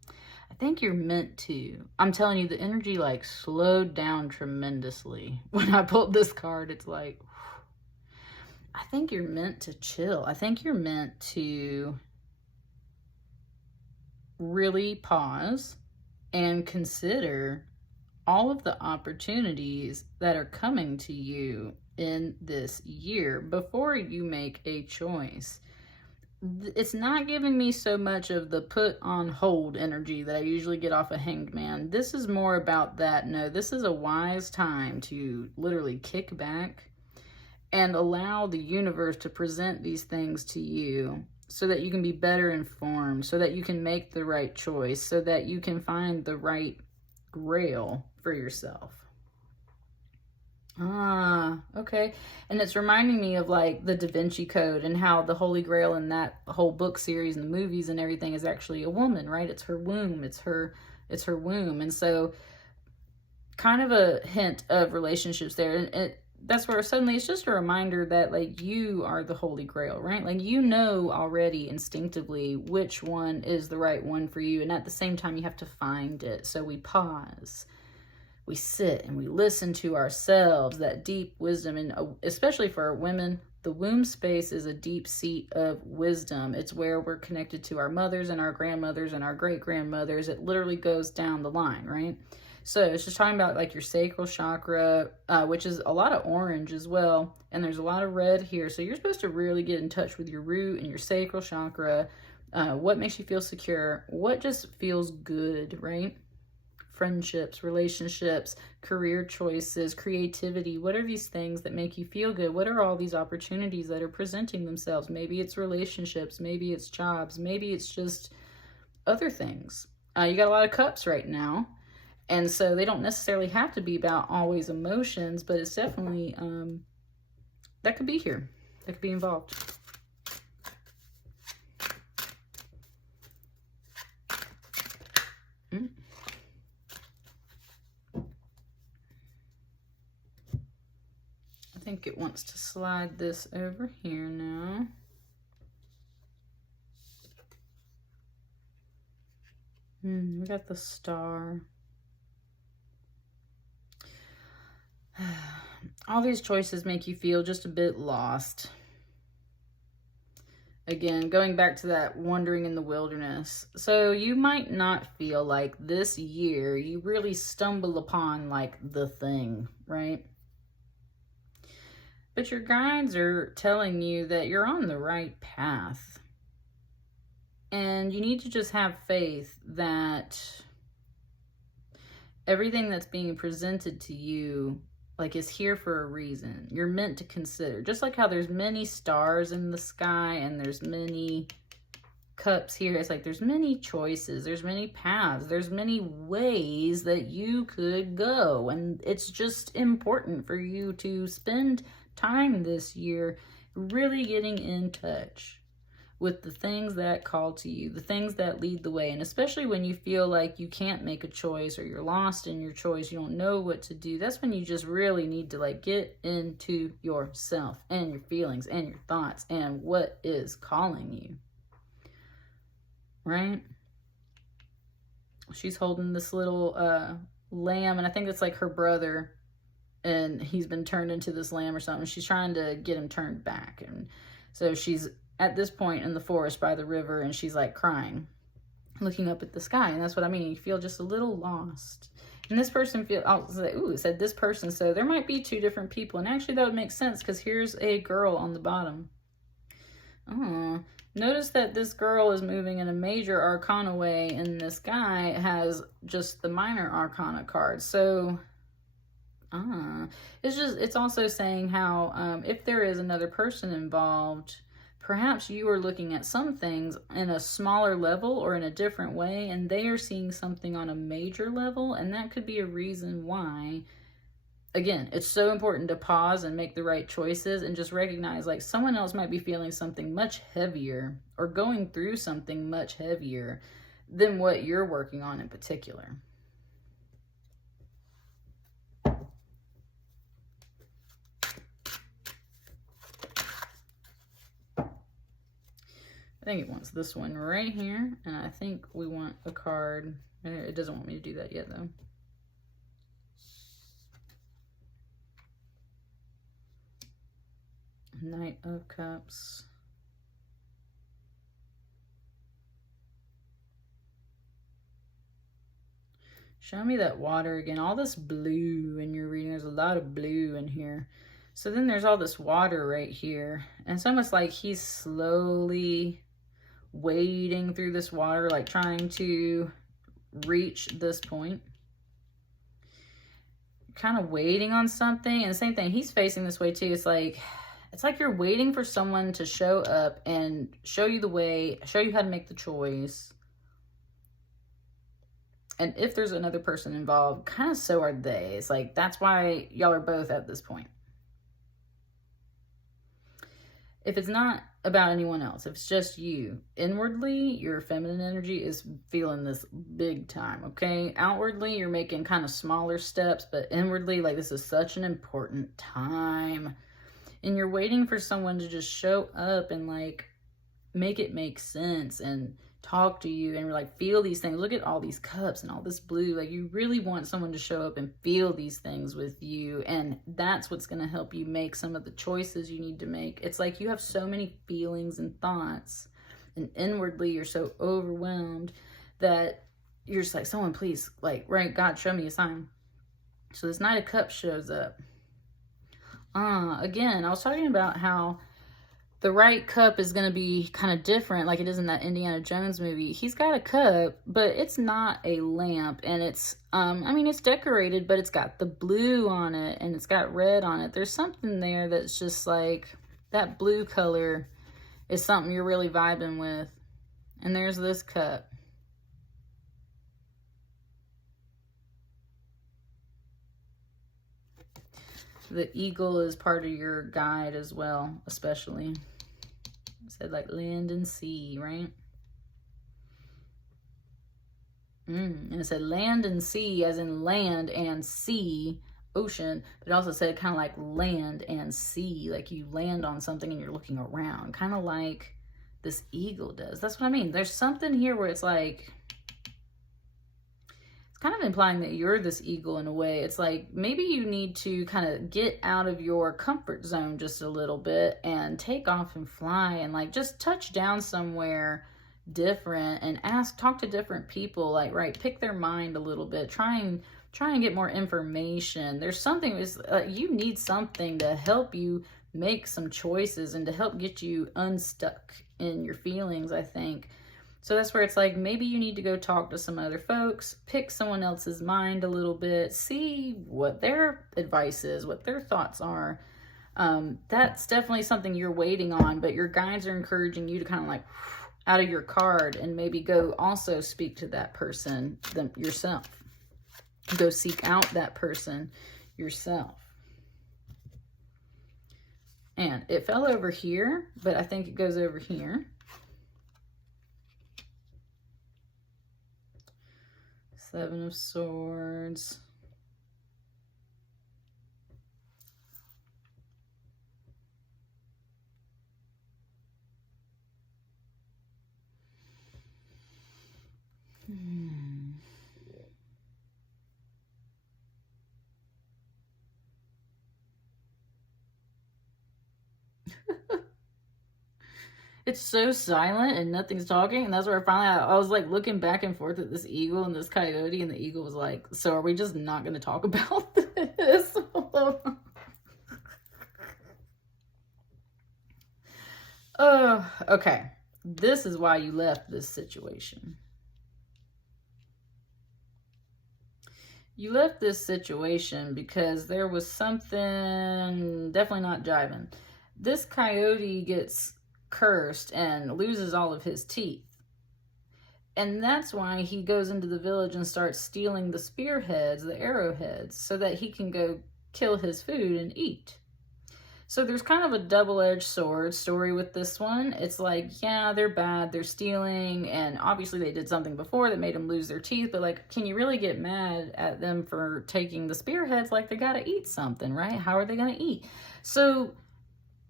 I think you're meant to. I'm telling you, the energy, like, slowed down tremendously. When I pulled this card, it's like, I think you're meant to chill. I think you're meant to really pause and consider all of the opportunities that are coming to you in this year before you make a choice. It's not giving me so much of the put on hold energy that I usually get off a Hanged Man. This is more about that. No, this is a wise time to literally kick back and allow the universe to present these things to you so that you can be better informed, so that you can make the right choice, so that you can find the right grail for yourself. Okay. And it's reminding me of, like, the Da Vinci Code and how the Holy Grail in that whole book series and the movies and everything is actually a woman, right? It's her womb. It's her womb. And so kind of a hint of relationships there. And that's where suddenly it's just a reminder that, like, you are the Holy Grail, right? Like, you know already instinctively which one is the right one for you. And at the same time, you have to find it. So we pause. We sit and we listen to ourselves, that deep wisdom. And especially for our women, the womb space is a deep seat of wisdom. It's where we're connected to our mothers and our grandmothers and our great-grandmothers. It literally goes down the line, right? So it's just talking about, like, your sacral chakra, which is a lot of orange as well. And there's a lot of red here. So you're supposed to really get in touch with your root and your sacral chakra. What makes you feel secure? What just feels good, right? Friendships, relationships, career choices, creativity. What are these things that make you feel good? What are all these opportunities that are presenting themselves? Maybe it's relationships, maybe it's jobs, maybe it's just other things. You got a lot of cups right now, and so they don't necessarily have to be about always emotions, but it's definitely that could be here, that could be involved. I think it wants to slide this over here now. We got the star. All these choices make you feel just a bit lost. Again, going back to that wandering in the wilderness. So you might not feel like this year you really stumble upon like the thing, right? But your guides are telling you that you're on the right path. And you need to just have faith that everything that's being presented to you like is here for a reason. You're meant to consider. Just like how there's many stars in the sky and there's many cups here. It's like there's many choices. There's many paths. There's many ways that you could go. And it's just important for you to spend time this year really getting in touch with the things that call to you, the things that lead the way. And especially when you feel like you can't make a choice or you're lost in your choice, you don't know what to do, that's when you just really need to like get into yourself and your feelings and your thoughts and what is calling you, right? She's holding this little lamb, and I think it's like her brother, and he's been turned into this lamb or something. She's trying to get him turned back. And so she's at this point in the forest by the river, and she's like crying, looking up at the sky. And that's what I mean. You feel just a little lost. And this person said this person. So there might be two different people. And actually that would make sense because here's a girl on the bottom. Notice that this girl is moving in a major arcana way, and this guy has just the minor arcana card. So it's also saying how if there is another person involved, perhaps you are looking at some things in a smaller level or in a different way, and they are seeing something on a major level, and that could be a reason why. Again, it's so important to pause and make the right choices and just recognize like someone else might be feeling something much heavier or going through something much heavier than what you're working on in particular. I think it wants this one right here, and I think we want a card. It doesn't want me to do that yet, though. Knight of Cups. Show me that water again. All this blue in your reading. There's a lot of blue in here. So then there's all this water right here. And it's almost like he's slowly wading through this water, like trying to reach this point. Kind of waiting on something. And the same thing, he's facing this way too. It's like you're waiting for someone to show up and show you the way, show you how to make the choice. And if there's another person involved, kind of so are they. It's like, that's why y'all are both at this point. If it's not about anyone else, if it's just you, inwardly, your feminine energy is feeling this big time, okay? Outwardly, you're making kind of smaller steps, but inwardly, like, this is such an important time. And you're waiting for someone to just show up and, like, make it make sense and talk to you and, like, feel these things. Look at all these cups and all this blue. Like, you really want someone to show up and feel these things with you, and that's what's going to help you make some of the choices you need to make. It's like you have so many feelings and thoughts, and inwardly you're so overwhelmed that you're just like, someone please, like, right, God, show me a sign. So this Knight of Cups shows up. Again, I was talking about how the right cup is going to be kind of different, like it is in that Indiana Jones movie. He's got a cup, but it's not a lamp, and it's, I mean, it's decorated, but it's got the blue on it, and it's got red on it. There's something there that's just like, that blue color is something you're really vibing with. And there's this cup. The eagle is part of your guide as well, especially. It said like land and sea, right? And it said land and sea, as in land and sea, ocean. But it also said kind of like land and sea, like you land on something and you're looking around, kind of like this eagle does. That's what I mean. There's something here where it's kind of implying that you're this eagle in a way. It's like maybe you need to kind of get out of your comfort zone just a little bit and take off and fly and like just touch down somewhere different and talk to different people, like, right, pick their mind a little bit, try and get more information. There's something, you need something to help you make some choices and to help get you unstuck in your feelings, I think. So that's where it's like, maybe you need to go talk to some other folks, pick someone else's mind a little bit, see what their advice is, what their thoughts are. That's definitely something you're waiting on, but your guides are encouraging you to kind of like out of your card and maybe go also speak to that person yourself. Go seek out that person yourself. And it fell over here, but I think it goes over here. Seven of Swords. It's so silent and nothing's talking, and that's where I was like looking back and forth at this eagle and this coyote, and the eagle was like, so are we just not going to talk about this? Oh, okay. This is why you left this situation. You left this situation because there was something definitely not jiving. This coyote gets cursed and loses all of his teeth. And that's why he goes into the village and starts stealing the spearheads, the arrowheads, so that he can go kill his food and eat. So there's kind of a double-edged sword story with this one. It's like, yeah, they're bad, they're stealing, and obviously they did something before that made them lose their teeth, but like, can you really get mad at them for taking the spearheads? Like, they gotta eat something, right? How are they gonna eat? So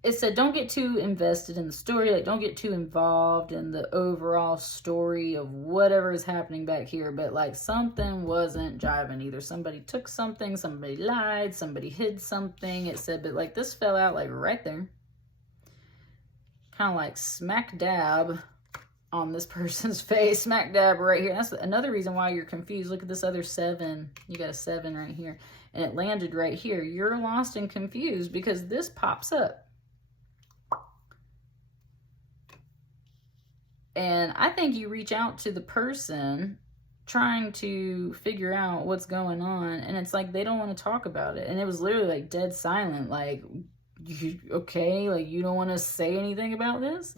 it said, don't get too invested in the story, like don't get too involved in the overall story of whatever is happening back here, but like something wasn't jiving. Either somebody took something, somebody lied, somebody hid something. It said, but like this fell out like right there. Kind of like smack dab on this person's face, smack dab right here. That's another reason why you're confused. Look at this other 7. You got a 7 right here, and it landed right here. You're lost and confused because this pops up. And I think you reach out to the person trying to figure out what's going on, and it's like they don't want to talk about it. And it was literally like dead silent, like, okay, like you don't want to say anything about this?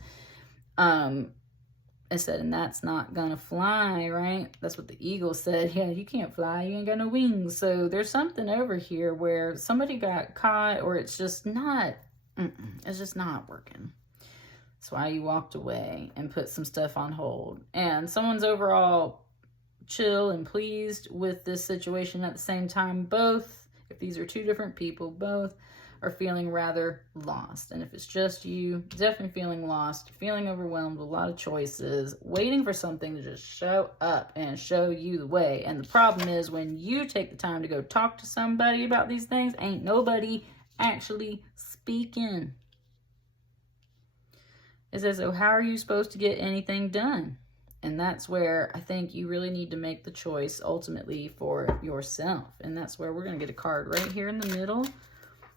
It said, and that's not gonna fly, right? That's what the eagle said. Yeah, you can't fly, you ain't got no wings. So there's something over here where somebody got caught, or it's just not, it's just not working. That's why you walked away and put some stuff on hold. And someone's overall chill and pleased with this situation at the same time. Both, if these are 2 different people, both are feeling rather lost. And if it's just you, definitely feeling lost, feeling overwhelmed with a lot of choices, waiting for something to just show up and show you the way. And the problem is when you take the time to go talk to somebody about these things, ain't nobody actually speaking. It says, so how are you supposed to get anything done? And that's where I think you really need to make the choice ultimately for yourself. And that's where we're going to get a card right here in the middle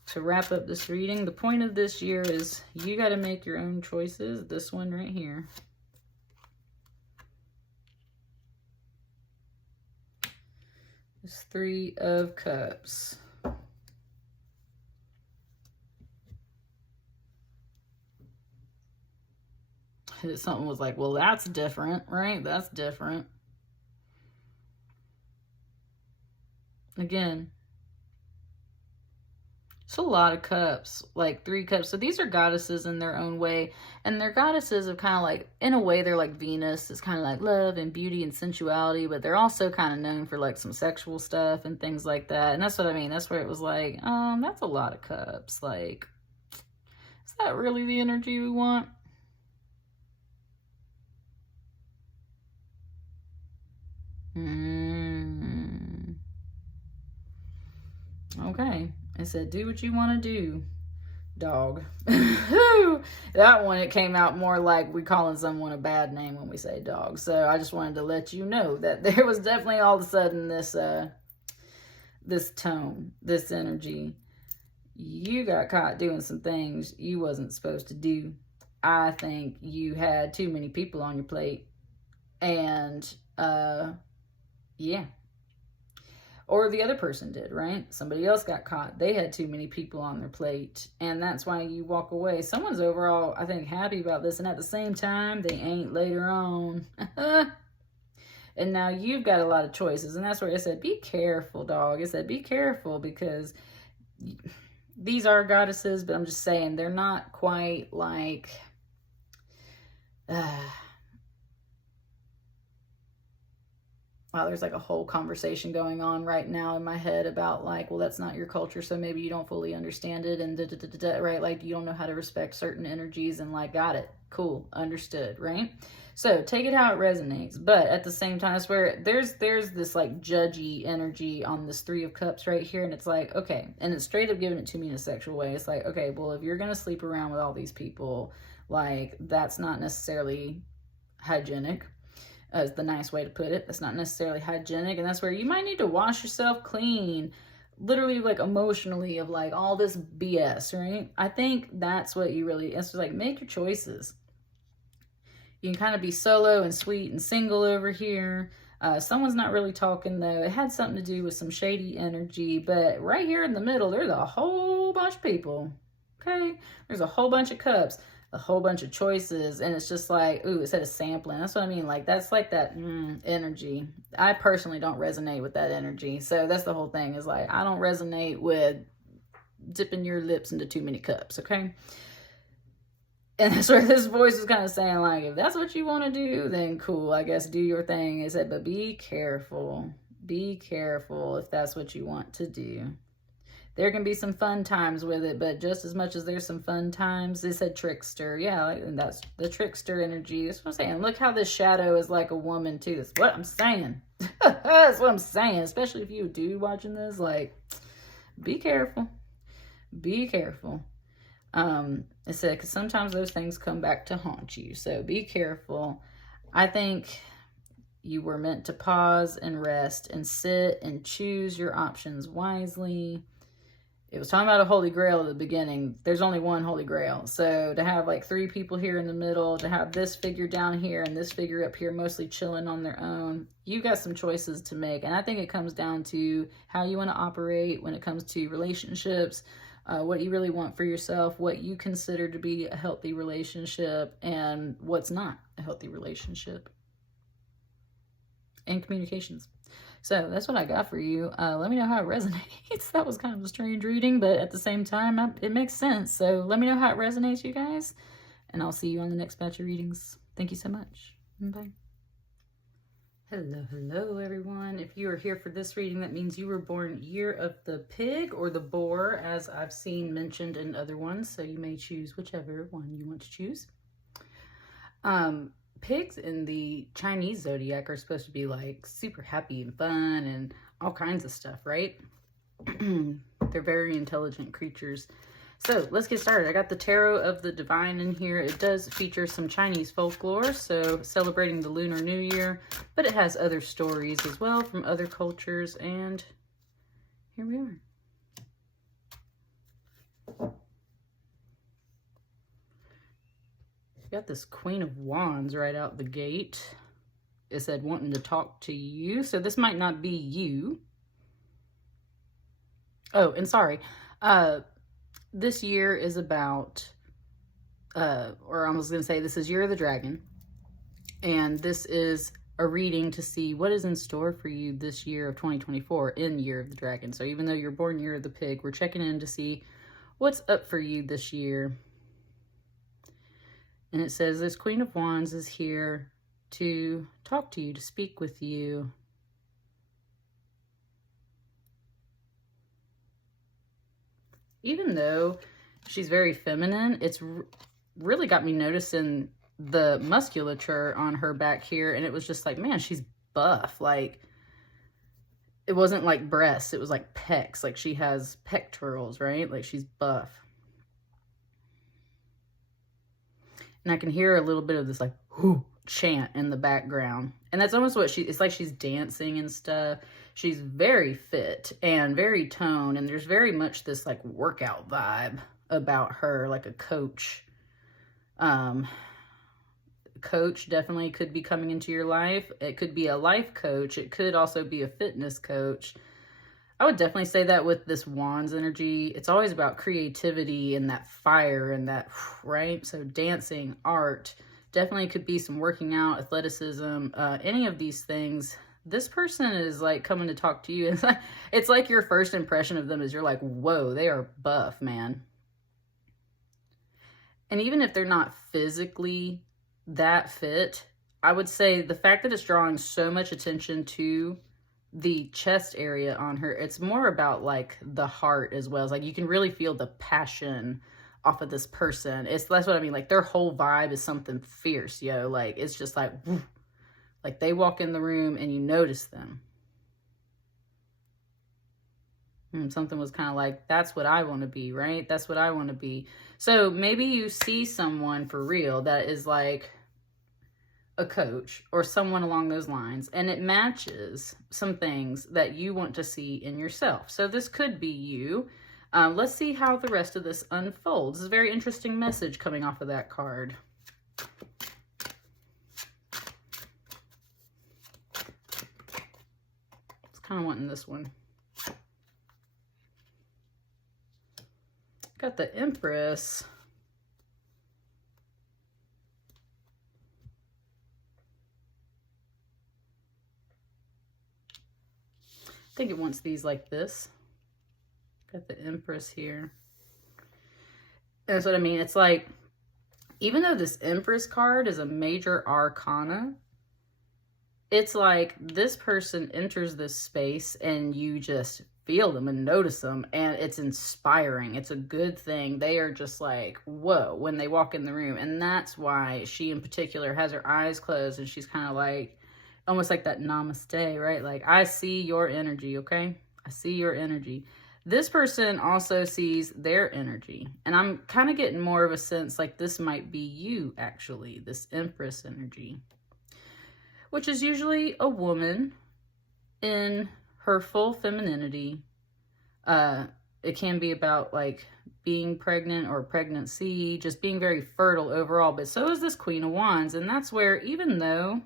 to wrap up this reading. The point of this year is you got to make your own choices. This one right here. This 3 of Cups. Something was like, well, that's different, right? That's different. Again, it's a lot of cups, like 3 cups. So these are goddesses in their own way. And they're goddesses of kind of like, in a way, they're like Venus. It's kind of like love and beauty and sensuality. But they're also kind of known for like some sexual stuff and things like that. And that's what I mean. That's where it was like, that's a lot of cups. Like, is that really the energy we want? Okay. It said, do what you want to do, dog. That one, it came out more like we calling someone a bad name when we say dog. So I just wanted to let you know that there was definitely all of a sudden this this tone, this energy. You got caught doing some things you wasn't supposed to do. I think you had too many people on your plate. And yeah. Or the other person did, right? Somebody else got caught. They had too many people on their plate. And that's why you walk away. Someone's overall, I think, happy about this. And at the same time, they ain't later on. And now you've got a lot of choices. And that's where it said, be careful, dog. It said, be careful, because these are goddesses. But I'm just saying, they're not quite like... Wow, there's like a whole conversation going on right now in my head about like, well, that's not your culture, so maybe you don't fully understand it, and right? Like, you don't know how to respect certain energies, and like, got it, cool, understood, right? So take it how it resonates, but at the same time, I swear, there's this like judgy energy on this Three of Cups right here, and it's like, okay, and it's straight up giving it to me in a sexual way. It's like, okay, well, if you're gonna sleep around with all these people, like, that's not necessarily hygienic. Is the nice way to put it. That's not necessarily hygienic, and that's where you might need to wash yourself clean, literally, like, emotionally, of like all this BS, right? I think that's what you really, it's like, make your choices. You can kind of be solo and sweet and single over here. Someone's not really talking though. It had something to do with some shady energy, but right here in the middle, there's a whole bunch of people. Okay, there's a whole bunch of cups, a whole bunch of choices, and it's just like, ooh, it said a sampling. That's what I mean. Like, that's like that energy. I personally don't resonate with that energy. So that's the whole thing, is like, I don't resonate with dipping your lips into too many cups, okay? And that's where this voice is kind of saying, like, if that's what you want to do, then cool, I guess do your thing. It said, but be careful. Be careful if that's what you want to do. There can be some fun times with it, but just as much as there's some fun times, it said trickster. Yeah, and that's the trickster energy. That's what I'm saying. Look how this shadow is like a woman, too. That's what I'm saying. That's what I'm saying. Especially if you a dude watching this, like, be careful. Be careful. It said, because sometimes those things come back to haunt you. So be careful. I think you were meant to pause and rest and sit and choose your options wisely. It was talking about a holy grail at the beginning. There's only one holy grail. So to have like three people here in the middle, to have this figure down here and this figure up here mostly chilling on their own, you got some choices to make. And I think it comes down to how you want to operate when it comes to relationships, what you really want for yourself, what you consider to be a healthy relationship, and what's not a healthy relationship. And communications. So that's what I got for you. Let me know how it resonates. That was kind of a strange reading, but at the same time, it makes sense. So let me know how it resonates, you guys. And I'll see you on the next batch of readings. Thank you so much. Bye. Hello, everyone. If you are here for this reading, that means you were born year of the pig or the boar, as I've seen mentioned in other ones. So you may choose whichever one you want to choose. Pigs in the Chinese zodiac are supposed to be like super happy and fun and all kinds of stuff, right? They're very intelligent creatures. So let's get started. I got the Tarot of the Divine in here. It does feature some Chinese folklore, so celebrating the Lunar New Year, but it has other stories as well from other cultures, and here we are. Got this Queen of Wands right out the gate. It said wanting to talk to you. So this might not be you. Oh, and sorry. This year is about, or I was going to say this is Year of the Dragon. And this is a reading to see what is in store for you this year of 2024 in Year of the Dragon. So even though you're born Year of the Pig, we're checking in to see what's up for you this year. And it says this Queen of Wands is here to talk to you, to speak with you. Even though she's very feminine, it's really got me noticing the musculature on her back here. And it was just like, man, she's buff. Like, it wasn't like breasts, it was like pecs. Like she has pectorals, right? Like she's buff. And I can hear a little bit of this like whoo chant in the background. And that's almost what it's like she's dancing and stuff. She's very fit and very toned, and there's very much this like workout vibe about her, like a coach. Coach definitely could be coming into your life. It could be a life coach. It could also be a fitness coach. I would definitely say that with this Wands energy, it's always about creativity and that fire and that, right? So dancing, art, definitely could be some working out, athleticism, any of these things. This person is like coming to talk to you. It's like your first impression of them is you're like, whoa, they are buff, man. And even if they're not physically that fit, I would say the fact that it's drawing so much attention to the chest area on her, it's more about like the heart as well. It's like you can really feel the passion off of this person. That's what I mean. Like their whole vibe is something fierce, yo. Like it's just like, whoo. Like they walk in the room and you notice them. Something was kind of like, that's what I want to be, right? That's what I want to be. So maybe you see someone for real that is like a coach or someone along those lines, and it matches some things that you want to see in yourself. So this could be you. Let's see how the rest of this unfolds. It's a very interesting message coming off of that card. It's kind of wanting this one. Got the Empress. I think it wants these like this. Got the Empress here. That's what I mean. It's like, even though this Empress card is a major arcana, it's like this person enters this space and you just feel them and notice them, and it's inspiring. It's a good thing. They are just like, whoa, when they walk in the room. And that's why she in particular has her eyes closed and she's kind of like, almost like that namaste, right? Like, I see your energy, okay? I see your energy. This person also sees their energy. And I'm kind of getting more of a sense like this might be you, actually, this Empress energy, which is usually a woman in her full femininity. It can be about like being pregnant or pregnancy, just being very fertile overall. But so is this Queen of Wands. And that's where, even though,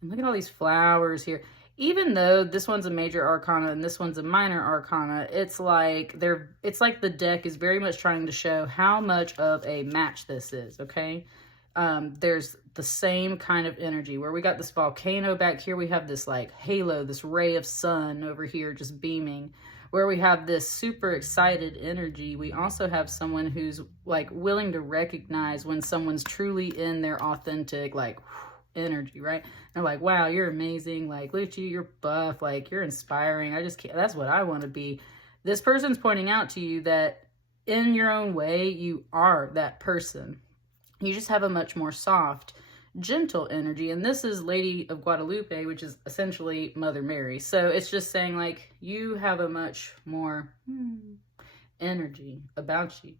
and look at all these flowers here, even though this one's a major arcana and this one's a minor arcana, it's like the deck is very much trying to show how much of a match this is, okay? There's the same kind of energy where we got this volcano back here. We have this like halo, this ray of sun over here just beaming. Where we have this super excited energy, we also have someone who's like willing to recognize when someone's truly in their authentic like energy, right? They're like, wow, you're amazing. Like, look at you, you're buff. Like, you're inspiring. I just can't, that's what I want to be. This person's pointing out to you that in your own way, you are that person. You just have a much more soft, gentle energy. And this is Lady of Guadalupe, which is essentially Mother Mary. So it's just saying like, you have a much more energy about you.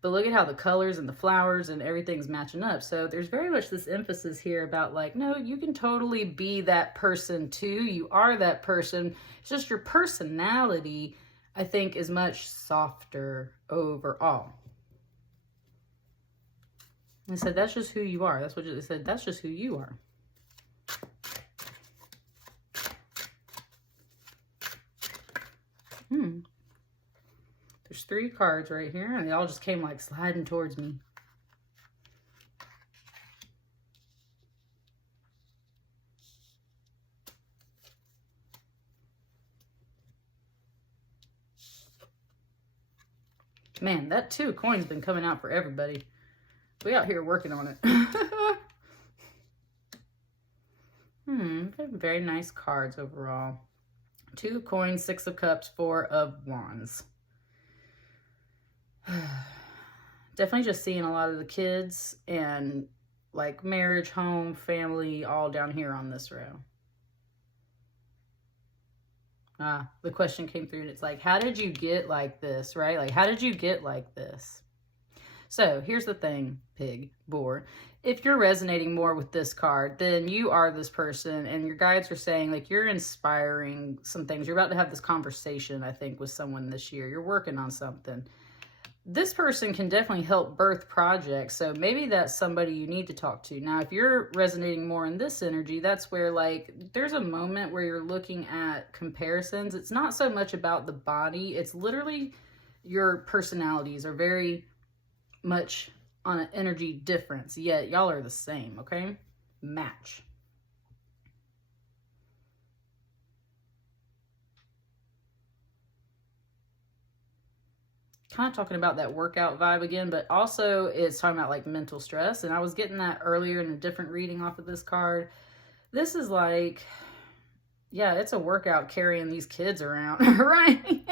But look at how the colors and the flowers and everything's matching up. So there's very much this emphasis here about like, no, you can totally be that person too. You are that person. It's just your personality, I think, is much softer overall. I said, that's just who you are. That's what it said. That's just who you are. There's 3 cards right here, and they all just came like sliding towards me. Man, that 2 of coins been coming out for everybody. We out here working on it. Very nice cards overall. 2 of coins, 6 of cups, 4 of wands. Definitely just seeing a lot of the kids and like marriage, home, family, all down here on this row. The question came through and it's like, how did you get like this, right? Like, how did you get like this? So here's the thing, pig, boar. If you're resonating more with this card, then you are this person, and your guides are saying, like, you're inspiring some things. You're about to have this conversation, I think, with someone this year. You're working on something. This person can definitely help birth projects, so maybe that's somebody you need to talk to. Now, if you're resonating more in this energy, that's where, like, there's a moment where you're looking at comparisons. It's not so much about the body. It's literally your personalities are very much on an energy difference, yet y'all are the same, okay? Match. Kind of talking about that workout vibe again, but also it's talking about like mental stress, and I was getting that earlier in a different reading off of this card. This is like, yeah, it's a workout carrying these kids around, right?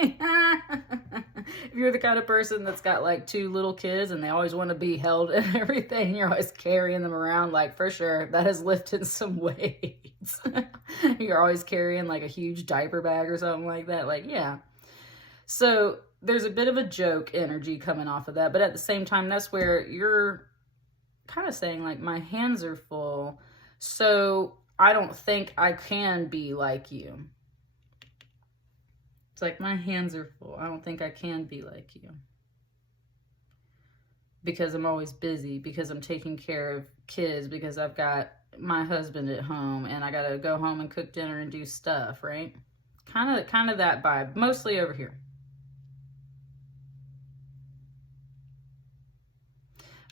If you're the kind of person that's got like 2 little kids and they always want to be held and everything, you're always carrying them around, like, for sure, that has lifted some weights. You're always carrying like a huge diaper bag or something like that. Like, yeah. So there's a bit of a joke energy coming off of that, but at the same time, that's where you're kind of saying, like, my hands are full, so I don't think I can be like you. It's like, my hands are full. I don't think I can be like you. Because I'm always busy, because I'm taking care of kids, because I've got my husband at home and I got to go home and cook dinner and do stuff, right? Kind of that vibe, mostly over here.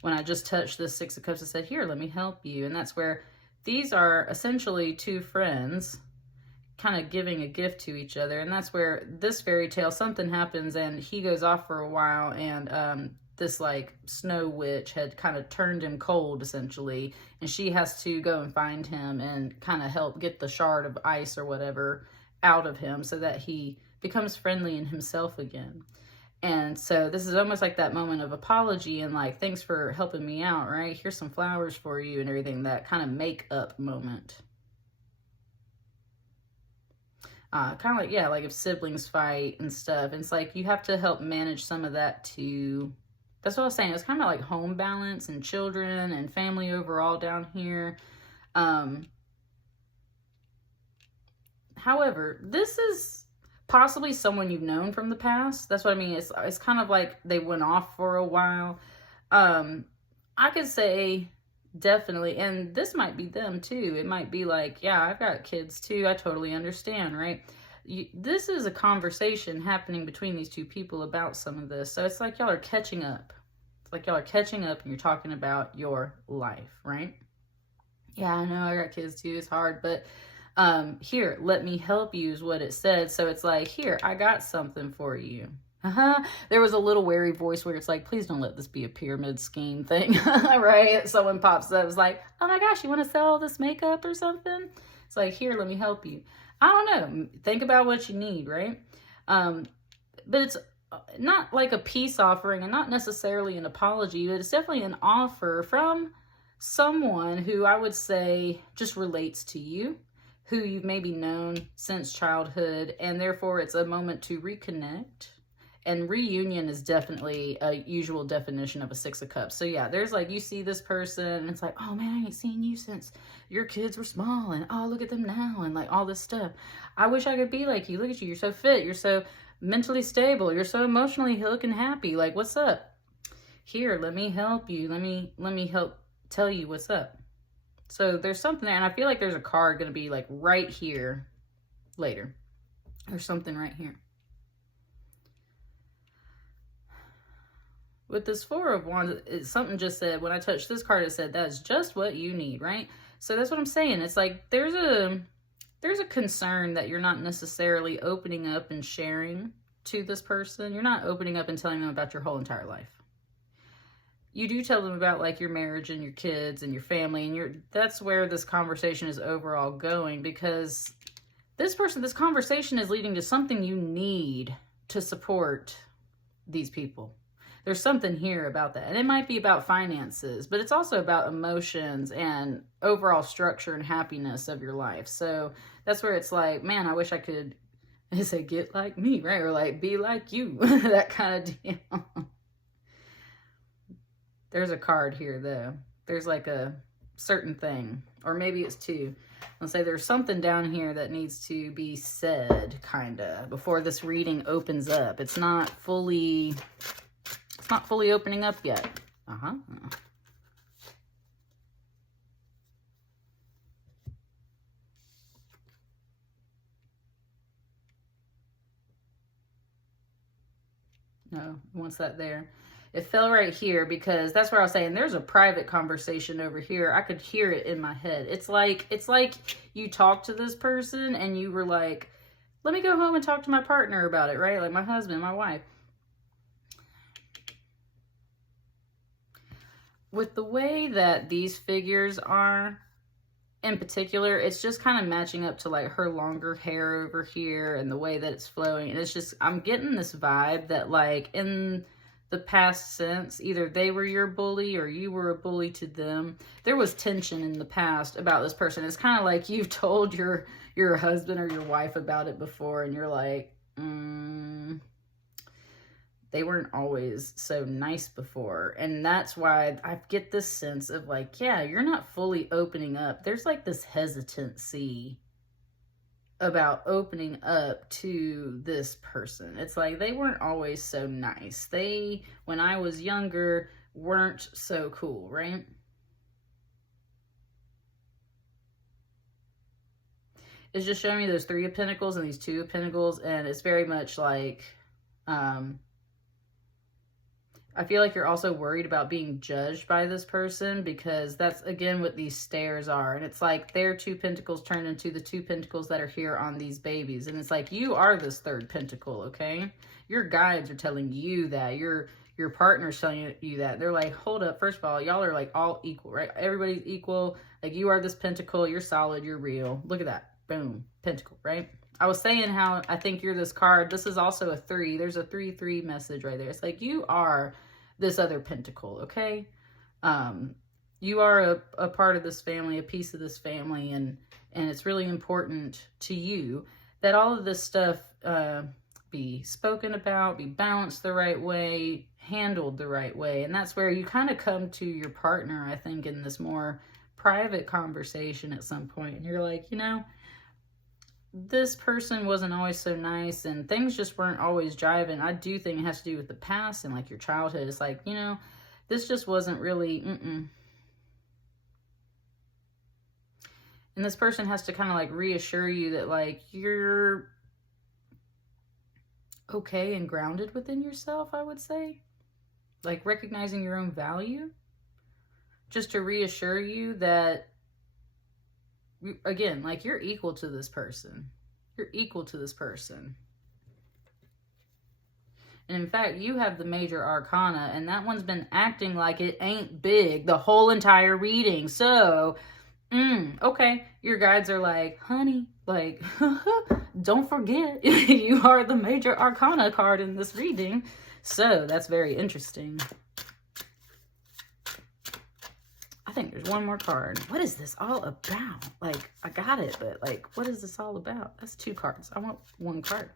When I just touched this 6 of Cups, I said, here, let me help you. And that's where these are essentially 2 friends kind of giving a gift to each other. And that's where this fairy tale, something happens and he goes off for a while, and this like snow witch had kind of turned him cold essentially, and she has to go and find him and kind of help get the shard of ice or whatever out of him so that he becomes friendly in himself again. And so this is almost like that moment of apology and like, thanks for helping me out, right? Here's some flowers for you and everything, that kind of make up moment. Kind of like, yeah, like if siblings fight and stuff, it's like you have to help manage some of that too. That's what I was saying. It's kind of like home balance and children and family overall down here. However, this is possibly someone you've known from the past. That's what I mean. It's kind of like they went off for a while. I could say definitely, and this might be them too. It might be like, yeah, I've got kids too. I totally understand, right? This is a conversation happening between these 2 people about some of this. So it's like y'all are catching up. It's like y'all are catching up and you're talking about your life, right? Yeah, I know, I got kids too. It's hard, but here, let me help you is what it said. So it's like, here, I got something for you. There was a little wary voice where it's like, please don't let this be a pyramid scheme thing, right? Someone pops up, it's like, oh my gosh, you want to sell all this makeup or something? It's like, here, let me help you. I don't know. Think about what you need, right? But it's not like a peace offering and not necessarily an apology, but it's definitely an offer from someone who I would say just relates to you, who you've maybe known since childhood, and therefore it's a moment to reconnect. And reunion is definitely a usual definition of a 6 of Cups. So yeah, there's like, you see this person and it's like, oh man, I ain't seen you since your kids were small, and oh, look at them now, and like all this stuff. I wish I could be like you. Look at you. You're so fit. You're so mentally stable. You're so emotionally looking happy. Like, what's up? Here, let me help you. Let me help tell you what's up. So there's something there, and I feel like there's a card going to be like right here later. There's something right here. With this 4 of Wands, something just said, when I touched this card, it said, that's just what you need, right? So that's what I'm saying. It's like, there's a concern that you're not necessarily opening up and sharing to this person. You're not opening up and telling them about your whole entire life. You do tell them about like your marriage and your kids and your family, and that's where this conversation is overall going, because this conversation is leading to something you need to support these people. There's something here about that. And it might be about finances, but it's also about emotions and overall structure and happiness of your life. So that's where it's like, man, I wish I could They say, get like me, right? Or like, be like you, that kind of deal. There's a card here, though. There's like a certain thing, or maybe it's two. Let's say there's something down here that needs to be said, kind of, before this reading opens up. It's not fully opening up yet. No, it wants that there. It fell right here because that's where I was saying there's a private conversation over here. I could hear it in my head. It's like you talked to this person and you were like, let me go home and talk to my partner about it, right? Like my husband, my wife. With the way that these figures are, in particular, it's just kind of matching up to like her longer hair over here and the way that it's flowing. And it's just, I'm getting this vibe that like in the past sense, either they were your bully or you were a bully to them. There was tension in the past about this person. It's kind of like you've told your husband or your wife about it before and you're like, they weren't always so nice before. And that's why I get this sense of like, yeah, you're not fully opening up. There's like this hesitancy about opening up to this person. It's like they weren't always so nice. They, when I was younger, weren't so cool, right? It's just showing me those 3 of Pentacles and these 2 of Pentacles, and it's very much like, I feel like you're also worried about being judged by this person because that's, again, what these stairs are. And it's like their 2 pentacles turned into the 2 pentacles that are here on these babies. And it's like, you are this 3rd pentacle, okay? Your guides are telling you that. Your partner's telling you that. They're like, hold up. First of all, y'all are like all equal, right? Everybody's equal. Like you are this pentacle. You're solid. You're real. Look at that. Boom. Pentacle, right? I was saying how I think you're this card. This is also a 3. There's a 3-3 message right there. It's like you are this other pentacle, okay? You are a part of this family, a piece of this family, and it's really important to you that all of this stuff be spoken about, be balanced the right way, handled the right way. And that's where you kind of come to your partner, I think, in this more private conversation at some point. And you're like, you know, this person wasn't always so nice and things just weren't always driving. I do think it has to do with the past and like your childhood. It's like, you know, this just wasn't really, And this person has to kind of like reassure you that like you're okay and grounded within yourself, I would say. Like recognizing your own value. Just to reassure you that, again, like you're equal to this person. You're equal to this person. And in fact, you have the major arcana, and that one's been acting like it ain't big the whole entire reading. So, okay, your guides are like, honey, like, don't forget, you are the major arcana card in this reading. So that's very interesting. I think there's one more card. What is this all about? Like, I got it, but like, what is this all about? That's 2 cards. I want 1 card.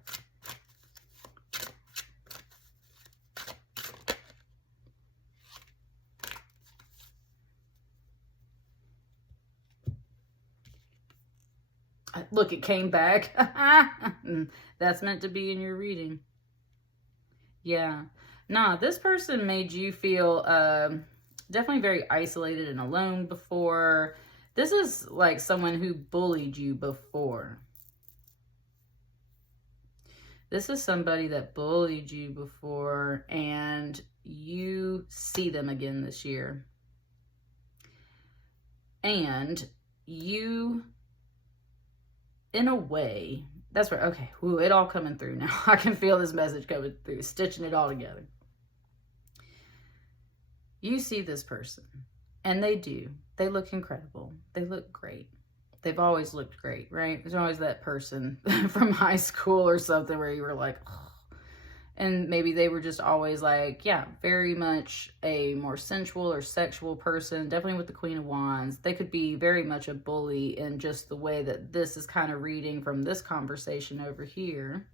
Look, it came back. That's meant to be in your reading. Yeah. Nah, this person made you feel definitely very isolated and alone before. This is like someone who bullied you before. This is somebody that bullied you before, and you see them again this year. And you, in a way, that's where, okay, ooh, it all coming through now. I can feel this message coming through, stitching it all together. You see this person, and they do. They look incredible. They look great. They've always looked great, right? There's always that person from high school or something where you were like, oh. And maybe they were just always like, yeah, very much a more sensual or sexual person, definitely with the Queen of Wands. They could be very much a bully in just the way that this is kind of reading from this conversation over here.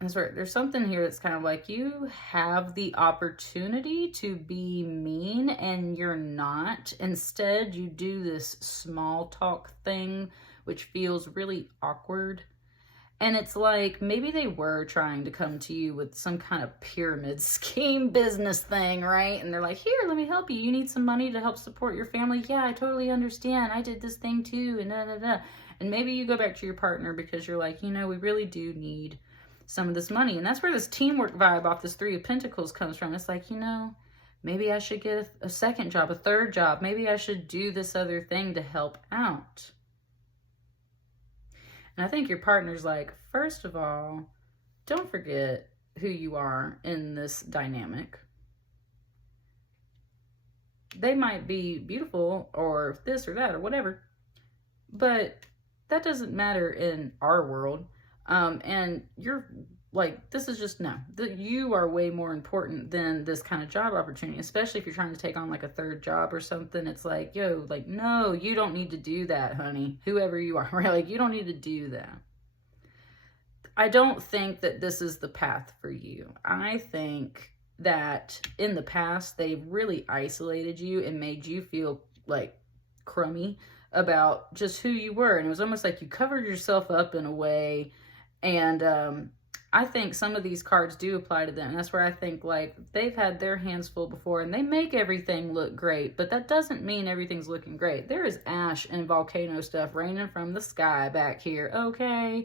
That's right. There's something here that's kind of like you have the opportunity to be mean and you're not. Instead, you do this small talk thing, which feels really awkward. And it's like maybe they were trying to come to you with some kind of pyramid scheme business thing, right? And they're like, here, let me help you. You need some money to help support your family. Yeah, I totally understand. I did this thing too. And da, da, da. And maybe you go back to your partner because you're like, you know, we really do need some of this money. And that's where this teamwork vibe off this Three of Pentacles comes from. It's like, you know, maybe I should get a second job, a third job. Maybe I should do this other thing to help out. And I think your partner's like, first of all, don't forget who you are in this dynamic. They might be beautiful or this or that or whatever, but that doesn't matter in our world. And you're like, this is just, no, you are way more important than this kind of job opportunity, especially if you're trying to take on like a third job or something. It's like, yo, like, no, you don't need to do that, honey, whoever you are, right? Like, you don't need to do that. I don't think that this is the path for you. I think that in the past, they've really isolated you and made you feel like crummy about just who you were. And it was almost like you covered yourself up in a way. And I think some of these cards do apply to them. And that's where I think like they've had their hands full before and they make everything look great, but that doesn't mean everything's looking great. There is ash and volcano stuff raining from the sky back here. Okay.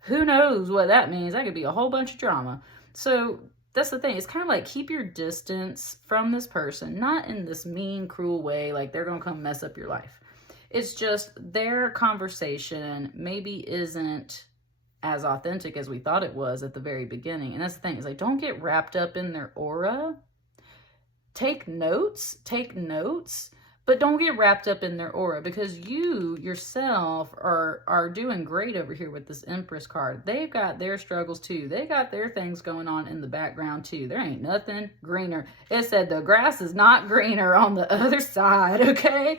Who knows what that means? That could be a whole bunch of drama. So that's the thing. It's kind of like keep your distance from this person, not in this mean, cruel way. Like they're going to come mess up your life. It's just their conversation maybe isn't as authentic as we thought it was at the very beginning. And that's the thing, is like, don't get wrapped up in their aura. Take notes, but don't get wrapped up in their aura, because you yourself are doing great over here with this Empress card. They've got their struggles too. They got their things going on in the background too. There ain't nothing greener. It said the grass is not greener on the other side, okay?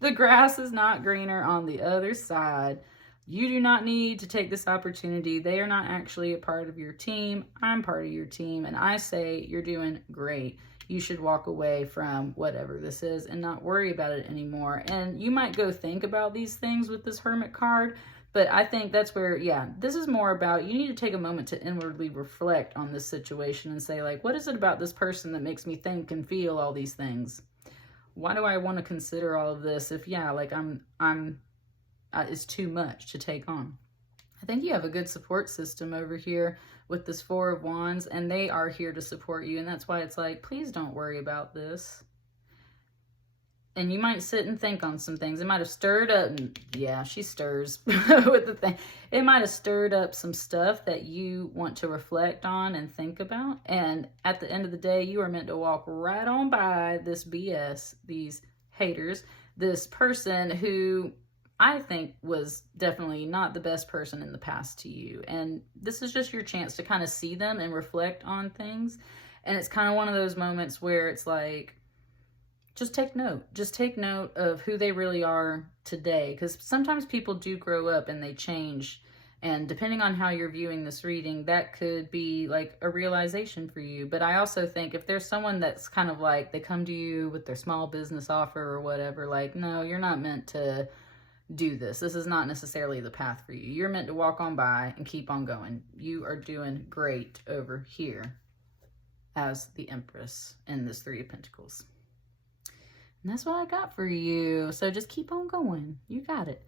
The grass is not greener on the other side. You do not need to take this opportunity. They are not actually a part of your team. I'm part of your team. And I say you're doing great. You should walk away from whatever this is and not worry about it anymore. And you might go think about these things with this Hermit card. But I think that's where, yeah, this is more about you need to take a moment to inwardly reflect on this situation and say, like, what is it about this person that makes me think and feel all these things? Why do I want to consider all of this if, yeah, like it's too much to take on? I think you have a good support system over here with this Four of Wands, and they are here to support you. And that's why it's like, please don't worry about this. And you might sit and think on some things. It might have stirred up, and yeah, she stirs with the thing. It might have stirred up some stuff that you want to reflect on and think about. And at the end of the day, you are meant to walk right on by this BS, these haters, this person who I think was definitely not the best person in the past to you. And this is just your chance to kind of see them and reflect on things. And it's kind of one of those moments where it's like, just take note. Just take note of who they really are today. Because sometimes people do grow up and they change. And depending on how you're viewing this reading, that could be like a realization for you. But I also think if there's someone that's kind of like, they come to you with their small business offer or whatever, like, no, you're not meant to do this. This is not necessarily the path for you. You're meant to walk on by and keep on going. You are doing great over here as the Empress in this Three of Pentacles. And that's what I got for you. So just keep on going. You got it.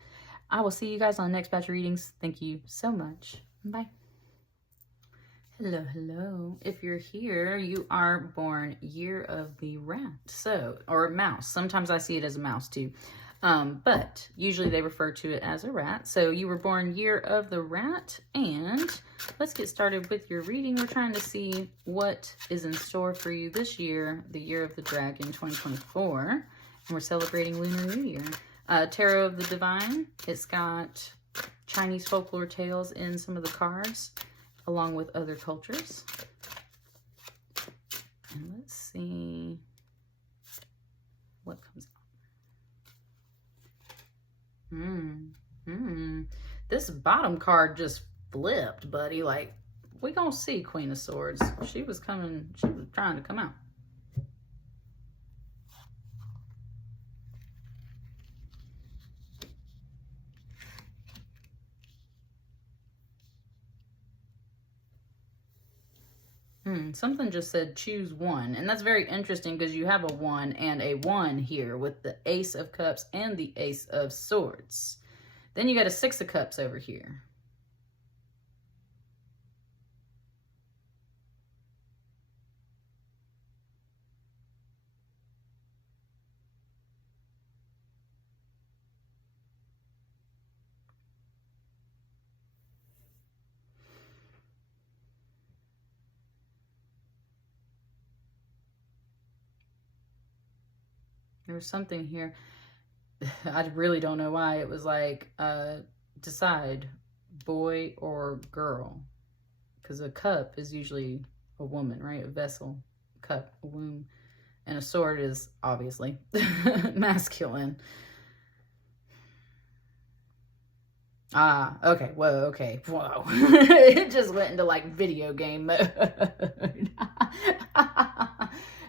I will see you guys on the next batch of readings. Thank you so much. Bye. Hello, hello. If you're here, you are born year of the rat. So, or mouse. Sometimes I see it as a mouse too. But usually they refer to it as a rat. So you were born year of the rat, and let's get started with your reading. We're trying to see what is in store for you this year, the year of the dragon 2024, and we're celebrating Lunar New Year. Tarot of the Divine. It's got Chinese folklore tales in some of the cards, along with other cultures. And let's see what comes out. This bottom card just flipped, buddy. Like, we gonna see Queen of Swords. She was trying to come out. Something just said choose one. And that's very interesting because you have a 1 and a 1 here with the Ace of Cups and the Ace of Swords. Then you got a 6 of Cups over here. There was something here. I really don't know why. It was like, decide, boy or girl. Because a cup is usually a woman, right? A vessel, cup, a womb. And a sword is obviously masculine. Ah, okay. Whoa, okay. Whoa. It just went into like video game mode.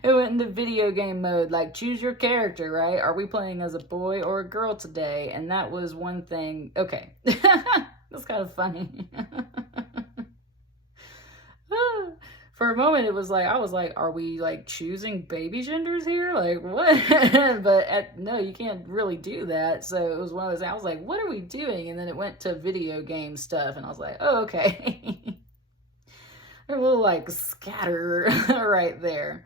It went into video game mode, like choose your character, right? Are we playing as a boy or a girl today? And that was one thing. Okay. That's kind of funny. For a moment, it was like, I was like, are we like choosing baby genders here? Like what? But no, you can't really do that. So it was one of those, I was like, what are we doing? And then it went to video game stuff. And I was like, oh, okay. They're a little like scatter right there.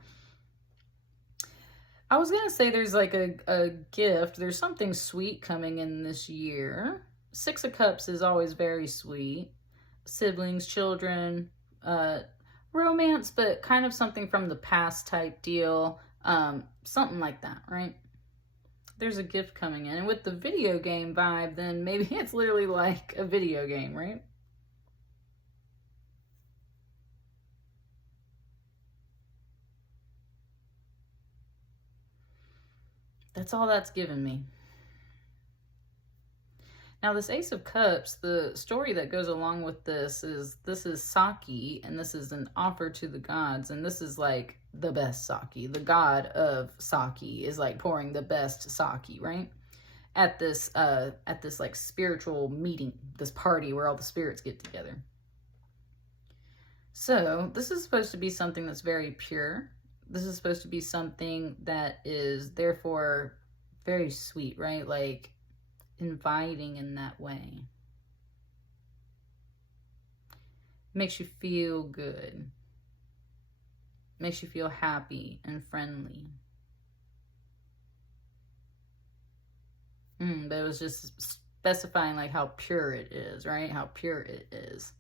I was going to say there's like a gift. There's something sweet coming in this year. 6 of Cups is always very sweet. Siblings, children, romance, but kind of something from the past type deal. Something like that, right? There's a gift coming in. And with the video game vibe, then maybe it's literally like a video game, right? That's all that's given me. Now this Ace of Cups, the story that goes along with this is sake, and this is an offer to the gods, and this is like the best sake. The god of sake is like pouring the best sake, right? At this like spiritual meeting, this party where all the spirits get together. So this is supposed to be something that's very pure. This is supposed to be something that is therefore very sweet, right? Like inviting in that way. Makes you feel good. Makes you feel happy and friendly. But it was just specifying like how pure it is, right? How pure it is.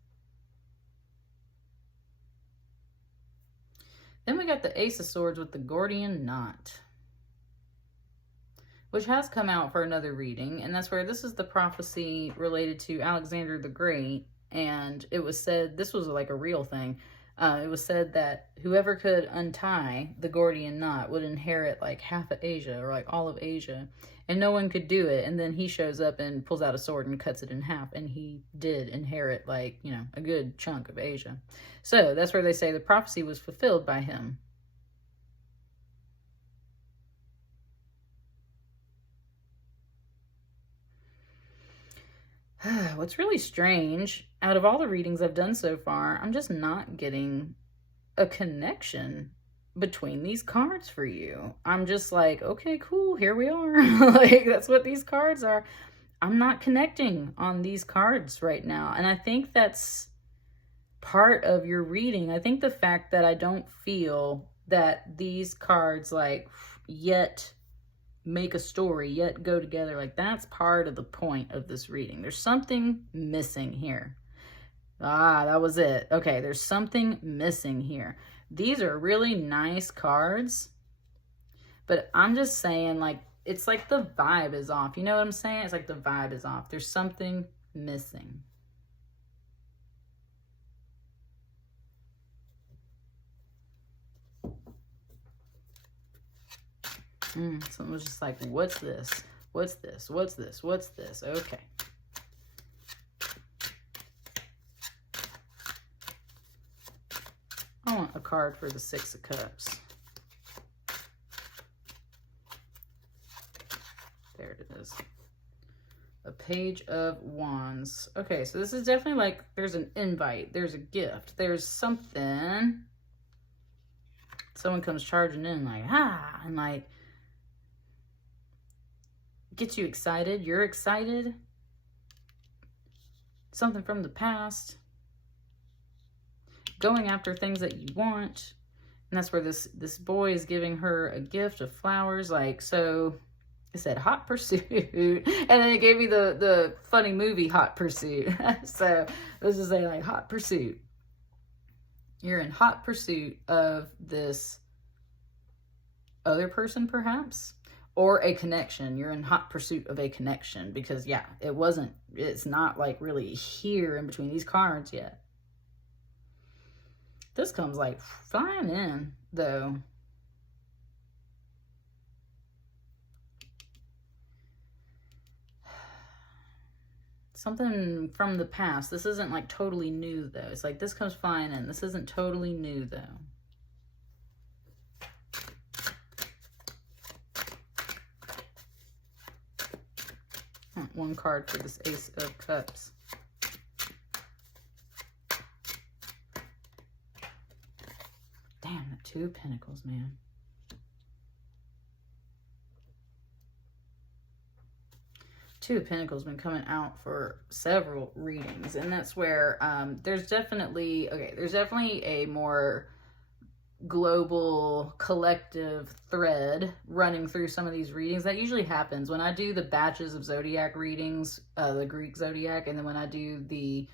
Then we got the Ace of Swords with the Gordian knot, which has come out for another reading. And that's where this is the prophecy related to Alexander the Great. And it was said, this was like a real thing. It was said that whoever could untie the Gordian knot would inherit like half of Asia or like all of Asia. And no one could do it. And then he shows up and pulls out a sword and cuts it in half. And he did inherit like, you know, a good chunk of Asia. So that's where they say the prophecy was fulfilled by him. What's really strange, out of all the readings I've done so far, I'm just not getting a connection between these cards for you. I'm just like, okay, cool, here we are. Like, that's what these cards are. I'm not connecting on these cards right now. And I think that's part of your reading. I think the fact that I don't feel that these cards, like, yet make a story, yet go together, like, that's part of the point of this reading. There's something missing here. Ah, that was it. Okay, there's something missing here. These are really nice cards, but I'm just saying, like, it's like the vibe is off. You know what I'm saying? It's like the vibe is off. There's something missing. Someone was just like, what's this? What's this? What's this? What's this? Okay. I want a card for the Six of Cups. There it is. A Page of Wands. Okay, so this is definitely like there's an invite. There's a gift. There's something. Someone comes charging in like, ah, and like gets you excited. You're excited. Something from the past. Going after things that you want. And that's where this boy is giving her a gift of flowers. Like, so it said Hot Pursuit. And then it gave me the funny movie Hot Pursuit. So let's just say like Hot Pursuit. You're in hot pursuit of this other person perhaps. Or a connection. You're in hot pursuit of a connection. Because yeah, it's not like really here in between these cards yet. This comes like flying in, though. Something from the past. This isn't like totally new, though. It's like this comes flying in. This isn't totally new, though. One card for this Ace of Cups. Damn, the Two of Pentacles, man. Two of Pentacles been coming out for several readings, and that's where there's definitely a more global collective thread running through some of these readings. That usually happens when I do the batches of Zodiac readings, the Greek Zodiac, and then when I do the,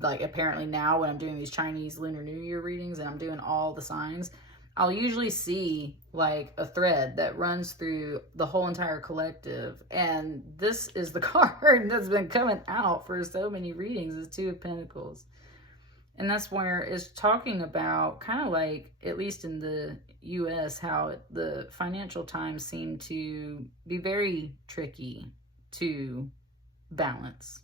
like apparently now when I'm doing these Chinese Lunar New Year readings and I'm doing all the signs, I'll usually see like a thread that runs through the whole entire collective. And this is the card that's been coming out for so many readings, is Two of Pentacles. And that's where it's talking about kind of like, at least in the US, how the financial times seem to be very tricky to balance.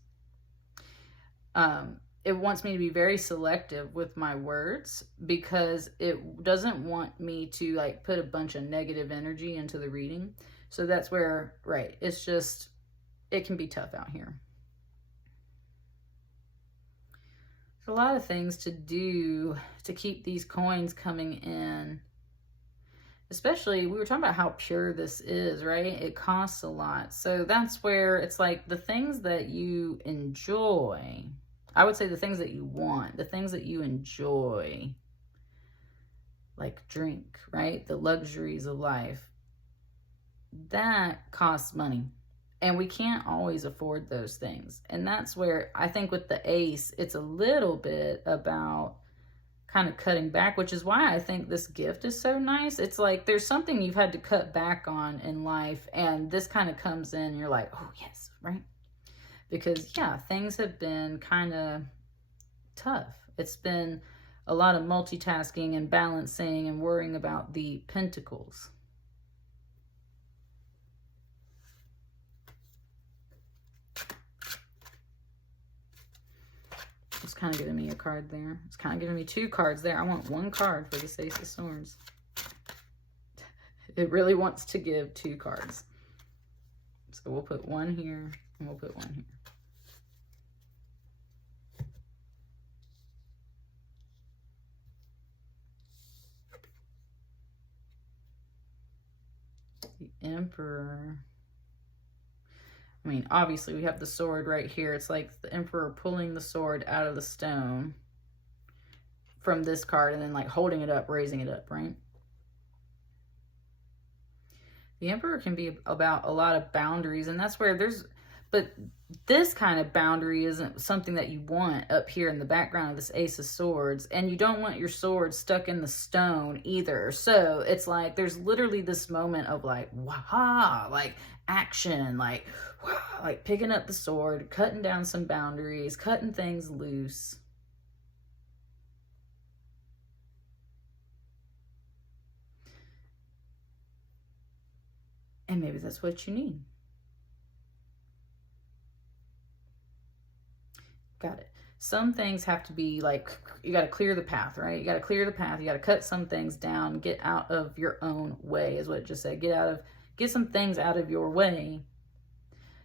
It wants me to be very selective with my words because it doesn't want me to like put a bunch of negative energy into the reading. So that's where, right, it's just, it can be tough out here. A lot of things to do to keep these coins coming in. Especially, we were talking about how pure this is, right? It costs a lot. So that's where it's like the things that you enjoy, I would say the things that you want, the things that you enjoy, like drink, right? The luxuries of life, that costs money. And we can't always afford those things. And that's where I think with the Ace, it's a little bit about kind of cutting back, which is why I think this gift is so nice. It's like there's something you've had to cut back on in life, and this kind of comes in and you're like, oh yes, right? Because yeah, things have been kind of tough. It's been a lot of multitasking and balancing and worrying about the Pentacles. It's kind of giving me a card there. It's kind of giving me two cards there. I want one card for this Ace of Swords. It really wants to give two cards. So we'll put one here and we'll put one here. The Emperor. I mean, obviously we have the sword right here. It's like the Emperor pulling the sword out of the stone from this card and then like holding it up, raising it up, right? The Emperor can be about a lot of boundaries, and that's where there's, But this kind of boundary isn't something that you want up here in the background of this Ace of Swords. And you don't want your sword stuck in the stone either. So it's like there's literally this moment of like, waha, like action, like, wow, like picking up the sword, cutting down some boundaries, cutting things loose. And maybe that's what you need. Got it. Some things have to be like, you got to clear the path, right? You got to clear the path. You got to cut some things down, get out of your own way is what it just said. Get some things out of your way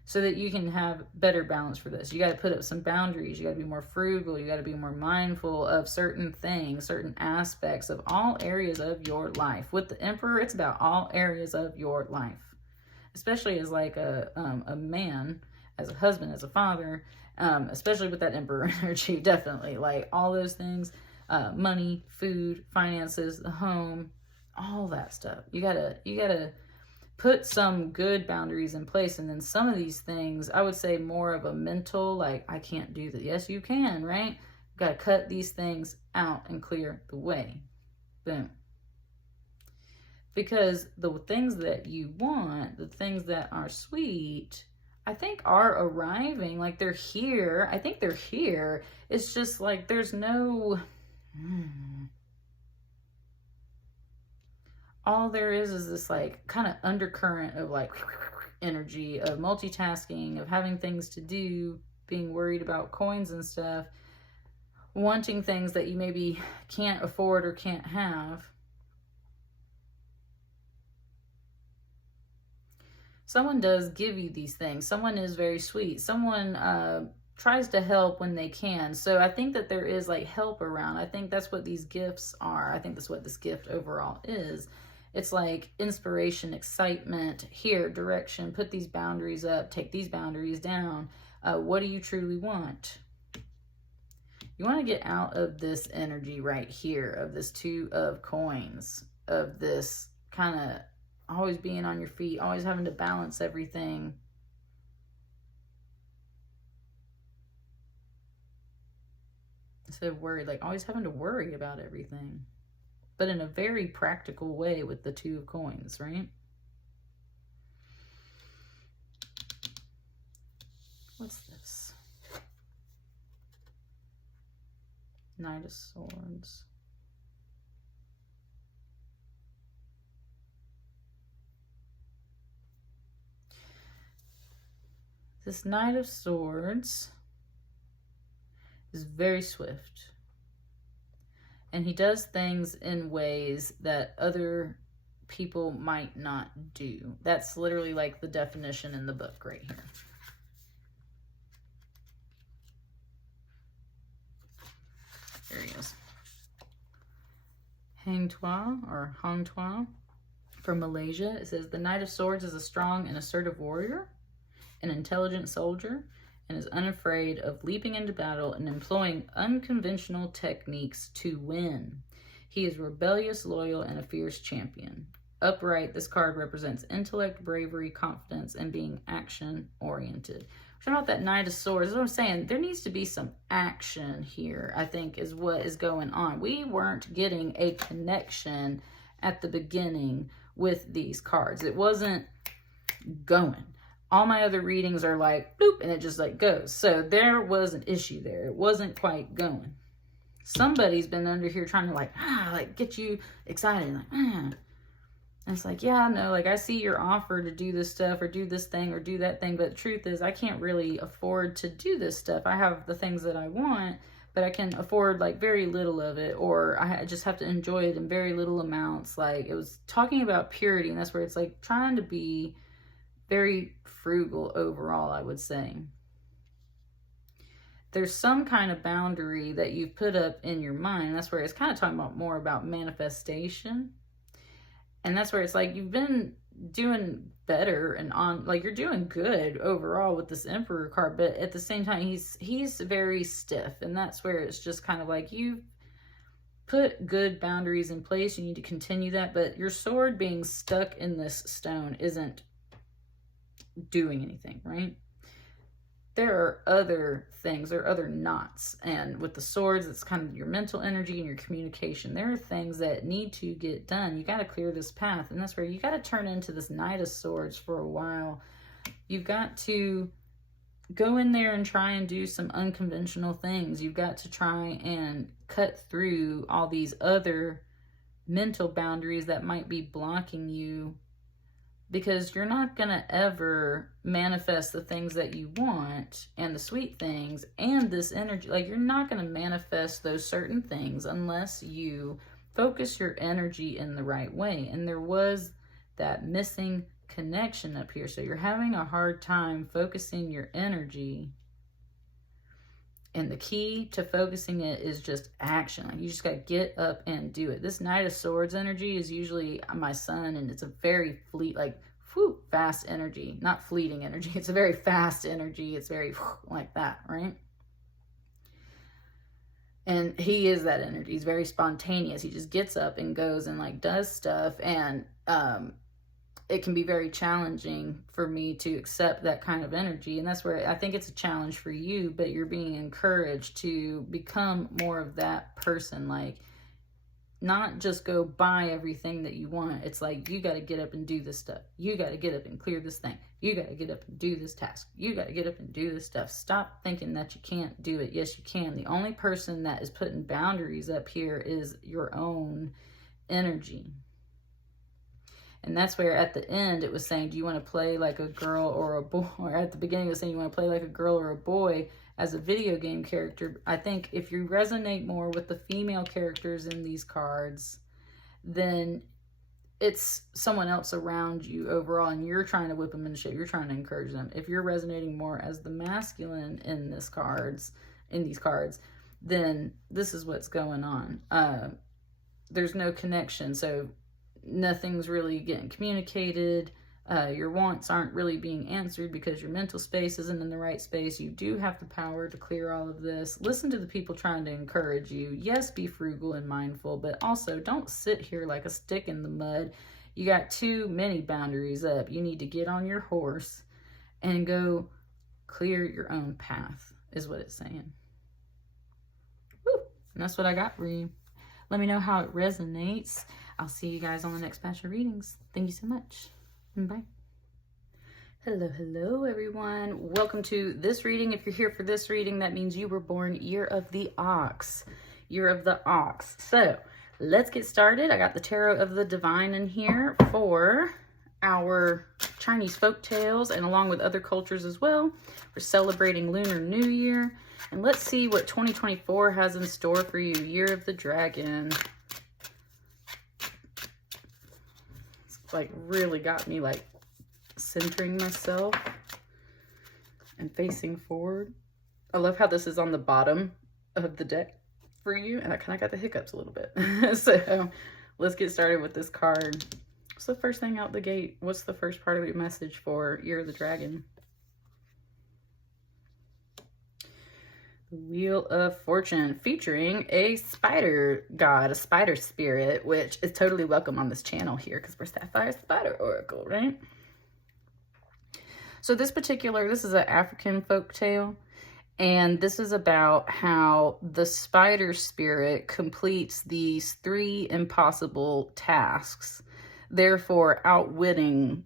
so that you can have better balance for this. You got to put up some boundaries. You got to be more frugal. You got to be more mindful of certain things, certain aspects of all areas of your life. With the Emperor, it's about all areas of your life, especially as like a man, as a husband, as a father, especially with that Emperor energy, definitely. Like all those things, money, food, finances, the home, all that stuff. You gotta put some good boundaries in place. And then some of these things, I would say more of a mental, like, I can't do that. Yes, you can, right? You gotta cut these things out and clear the way. Boom. Because the things that you want, the things that are sweet, I think are arriving. Like they're here. I think they're here. It's just like there's no... All there is this like kind of undercurrent of like energy, of multitasking, of having things to do, being worried about coins and stuff, wanting things that you maybe can't afford or can't have. Someone does give you these things. Someone is very sweet. Someone tries to help when they can. So I think that there is like help around. I think that's what these gifts are. I think that's what this gift overall is. It's like inspiration, excitement, here, direction, put these boundaries up, take these boundaries down. What do you truly want? You want to get out of this energy right here, of this Two of Coins, of this kind of always being on your feet, always having to balance everything. Instead of worried, like always having to worry about everything. But in a very practical way with the Two of Coins, right? What's this? Knight of Swords. This Knight of Swords is very swift. And he does things in ways that other people might not do. That's literally like the definition in the book right here. There he is. Hang Tuah or Hang Tuah from Malaysia. It says, the Knight of Swords is a strong and assertive warrior, an intelligent soldier, and is unafraid of leaping into battle and employing unconventional techniques to win. He is rebellious, loyal, and a fierce champion. Upright, this card represents intellect, bravery, confidence, and being action-oriented. Talking about that Knight of Swords, that's what I'm saying. There needs to be some action here, I think, is what is going on. We weren't getting a connection at the beginning with these cards. It wasn't going. All my other readings are like, bloop, and it just like goes. So there was an issue there. It wasn't quite going. Somebody's been under here trying to like get you excited. Like, And it's like, yeah, no, like I see your offer to do this stuff or do this thing or do that thing. But the truth is I can't really afford to do this stuff. I have the things that I want, but I can afford like very little of it, or I just have to enjoy it in very little amounts. Like it was talking about purity, and that's where it's like trying to be very frugal overall, I would say. There's some kind of boundary that you've put up in your mind. That's where it's kind of talking about more about manifestation. And that's where it's like you've been doing better and on, like you're doing good overall with this Emperor card, but at the same time he's very stiff, and that's where it's just kind of like you've put good boundaries in place. You need to continue that, but your sword being stuck in this stone isn't doing anything, right? there are other things, there are other knots. And with the swords, it's kind of your mental energy and your communication. There are things that need to get done. You got to clear this path. And that's where you got to turn into this Knight of Swords for a while. You've got to go in there and try and do some unconventional things. You've got to try and cut through all these other mental boundaries that might be blocking you, because you're not going to ever manifest the things that you want and the sweet things and this energy. Like, you're not going to manifest those certain things unless you focus your energy in the right way. And there was that missing connection up here. So you're having a hard time focusing your energy. And the key to focusing it is just action. Like, you just got to get up and do it. This Knight of Swords energy is usually my sun, and it's a very fast energy. Not fleeting energy. It's a very fast energy. It's very like that, right? And he is that energy. He's very spontaneous. He just gets up and goes and like does stuff. And it can be very challenging for me to accept that kind of energy. And that's where I think it's a challenge for you, but you're being encouraged to become more of that person. Like, not just go buy everything that you want. It's like, you got to get up and do this stuff. You got to get up and clear this thing. You got to get up and do this task. You got to get up and do this stuff. Stop thinking that you can't do it. Yes, you can. The only person that is putting boundaries up here is your own energy. And that's where at the end it was saying, do you want to play like a girl or a boy? Or at the beginning it was saying, you want to play like a girl or a boy as a video game character. I think if you resonate more with the female characters in these cards, then it's someone else around you overall, and you're trying to whip them into shape. You're trying to encourage them. If you're resonating more as the masculine in these cards, then this is what's going on. There's no connection. So nothing's really getting communicated. Your wants aren't really being answered because your mental space isn't in the right space. You do have the power to clear all of this. Listen to the people trying to encourage you. Yes, be frugal and mindful, but also don't sit here like a stick in the mud. You got too many boundaries up. You need to get on your horse and go clear your own path, is what it's saying. Woo! And that's what I got for you. Let me know how it resonates. I'll see you guys on the next batch of readings. Thank you so much. Bye. Hello, everyone. Welcome to this reading. If you're here for this reading, that means you were born year of the ox. Year of the ox. So let's get started. I got the Tarot of the Divine in here for our Chinese folk tales, and along with other cultures as well. We're celebrating Lunar New Year. And let's see what 2024 has in store for you. Year of the Dragon. Like really got me like centering myself and facing forward. I love how this is on the bottom of the deck for you, and I kind of got the hiccups a little bit. So let's get started with this card. What's the first thing out the gate? What's the first part of your message for Year of the Dragon? The Wheel of Fortune, featuring a spider god, a spider spirit, which is totally welcome on this channel here because we're Sapphire Spider Oracle, right? So this is an African folk tale, and this is about how the spider spirit completes these 3 impossible tasks, therefore outwitting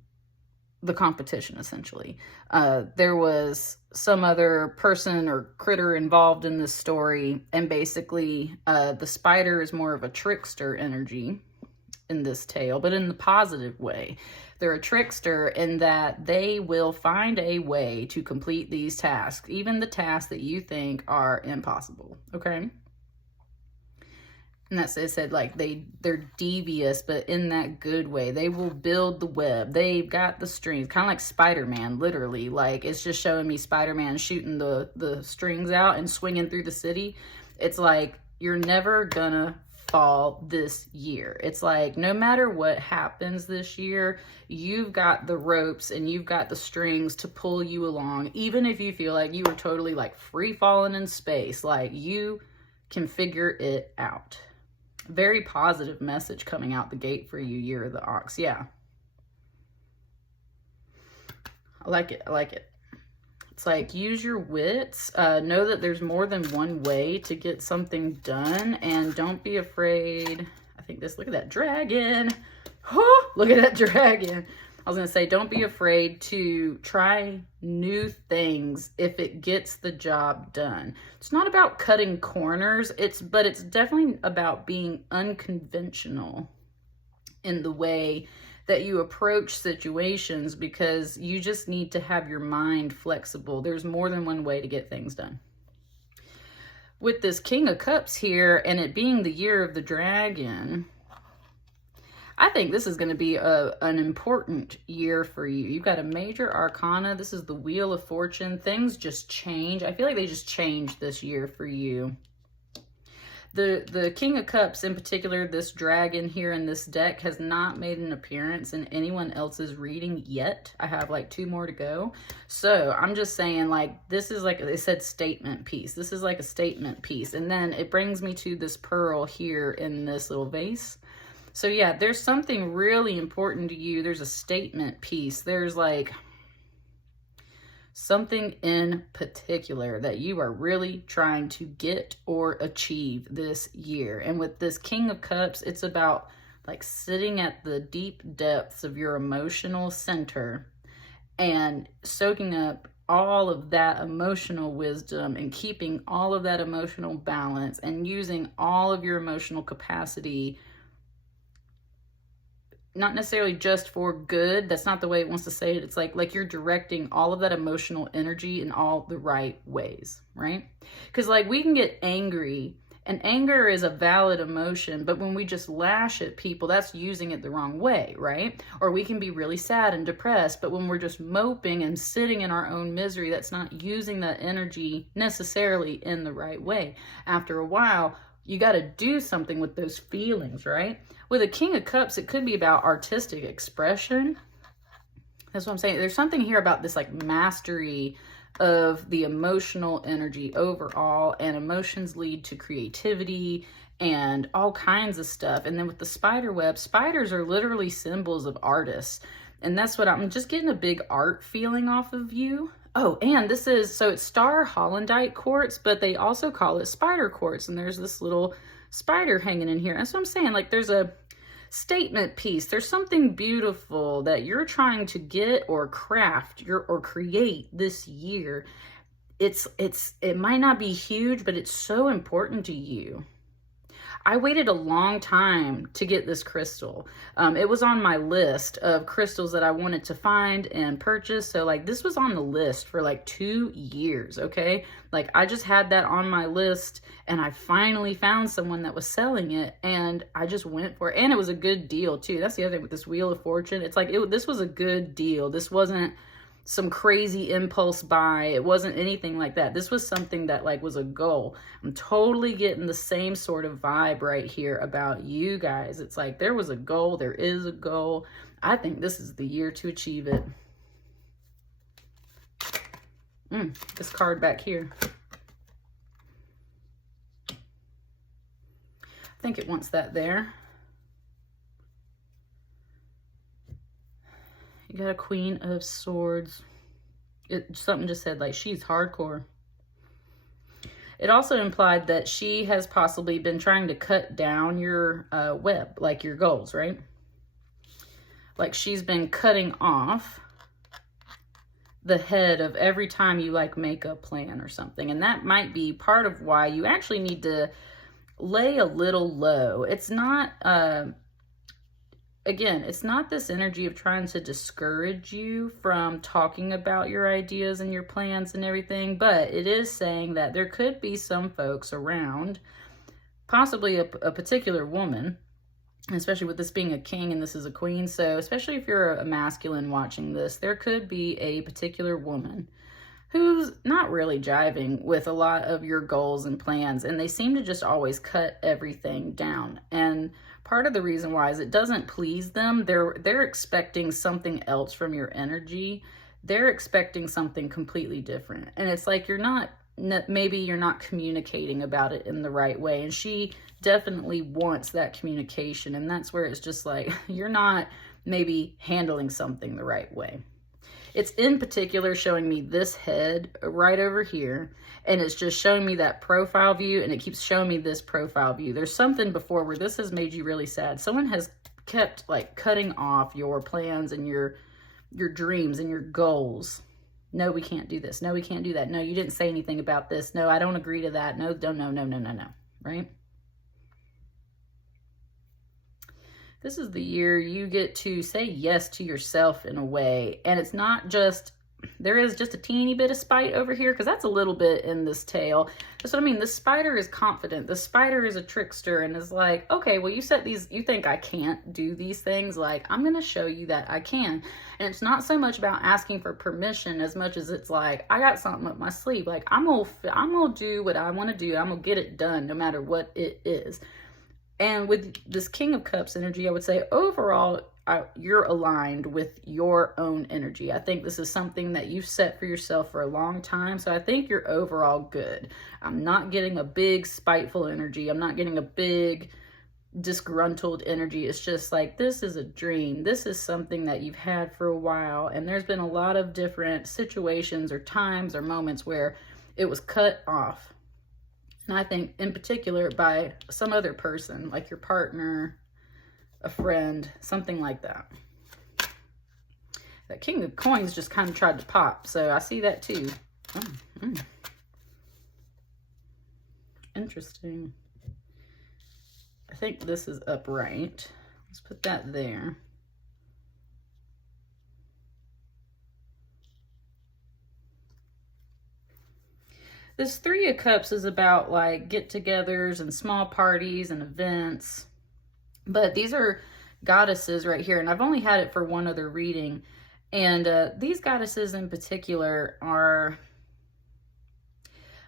the competition, essentially. There was some other person or critter involved in this story, and basically the spider is more of a trickster energy in this tale, but in the positive way. They're a trickster in that they will find a way to complete these tasks, even the tasks that you think are impossible, okay? And that's, it said, like, they're devious, but in that good way. They will build the web. They've got the strings, kind of like Spider-Man, literally. Like, it's just showing me Spider-Man shooting the strings out and swinging through the city. It's like, you're never gonna fall this year. It's like, no matter what happens this year, you've got the ropes and you've got the strings to pull you along. Even if you feel like you were totally, like, free-falling in space, like, you can figure it out. Very positive message coming out the gate for you, Year of the Ox. Yeah. I like it. I like it. It's like, use your wits. Know that there's more than one way to get something done, and don't be afraid. I think this, look at that dragon. Oh, look at that dragon. I was going to say, don't be afraid to try new things if it gets the job done. It's not about cutting corners, but it's definitely about being unconventional in the way that you approach situations, because you just need to have your mind flexible. There's more than one way to get things done. With this King of Cups here, and it being the year of the dragon, I think this is going to be an important year for you. You've got a major arcana. This is the Wheel of Fortune. Things just change. I feel like they just changed this year for you. The King of Cups in particular, this dragon here in this deck, has not made an appearance in anyone else's reading yet. I have like 2 more to go. So I'm just saying, like, this is like, they said statement piece. This is like a statement piece. And then it brings me to this pearl here in this little vase. So yeah, there's something really important to you. There's a statement piece. There's like something in particular that you are really trying to get or achieve this year. And with this King of Cups, it's about like sitting at the deep depths of your emotional center and soaking up all of that emotional wisdom and keeping all of that emotional balance and using all of your emotional capacity, not necessarily just for good. That's not the way it wants to say it. It's like you're directing all of that emotional energy in all the right ways, right? Because like we can get angry, and anger is a valid emotion, but when we just lash at people, that's using it the wrong way, right? Or we can be really sad and depressed, but when we're just moping and sitting in our own misery, that's not using that energy necessarily in the right way. After a while, you got to do something with those feelings, right? With a King of Cups, it could be about artistic expression. That's what I'm saying. There's something here about this like mastery of the emotional energy overall, and emotions lead to creativity and all kinds of stuff. And then with the spider web, spiders are literally symbols of artists. And that's what I'm just getting a big art feeling off of you. Oh, and this is, so it's star Hollandite quartz, but they also call it spider quartz. And there's this little spider hanging in here. That's what I'm saying. Like there's a statement piece. There's something beautiful that you're trying to get or craft or create this year. It might not be huge, but it's so important to you. I waited a long time to get this crystal. It was on my list of crystals that I wanted to find and purchase. So like this was on the list for like 2 years, okay? Like I just had that on my list, and I finally found someone that was selling it, and I just went for it. And it was a good deal too. That's the other thing with this Wheel of Fortune. It's like, this was a good deal. This wasn't some crazy impulse buy. It wasn't anything like that. This was something that like was a goal. I'm totally getting the same sort of vibe right here about you guys. It's like there was a goal. There is a goal. I think this is the year to achieve it. This card back here. I think it wants that there. You got a Queen of Swords. Something just said like she's hardcore. It also implied that she has possibly been trying to cut down your web, like your goals, right? Like she's been cutting off the head of every time you like make a plan or something. And that might be part of why you actually need to lay a little low. It's not, again, it's not this energy of trying to discourage you from talking about your ideas and your plans and everything, but it is saying that there could be some folks around, possibly a particular woman, especially with this being a king and this is a queen. So especially if you're a masculine watching this, there could be a particular woman who's not really jiving with a lot of your goals and plans, and they seem to just always cut everything down. And part of the reason why is it doesn't please them. They're expecting something else from your energy. They're expecting something completely different. And it's like maybe you're not communicating about it in the right way. And she definitely wants that communication. And that's where it's just like, you're not maybe handling something the right way. It's in particular showing me this head right over here, and it's just showing me that profile view, and it keeps showing me this profile view. There's something before where this has made you really sad. Someone has kept like cutting off your plans and your dreams and your goals. No, we can't do this. No, we can't do that. No, you didn't say anything about this. No, I don't agree to that. No, don't, no, no, no, no, no, right? This is the year you get to say yes to yourself in a way. And it's not just, there is just a teeny bit of spite over here, because that's a little bit in this tail. That's what I mean. The spider is confident. The spider is a trickster and is like, okay, well, you set these, you think I can't do these things. Like, I'm going to show you that I can. And it's not so much about asking for permission as much as it's like, I got something up my sleeve. Like, I'm going to do what I want to do. I'm going to get it done no matter what it is. And with this King of Cups energy, I would say overall, you're aligned with your own energy. I think this is something that you've set for yourself for a long time. So I think you're overall good. I'm not getting a big spiteful energy. I'm not getting a big disgruntled energy. It's just like, this is a dream. This is something that you've had for a while. And there's been a lot of different situations or times or moments where it was cut off. And I think in particular by some other person, like your partner, a friend, something like that. That King of Coins just kind of tried to pop. So I see that too. Interesting. I think this is upright. Let's put that there. This Three of Cups is about like get-togethers and small parties and events. But these are goddesses right here. And I've only had it for one other reading. And these goddesses in particular are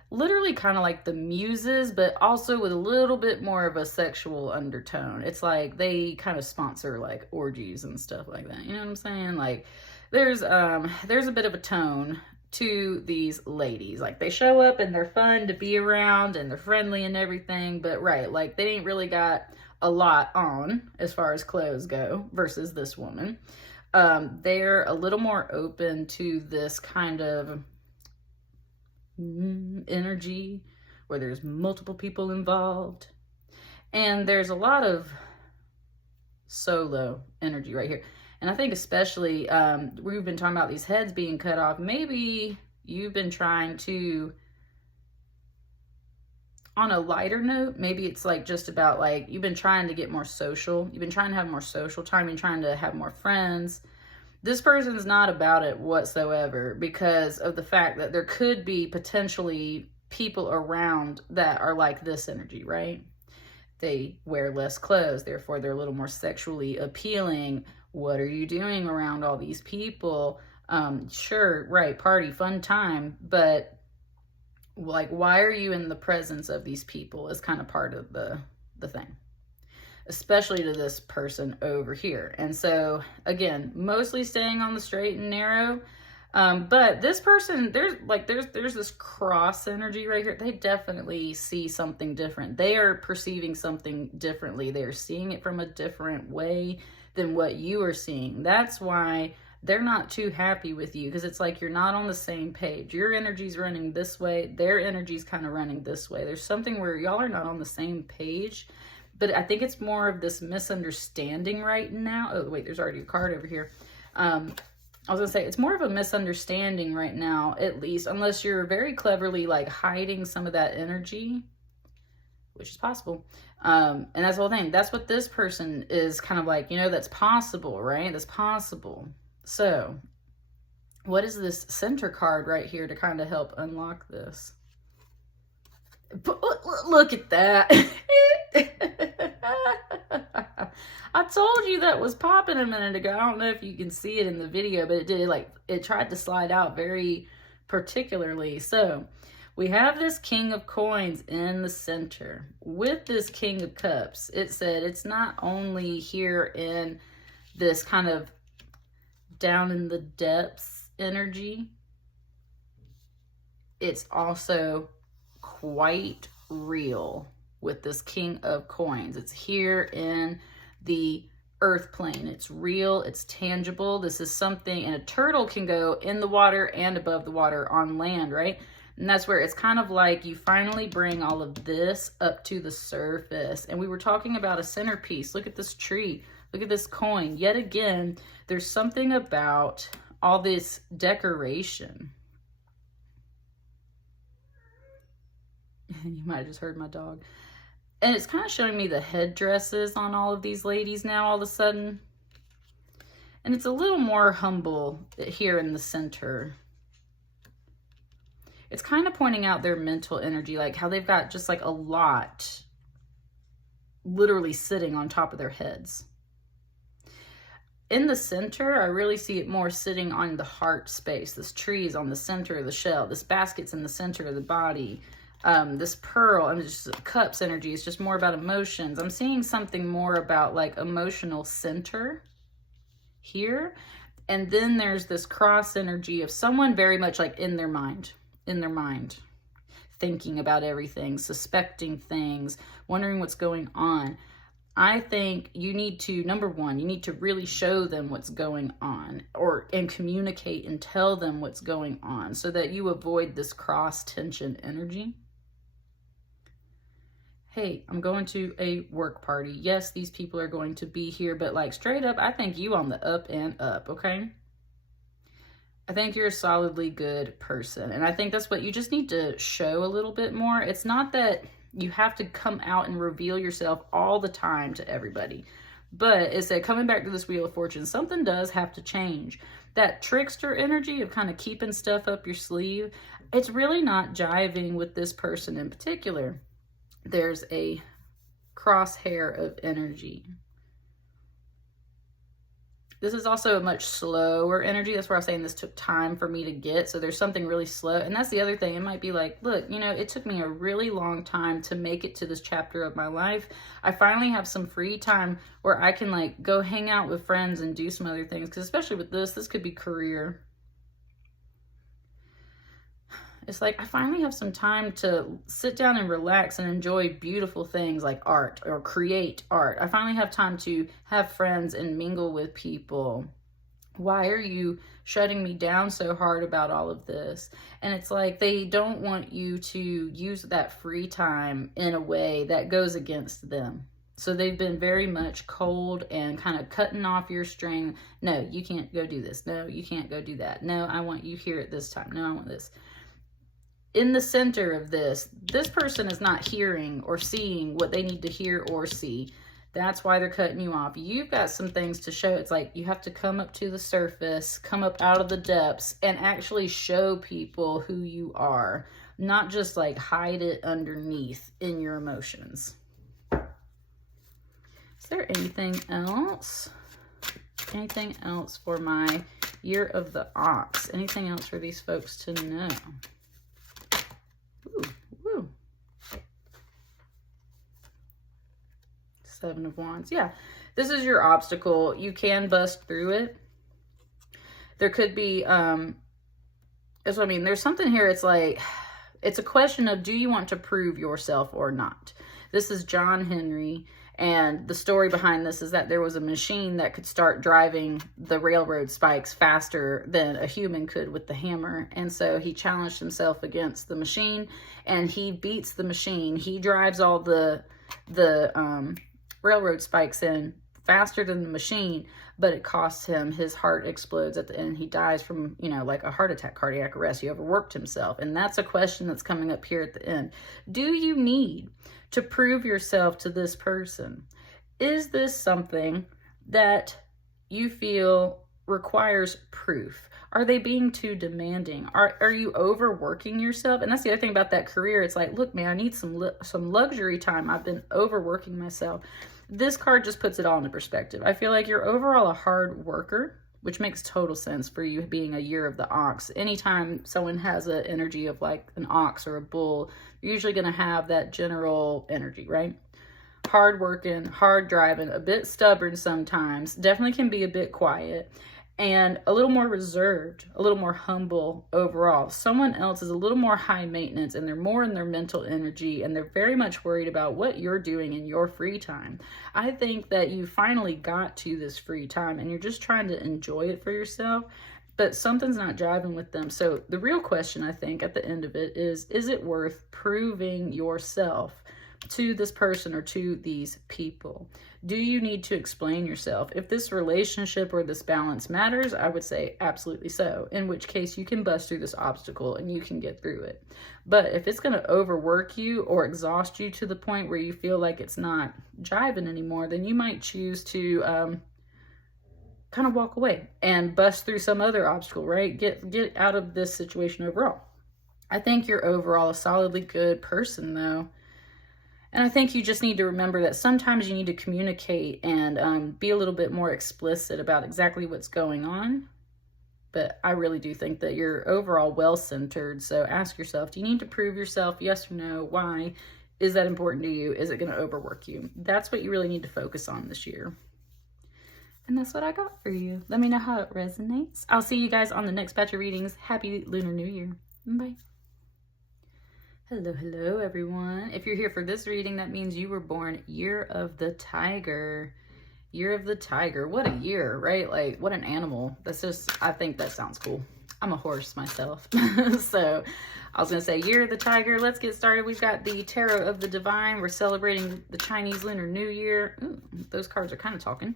literally kind of like the muses, but also with a little bit more of a sexual undertone. It's like they kind of sponsor like orgies and stuff like that. You know what I'm saying? Like there's a bit of a tone to these ladies. Like they show up and they're fun to be around and they're friendly and everything, but right, like they ain't really got a lot on as far as clothes go versus this woman. They're a little more open to this kind of energy where there's multiple people involved, and there's a lot of solo energy right here. And I think especially, we've been talking about these heads being cut off. Maybe you've been trying to, on a lighter note, maybe it's like just about like, you've been trying to get more social. You've been trying to have more social time. You've been trying to have more friends. This person's not about it whatsoever because of the fact that there could be potentially people around that are like this energy, right? They wear less clothes, therefore they're a little more sexually appealing. What are you doing around all these people? Sure, right, party, fun time, but like, why are you in the presence of these people is kind of part of the thing, especially to this person over here. And so again, mostly staying on the straight and narrow. But this person, there's this cross energy right here. They definitely see something different. They are perceiving something differently. They are seeing it from a different way than what you are seeing. That's why they're not too happy with you, because it's like you're not on the same page. Your energy's running this way. Their energy's kind of running this way. There's something where y'all are not on the same page. But I think it's more of this misunderstanding right now. Oh, wait, there's already a card over here. I was gonna say, it's more of a misunderstanding right now, at least, unless you're very cleverly like hiding some of that energy, which is possible. And that's the whole thing. That's what this person is kind of like, you know, that's possible, right? That's possible. So what is this center card right here to kind of help unlock this? Look at that. I told you that was popping a minute ago. I don't know if you can see it in the video, but it did, like, it tried to slide out very particularly. So we have this King of Coins in the center with this King of Cups. It said it's not only here in this kind of down in the depths energy, it's also quite real with this King of Coins. It's here in the earth plane. It's real, it's tangible. This is something, and a turtle can go in the water and above the water on land, right? And that's where it's kind of like you finally bring all of this up to the surface. And we were talking about a centerpiece. Look at this tree. Look at this coin. Yet again, there's something about all this decoration. You might have just heard my dog. And it's kind of showing me the headdresses on all of these ladies now all of a sudden. And it's a little more humble here in the center. It's kind of pointing out their mental energy, like how they've got just like a lot literally sitting on top of their heads. In the center, I really see it more sitting on the heart space. This tree is on the center of the shell. This basket's in the center of the body. This pearl, and just cups energy is just more about emotions. I'm seeing something more about like emotional center here. And then there's this cross energy of someone very much like in their mind, thinking about everything, suspecting things, wondering what's going on. I think you need to, number one, you need to really show them what's going on, and communicate and tell them what's going on so that you avoid this cross tension energy. Hey, I'm going to a work party. Yes, these people are going to be here, but like straight up, I think you on the up and up, okay? I think you're a solidly good person. And I think that's what you just need to show a little bit more. It's not that you have to come out and reveal yourself all the time to everybody. But it's that coming back to this Wheel of Fortune, something does have to change. That trickster energy of kind of keeping stuff up your sleeve, it's really not jiving with this person in particular. There's a crosshair of energy. This is also a much slower energy. That's where I was saying this took time for me to get. So there's something really slow. And that's the other thing. It might be like, look, you know, it took me a really long time to make it to this chapter of my life. I finally have some free time where I can like go hang out with friends and do some other things. Because especially with this could be career. It's like I finally have some time to sit down and relax and enjoy beautiful things like art or create art. I finally have time to have friends and mingle with people. Why are you shutting me down so hard about all of this? And it's like they don't want you to use that free time in a way that goes against them. So they've been very much cold and kind of cutting off your string. No, you can't go do this. No, you can't go do that. No, I want you here at this time. No, I want this. In the center of this person is not hearing or seeing what they need to hear or see. That's why they're cutting you off. You've got some things to show. It's like you have to come up to the surface, come up out of the depths, and actually show people who you are. Not just like hide it underneath in your emotions. Is there anything else? Anything else for my Year of the Ox? Anything else for these folks to know? Ooh, woo. Seven of Wands. Yeah, this is your obstacle. You can bust through it. There could be, that's what I mean. There's something here. It's like, it's a question of, do you want to prove yourself or not? This is John Henry. And the story behind this is that there was a machine that could start driving the railroad spikes faster than a human could with the hammer. And so he challenged himself against the machine, and he beats the machine. He drives all the railroad spikes in faster than the machine, but it costs him. His heart explodes at the end. He dies from, you know, like a heart attack, cardiac arrest. He overworked himself. And that's a question that's coming up here at the end. Do you need to prove yourself to this person? Is this something that you feel requires proof? Are they being too demanding? Are you overworking yourself? And that's the other thing about that career. It's like, look, man, I need some luxury time. I've been overworking myself. This card just puts it all into perspective. I feel like you're overall a hard worker, which makes total sense for you being a Year of the Ox. Anytime someone has an energy of like an ox or a bull, you're usually going to have that general energy, right? Hard working, hard driving, a bit stubborn sometimes, definitely can be a bit quiet. and a little more reserved, a little more humble overall. Someone else is a little more high maintenance, and they're more in their mental energy, and they're very much worried about what you're doing in your free time. I think that you finally got to this free time and you're just trying to enjoy it for yourself, but something's not jiving with them. So the real question, I think, at the end of it is it worth proving yourself to this person or to these people? Do you need to explain yourself? If this relationship or this balance matters, I would say absolutely so, in which case you can bust through this obstacle and you can get through it. But if it's going to overwork you or exhaust you to the point where you feel like it's not jiving anymore, then you might choose to kind of walk away and bust through some other obstacle, right? Get out of this situation overall. I think you're overall a solidly good person, though. And I think you just need to remember that sometimes you need to communicate and be a little bit more explicit about exactly what's going on. But I really do think that you're overall well-centered. So ask yourself, do you need to prove yourself? Yes or no? Why? Is that important to you? Is it going to overwork you? That's what you really need to focus on this year. And that's what I got for you. Let me know how it resonates. I'll see you guys on the next batch of readings. Happy Lunar New Year. Bye. Hello, everyone. If you're here for this reading, that means you were born Year of the Tiger. Year of the Tiger. What a year, right? Like, what an animal. That's just, I think that sounds cool. I'm a horse myself. So I was going to say Year of the Tiger. Let's get started. We've got the Tarot of the Divine. We're celebrating the Chinese Lunar New Year. Ooh, those cards are kind of talking.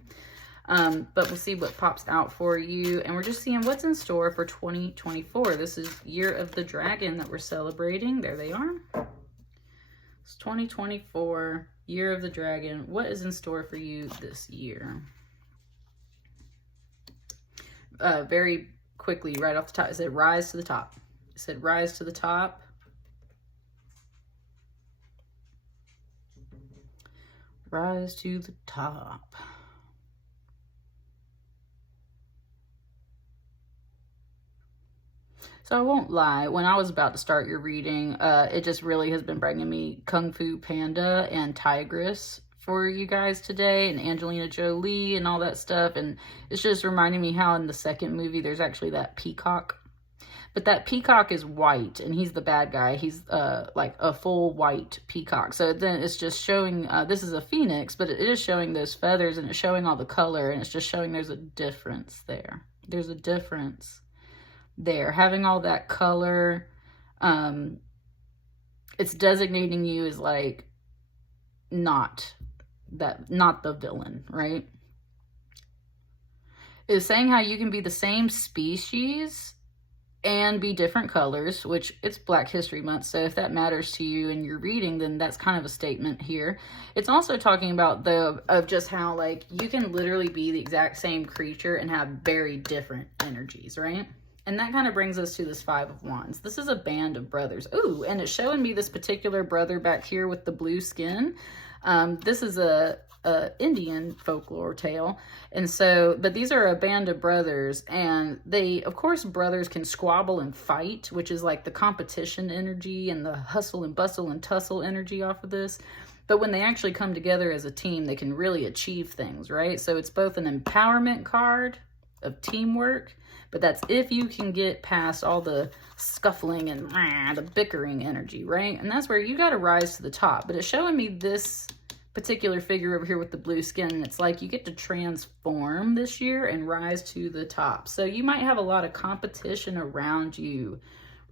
But we'll see what pops out for you. And we're just seeing what's in store for 2024. This is Year of the Dragon that we're celebrating. There they are. It's 2024, Year of the Dragon. What is in store for you this year? Very quickly, right off the top, it said rise to the top. It said rise to the top. Rise to the top. So I won't lie, when I was about to start your reading, it just really has been bringing me Kung Fu Panda and Tigress for you guys today, and Angelina Jolie and all that stuff. And it's just reminding me how in the second movie there's actually that peacock. But that peacock is white, and he's the bad guy. He's like a full white peacock. So then it's just showing, this is a phoenix, but it is showing those feathers, and it's showing all the color, and it's just showing there's a difference there. There's a difference there. Having all that color, it's designating you as like not the villain, right? It's saying how you can be the same species and be different colors, which it's Black History Month, so if that matters to you in your reading, then that's kind of a statement here. It's also talking about of just how like you can literally be the exact same creature and have very different energies, right? And that kind of brings us to this Five of Wands. This is a band of brothers. Ooh, and it's showing me this particular brother back here with the blue skin. This is a Indian folklore tale. And so, but these are a band of brothers, and they, of course, brothers can squabble and fight, which is like the competition energy and the hustle and bustle and tussle energy off of this. But when they actually come together as a team, they can really achieve things, right? So it's both an empowerment card of teamwork, but that's if you can get past all the scuffling and the bickering energy, right? And that's where you got to rise to the top. But it's showing me this particular figure over here with the blue skin, and it's like you get to transform this year and rise to the top. So you might have a lot of competition around you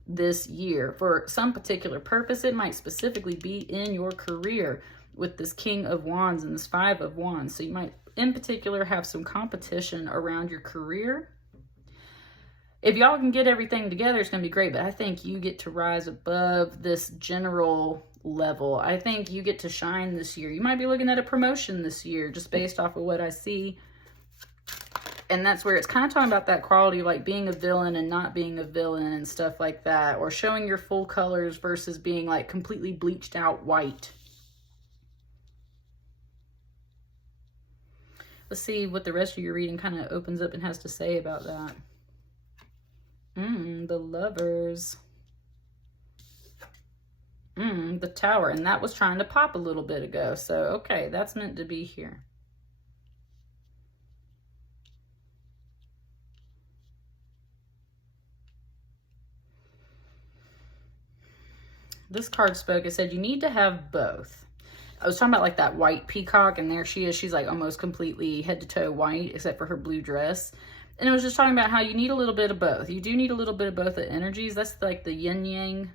this year for some particular purpose. It might specifically be in your career with this King of Wands and this Five of Wands. So you might in particular have some competition around your career. If y'all can get everything together, it's going to be great, but I think you get to rise above this general level. I think you get to shine this year. You might be looking at a promotion this year just based off of what I see. And that's where it's kind of talking about that quality of like being a villain and not being a villain and stuff like that, or showing your full colors versus being like completely bleached out white. Let's see what the rest of your reading kind of opens up and has to say about that. The Lovers. The Tower. And that was trying to pop a little bit ago. So, okay, that's meant to be here. this card spoke. It said you need to have both. I was talking about like that white peacock, and there she is. She's like almost completely head to toe white except for her blue dress. And it was just talking about how you need a little bit of both. You do need a little bit of both the energies. That's like the yin yang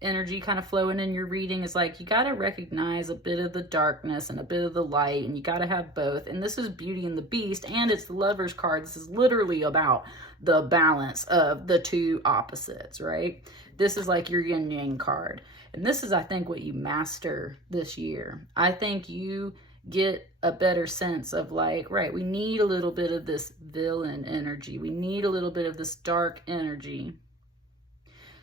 energy kind of flowing in your reading. Is like you got to recognize a bit of the darkness and a bit of the light, and you got to have both. And this is Beauty and the Beast, and it's the Lover's card. This is literally about the balance of the two opposites, right? This is like your yin yang card. And this is, I think, what you master this year. I think you get a better sense of like, right, we need a little bit of this villain energy. We need a little bit of this dark energy.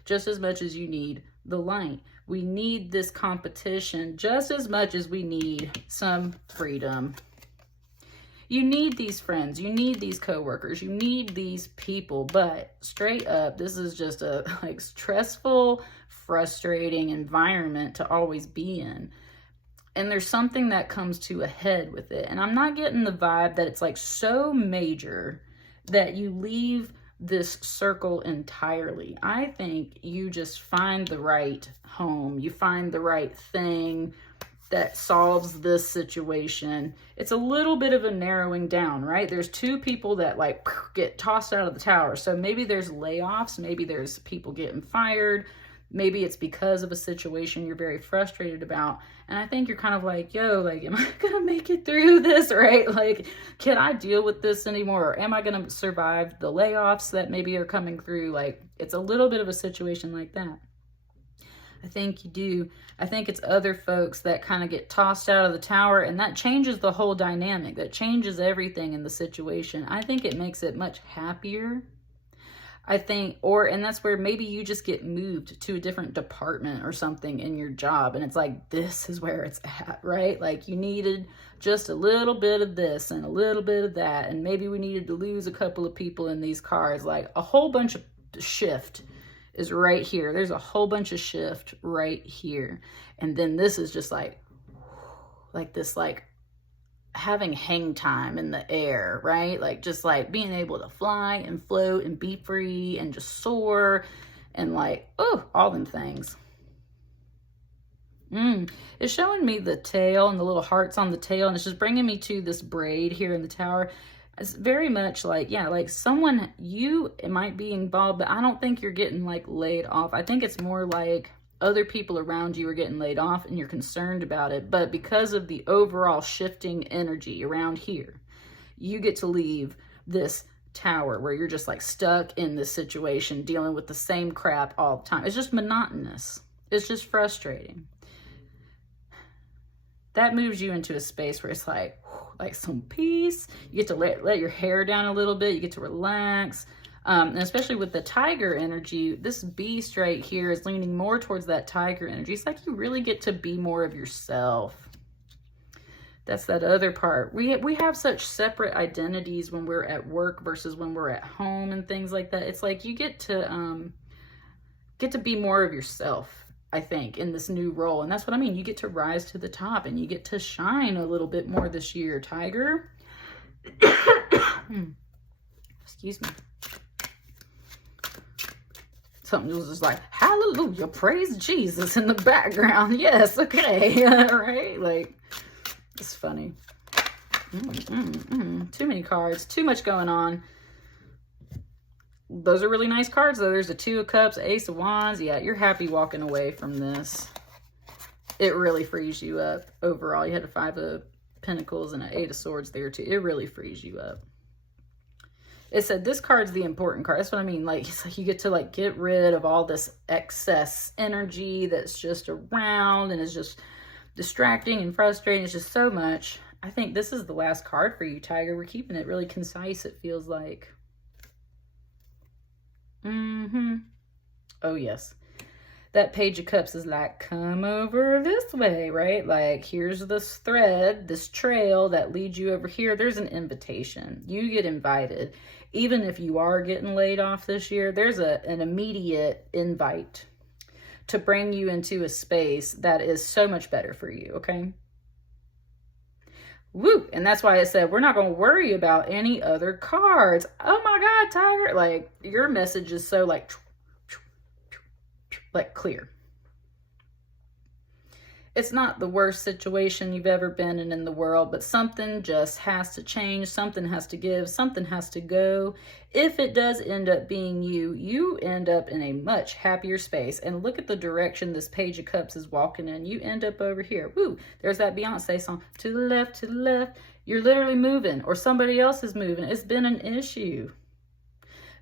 Just as much as you need the light. We need this competition just as much as we need some freedom. You need these friends, you need these coworkers, you need these people, but straight up, this is just a like stressful, frustrating environment to always be in. And there's something that comes to a head with it. And I'm not getting the vibe that it's like so major that you leave this circle entirely. I think you just find the right home, you find the right thing that solves this situation. It's a little bit of a narrowing down, right? There's two people that like get tossed out of the tower. So maybe there's layoffs, maybe there's people getting fired, maybe it's because of a situation you're very frustrated about. And I think you're kind of like, yo, like, am I gonna make it through this, right? Like, can I deal with this anymore? Or am I gonna survive the layoffs that maybe are coming through? Like, it's a little bit of a situation like that. I think you do. I think it's other folks that kind of get tossed out of the tower, and that changes the whole dynamic. That changes everything in the situation. I think it makes it much happier. I think, and that's where maybe you just get moved to a different department or something in your job, and it's like, this is where it's at, right? Like you needed just a little bit of this and a little bit of that, and maybe we needed to lose a couple of people in these cards, like a whole bunch of shift is right here. There's a whole bunch of shift right here. And then this is just like this, like having hang time in the air, right? Like just like being able to fly and float and be free and just soar and like, oh, all them things. It's showing me the tail and the little hearts on the tail, and it's just bringing me to this braid here in the tower. It's very much like, yeah, like someone, it might be involved, but I don't think you're getting like laid off. I think it's more like other people around you are getting laid off and you're concerned about it. But because of the overall shifting energy around here, you get to leave this tower where you're just like stuck in this situation, dealing with the same crap all the time. It's just monotonous. It's just frustrating. That moves you into a space where it's like some peace. You get to let your hair down a little bit. You get to relax. And especially with the tiger energy, this beast right here is leaning more towards that tiger energy. It's like you really get to be more of yourself. That's that other part. We have such separate identities when we're at work versus when we're at home and things like that. It's like you get to be more of yourself, I think, in this new role. And that's what I mean. You get to rise to the top and you get to shine a little bit more this year, Tiger. Excuse me. Something was just like, hallelujah, praise Jesus in the background. Yes, okay, right? Like, it's funny. Too many cards, too much going on. Those are really nice cards, though. There's a Two of Cups, Ace of Wands. Yeah, you're happy walking away from this. It really frees you up overall. You had a Five of Pentacles and an Eight of Swords there, too. It really frees you up. It said this card's the important card. That's what I mean. Like, it's like you get to, like, get rid of all this excess energy that's just around and is just distracting and frustrating. It's just so much. I think this is the last card for you, Tiger. We're keeping it really concise, it feels like. Oh, yes. That Page of Cups is like, come over this way, right? Like, here's this thread, this trail that leads you over here. There's an invitation. You get invited. Even if you are getting laid off this year, there's an immediate invite to bring you into a space that is so much better for you, okay? Woo! And that's why it said, we're not going to worry about any other cards. Oh my God, Tiger. Like, your message is so like clear. It's not the worst situation you've ever been in the world, but something just has to change. Something has to give. Something has to go. If it does end up being you, you end up in a much happier space. And look at the direction this Page of Cups is walking in. You end up over here. Woo! There's that Beyonce song. To the left, to the left. You're literally moving, or somebody else is moving. It's been an issue.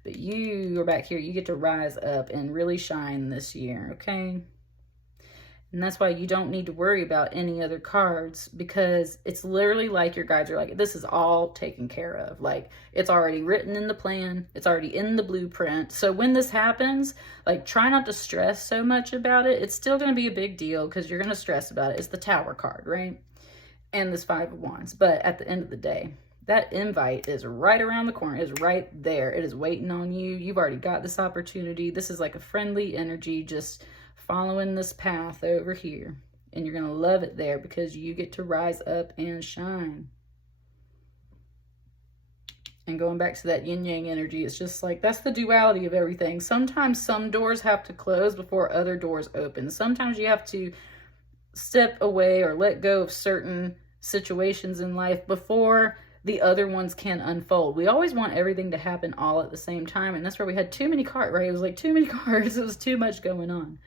But you are back here. You get to rise up and really shine this year, okay? And that's why you don't need to worry about any other cards, because it's literally like your guides are like, this is all taken care of. Like, it's already written in the plan. It's already in the blueprint. So when this happens, like, try not to stress so much about it. It's still going to be a big deal because you're going to stress about it. It's the Tower card, right? And this Five of Wands. But at the end of the day, that invite is right around the corner. It's right there. It is waiting on you. You've already got this opportunity. This is like a friendly energy, just following this path over here, and you're gonna love it there because you get to rise up and shine. And going back to that yin yang energy, it's just like, that's the duality of everything. Sometimes some doors have to close before other doors open. Sometimes you have to step away or let go of certain situations in life before the other ones can unfold. We always want everything to happen all at the same time, and that's where we had too many cards, right? It was like too many cards. It was too much going on.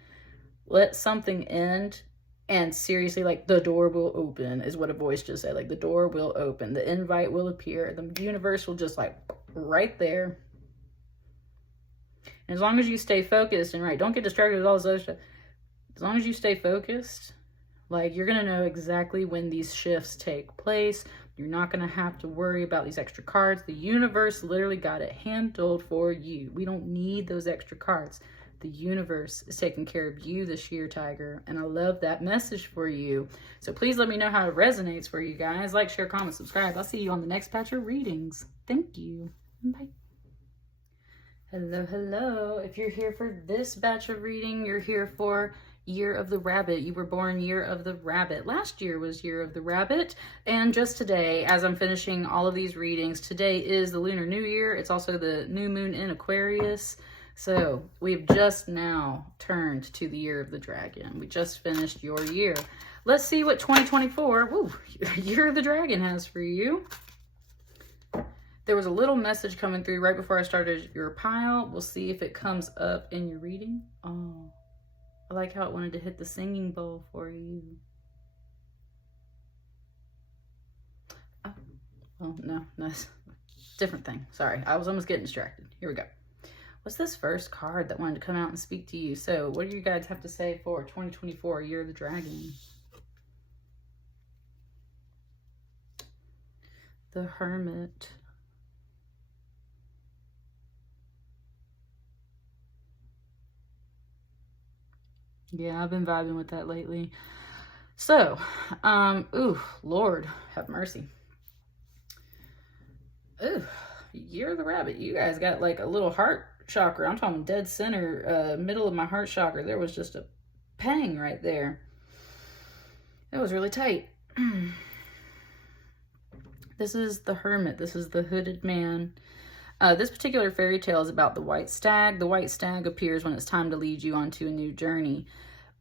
Let something end, and seriously, like, the door will open is what a voice just said. Like, the door will open. The invite will appear. The universe will just, like, right there. And as long as you stay focused and, right, don't get distracted with all this other stuff. As long as you stay focused, like, you're going to know exactly when these shifts take place. You're not going to have to worry about these extra cards. The universe literally got it handled for you. We don't need those extra cards. The universe is taking care of you this year, Tiger. And I love that message for you. So please let me know how it resonates for you guys. Like, share, comment, subscribe. I'll see you on the next batch of readings. Thank you. Bye. Hello, hello. If you're here for this batch of reading, you're here for Year of the Rabbit. You were born Year of the Rabbit. Last year was Year of the Rabbit. And just today, as I'm finishing all of these readings, today is the Lunar New Year. It's also the new moon in Aquarius. So we've just now turned to the Year of the Dragon. We just finished your year. Let's see what 2024, Year of the Dragon has for you. There was a little message coming through right before I started your pile. We'll see if it comes up in your reading. Oh, I like how it wanted to hit the singing bowl for you. Oh, well, no, that's a different thing. Sorry, I was almost getting distracted. Here we go. What's this first card that wanted to come out and speak to you? So what do you guys have to say for 2024, Year of the Dragon? The Hermit. Yeah, I've been vibing with that lately. So, ooh, Lord, have mercy. Ooh, Year of the Rabbit. You guys got like a little heart chakra. I'm talking dead center, middle of my heart chakra. There was just a pang right there. That was really tight. This is the Hermit. This is the hooded man. This particular fairy tale is about the white stag. The white stag appears when it's time to lead you onto a new journey.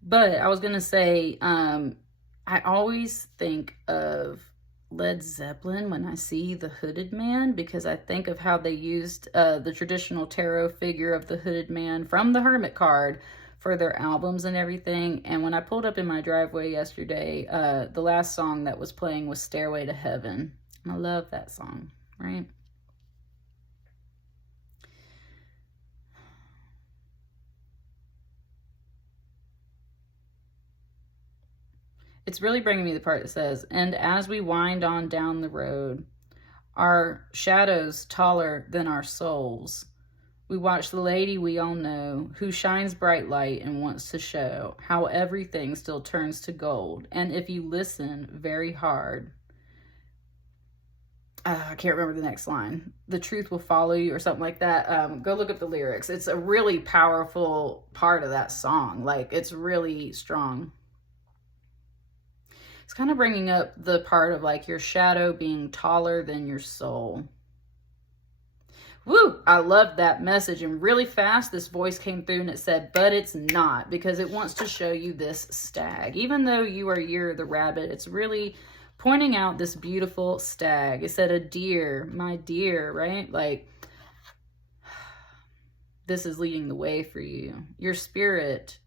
But I was going to say, I always think of Led Zeppelin when I see the hooded man, because I think of how they used the traditional tarot figure of the hooded man from the Hermit card for their albums and everything. And when I pulled up in my driveway yesterday, the last song that was playing was Stairway to Heaven. And I love that song, right? It's really bringing me the part that says, and as we wind on down the road, our shadows taller than our souls, we watch the lady we all know who shines bright light and wants to show how everything still turns to gold. And if you listen very hard, I can't remember the next line. The truth will follow you or something like that. Go look up the lyrics. It's a really powerful part of that song. Like, it's really strong. It's kind of bringing up the part of like your shadow being taller than your soul. Woo! I loved that message. And really fast, this voice came through and it said, but it's not, because it wants to show you this stag. Even though you're the rabbit, it's really pointing out this beautiful stag. It said a deer, my deer, right? Like, this is leading the way for you. Your spirit,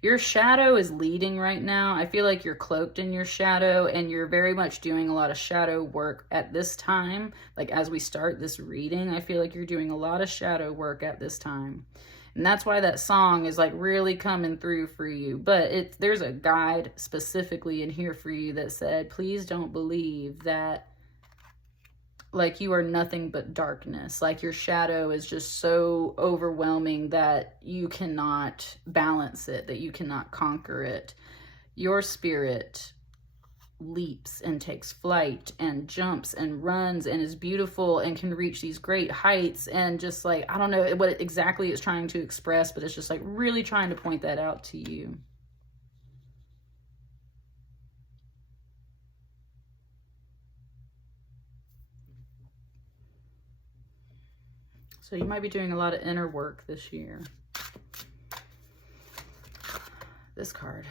your shadow is leading right now. I feel like you're cloaked in your shadow and you're very much doing a lot of shadow work at this time. Like as we start this reading, I feel like you're doing a lot of shadow work at this time. And that's why that song is like really coming through for you. But there's a guide specifically in here for you that said, please don't believe that like you are nothing but darkness. Like your shadow is just so overwhelming that you cannot balance it, that you cannot conquer it. Your spirit leaps and takes flight and jumps and runs and is beautiful and can reach these great heights, and just like, I don't know what it exactly it's trying to express, but it's just like really trying to point that out to you. So you might be doing a lot of inner work this year. This card.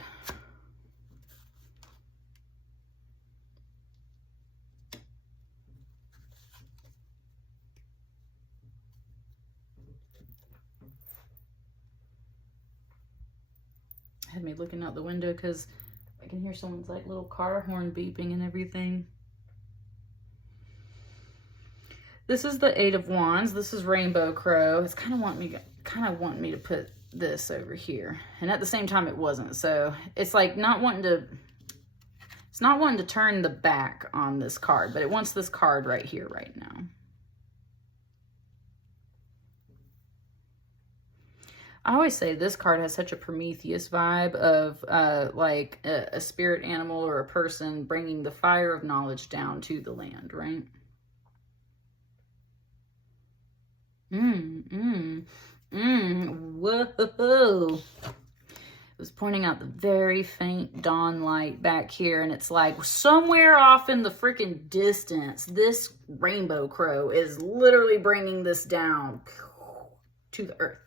Had me looking out the window because I can hear someone's like little car horn beeping and everything. This is the Eight of Wands. This is Rainbow Crow. It's kind of wanting me to put this over here, and at the same time it wasn't. So it's like not wanting to turn the back on this card, but it wants this card right here, right now. I always say this card has such a Prometheus vibe of like a spirit animal or a person bringing the fire of knowledge down to the land, right? Whoa. It was pointing out the very faint dawn light back here, and it's like somewhere off in the freaking distance, this rainbow crow is literally bringing this down to the earth.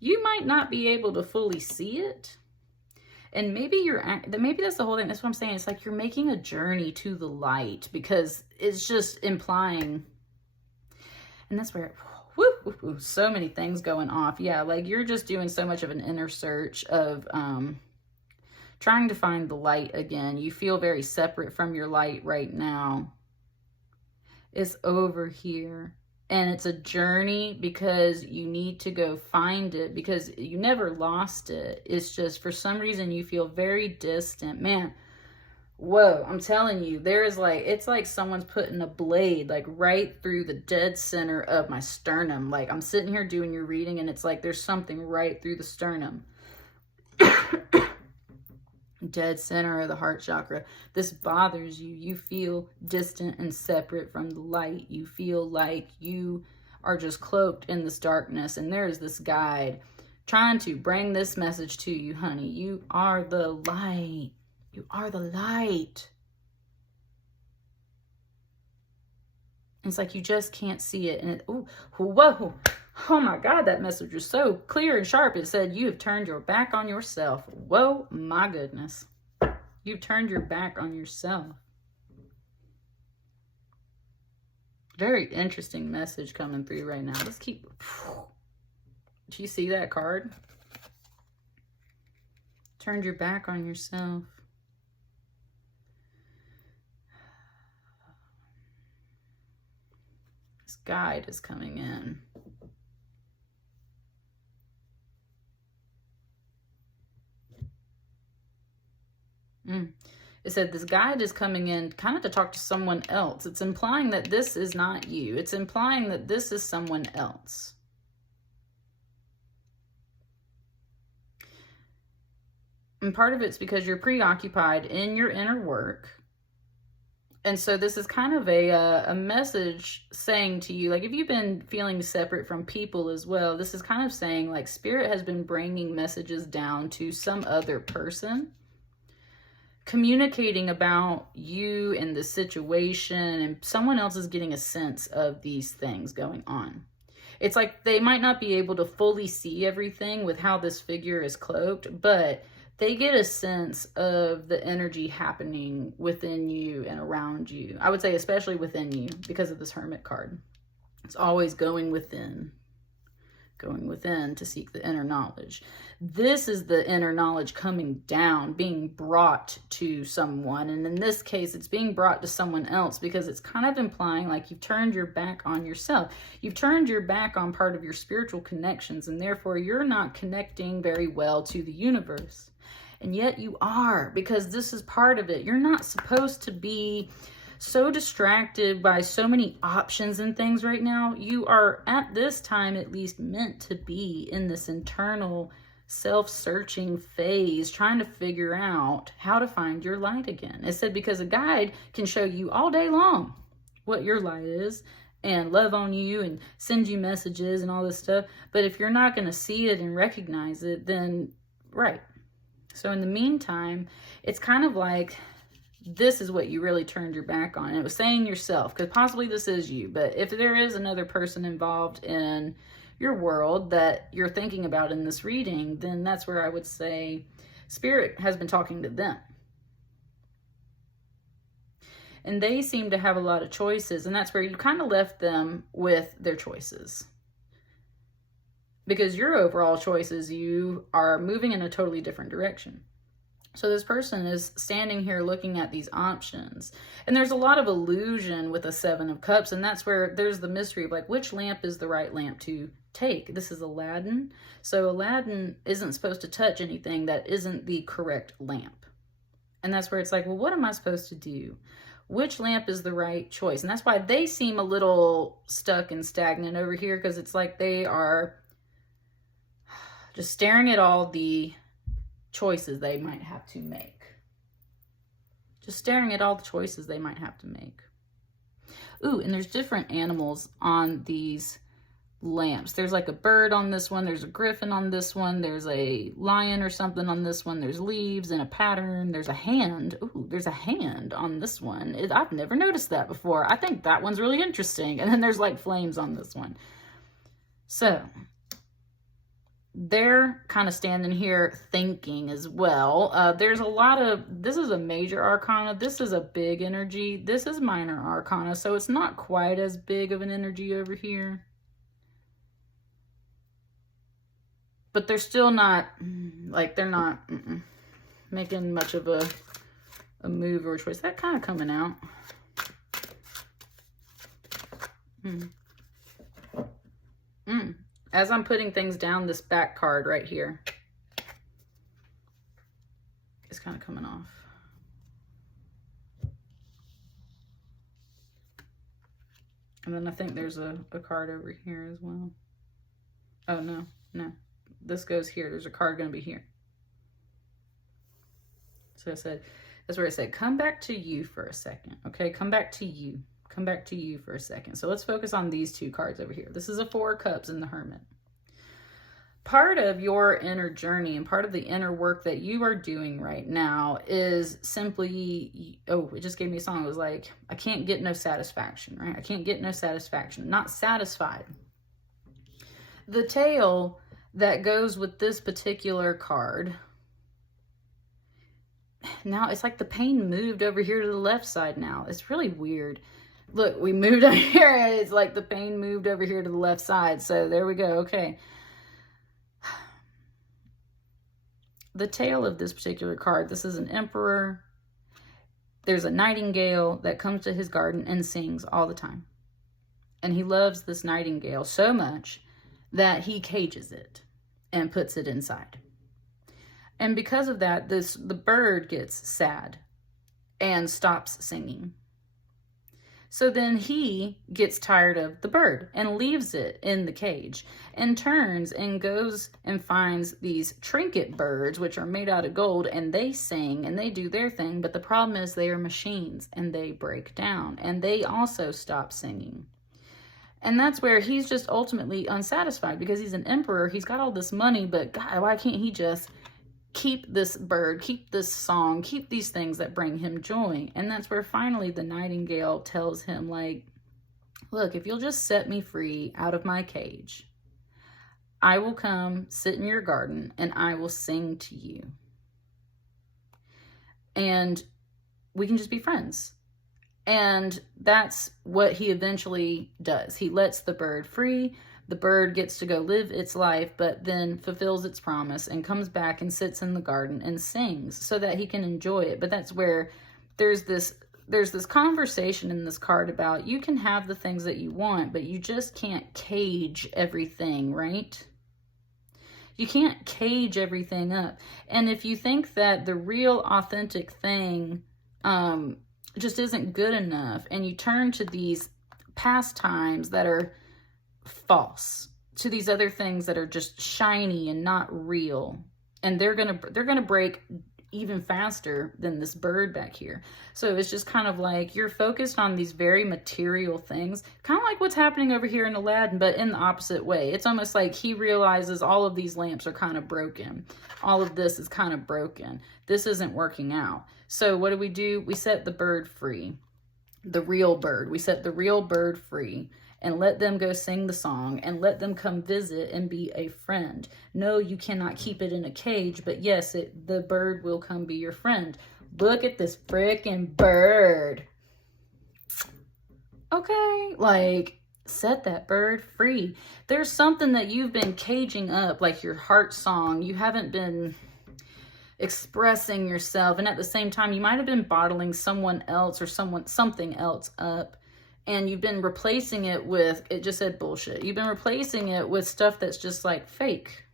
You might not be able to fully see it, and maybe that's the whole thing. That's what I'm saying. It's like you're making a journey to the light, because it's just implying, and that's where so many things going off. Yeah, like you're just doing so much of an inner search of trying to find the light again. You feel very separate from your light right now. It's over here. And it's a journey because you need to go find it, because you never lost it. It's just for some reason you feel very distant. Man, whoa, I'm telling you, it's like someone's putting a blade like right through the dead center of my sternum. Like I'm sitting here doing your reading and it's like there's something right through the sternum. Dead center of the heart chakra. This bothers you. You feel distant and separate from the light. You feel like you are just cloaked in this darkness, and there's this guide trying to bring this message to you, honey. You are the light. You are the light. It's like you just can't see it. And whoa. Oh my God, that message was so clear and sharp. It said, you have turned your back on yourself. Whoa, my goodness. You've turned your back on yourself. Very interesting message coming through right now. Let's keep... Do you see that card? Turned your back on yourself. This guide is coming in. It said this guide is coming in kind of to talk to someone else. It's implying that this is not you. It's implying that this is someone else. And part of it's because you're preoccupied in your inner work. And so this is kind of a message saying to you, like if you've been feeling separate from people as well, this is kind of saying like Spirit has been bringing messages down to some other person. communicating about you and the situation, and someone else is getting a sense of these things going on. It's like they might not be able to fully see everything with how this figure is cloaked, but they get a sense of the energy happening within you and around you. I would say especially within you because of this Hermit card. It's always going within to seek the inner knowledge. This is the inner knowledge coming down, being brought to someone. And in this case, it's being brought to someone else because it's kind of implying like you've turned your back on yourself. You've turned your back on part of your spiritual connections, and therefore you're not connecting very well to the universe. And yet you are, because this is part of it. You're not supposed to be so distracted by so many options and things right now. You are, at this time at least, meant to be in this internal self-searching phase, trying to figure out how to find your light again. It said because a guide can show you all day long what your light is and love on you and send you messages and all this stuff. But if you're not going to see it and recognize it, then right. So in the meantime, it's kind of like this is what you really turned your back on. It was saying yourself, because possibly this is you, but if there is another person involved in your world that you're thinking about in this reading, then that's where I would say Spirit has been talking to them. And they seem to have a lot of choices, and that's where you kind of left them with their choices. Because your overall choices, you are moving in a totally different direction. So this person is standing here looking at these options. And there's a lot of illusion with a Seven of Cups. And that's where there's the mystery of like, which lamp is the right lamp to take? This is Aladdin. So Aladdin isn't supposed to touch anything that isn't the correct lamp. And that's where it's like, well, what am I supposed to do? Which lamp is the right choice? And that's why they seem a little stuck and stagnant over here. Because it's like they are just staring at all the choices they might have to make. Just staring at all the choices they might have to make. Ooh, and there's different animals on these lamps. There's like a bird on this one. There's a griffin on this one. There's a lion or something on this one. There's leaves and a pattern. There's a hand. Ooh, there's a hand on this one. I've never noticed that before. I think that one's really interesting. And then there's like flames on this one. So they're kind of standing here thinking as well. There's a lot of, this is a major arcana. This is a big energy. This is minor arcana. So it's not quite as big of an energy over here. But they're still not, like they're not making much of a move or a choice. That kind of coming out. As I'm putting things down, this back card right here is kind of coming off. And then I think there's a card over here as well. Oh, no. This goes here. There's a card going to be here. So I said, that's where I said, come back to you for a second. Okay, come back to you. Come back to you for a second. So let's focus on these two cards over here. This is a Four of Cups in the Hermit. Part of your inner journey and part of the inner work that you are doing right now is simply, oh, it just gave me a song. It was like, I can't get no satisfaction, right? I can't get no satisfaction. Not satisfied. The tail that goes with this particular card, now it's like the pain moved over here to the left side now. It's really weird. Look, we moved over here. It's like the pain moved over here to the left side. So there we go. Okay. The tail of this particular card, this is an emperor. There's a nightingale that comes to his garden and sings all the time. And he loves this nightingale so much that he cages it and puts it inside. And because of that, the bird gets sad and stops singing. So then he gets tired of the bird and leaves it in the cage and turns and goes and finds these trinket birds, which are made out of gold, and they sing and they do their thing. But the problem is they are machines and they break down and they also stop singing. And that's where he's just ultimately unsatisfied because he's an emperor. He's got all this money, but God, why can't he just keep this bird, keep this song, keep these things that bring him joy. And that's where finally the nightingale tells him, like, look, if you'll just set me free out of my cage, I will come sit in your garden and I will sing to you. And we can just be friends. And that's what he eventually does. He lets the bird free. The bird gets to go live its life, but then fulfills its promise and comes back and sits in the garden and sings so that he can enjoy it. But that's where there's this conversation in this card about you can have the things that you want, but you just can't cage everything, right? You can't cage everything up. And if you think that the real authentic thing just isn't good enough, and you turn to these pastimes that are false, to these other things that are just shiny and not real, and they're gonna break even faster than this bird back here. So it's just kind of like you're focused on these very material things, kind of like what's happening over here in Aladdin, but in the opposite way. It's almost like he realizes all of these lamps are kind of broken. All of this is kind of broken. This isn't working out. So what do? We set the bird free. The real bird. We set the real bird free and let them go sing the song and let them come visit and be a friend. No, you cannot keep it in a cage, but yes, the bird will come be your friend. Look at this freaking bird. Okay, like, set that bird free. There's something that you've been caging up, like your heart song. You haven't been expressing yourself, and at the same time, you might have been bottling someone else or something else up. And you've been replacing it with, it just said bullshit. You've been replacing it with stuff that's just like fake.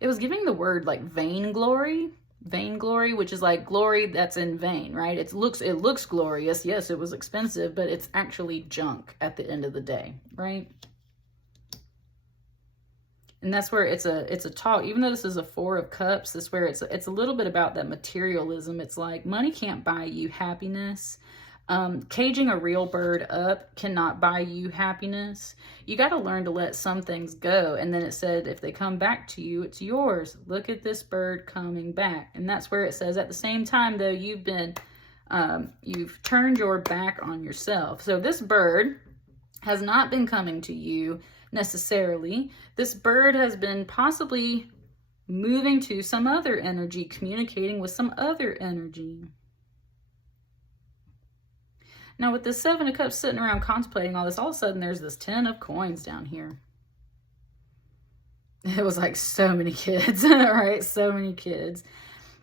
It was giving the word like vainglory, which is like glory that's in vain, right? It looks glorious. Yes, it was expensive, but it's actually junk at the end of the day, right? And that's where it's a talk, even though this is a Four of Cups, that's where it's a little bit about that materialism. It's like money can't buy you happiness. Caging a real bird up cannot buy you happiness. You got to learn to let some things go. And then it said, if they come back to you, it's yours. Look at this bird coming back. And that's where it says, at the same time, though, you've turned your back on yourself. So this bird has not been coming to you necessarily. This bird has been possibly moving to some other energy, communicating with some other energy. Now with the Seven of Cups sitting around contemplating all this, all of a sudden there's this 10 of coins down here. It was like so many kids, right? So many kids.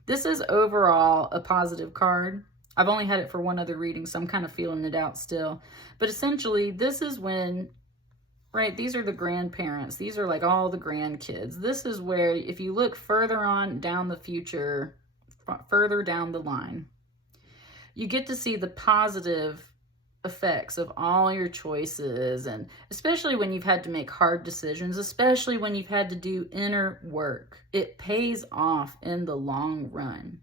This is overall a positive card. I've only had it for one other reading, so I'm kind of feeling it out still. But essentially, this is when, right, these are the grandparents. These are like all the grandkids. This is where, if you look further on down the future, further down the line, you get to see the positive effects of all your choices, and especially when you've had to make hard decisions, especially when you've had to do inner work. It pays off in the long run.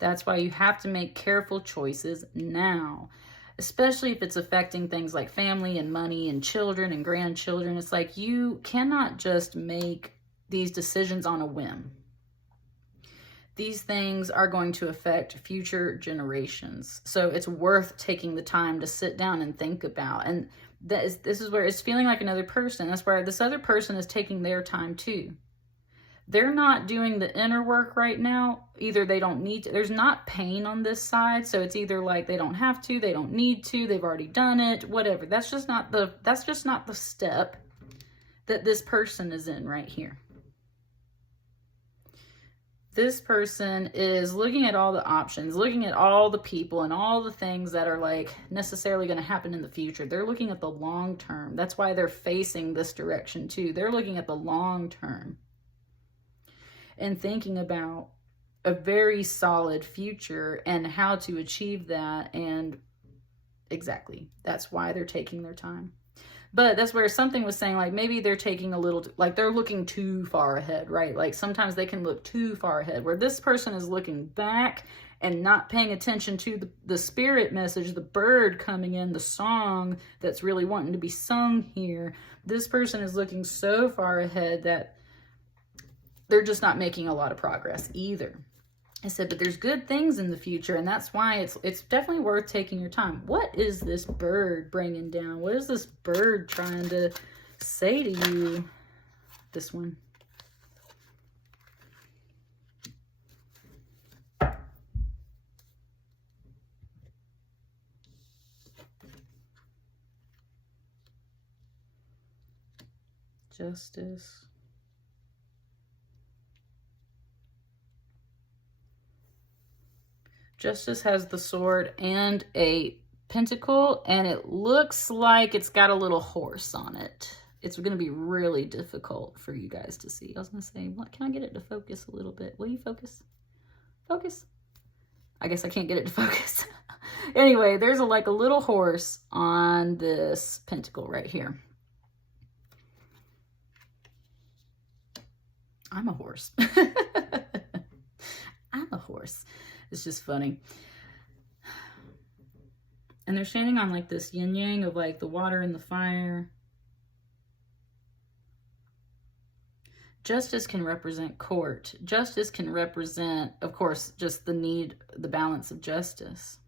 That's why you have to make careful choices now, especially if it's affecting things like family and money and children and grandchildren. It's like you cannot just make these decisions on a whim. These things are going to affect future generations. So it's worth taking the time to sit down and think about. And this is where it's feeling like another person. That's where this other person is taking their time too. They're not doing the inner work right now. Either they don't need to. There's not pain on this side. So it's either like they don't have to, they don't need to, they've already done it, whatever. That's just not the step that this person is in right here. This person is looking at all the options, looking at all the people and all the things that are like necessarily going to happen in the future. They're looking at the long term. That's why they're facing this direction too. They're looking at the long term and thinking about a very solid future and how to achieve that. And exactly, that's why they're taking their time. But that's where something was saying, like, maybe they're taking a little, like, they're looking too far ahead, right? Like, sometimes they can look too far ahead, where this person is looking back and not paying attention to the spirit message, the bird coming in, the song that's really wanting to be sung here. This person is looking so far ahead that they're just not making a lot of progress either. I said, but there's good things in the future, and that's why it's definitely worth taking your time. What is this bird bringing down? What is this bird trying to say to you? This one. Justice. Justice has the sword and a pentacle, and it looks like it's got a little horse on it. It's going to be really difficult for you guys to see. I was going to say, what, can I get it to focus a little bit? Will you focus? Focus? I guess I can't get it to focus. Anyway, there's like a little horse on this pentacle right here. I'm a horse. I'm a horse. It's just funny. And they're standing on like this yin yang of like the water and the fire. Justice can represent court. Justice can represent, of course, just the need, the balance of justice.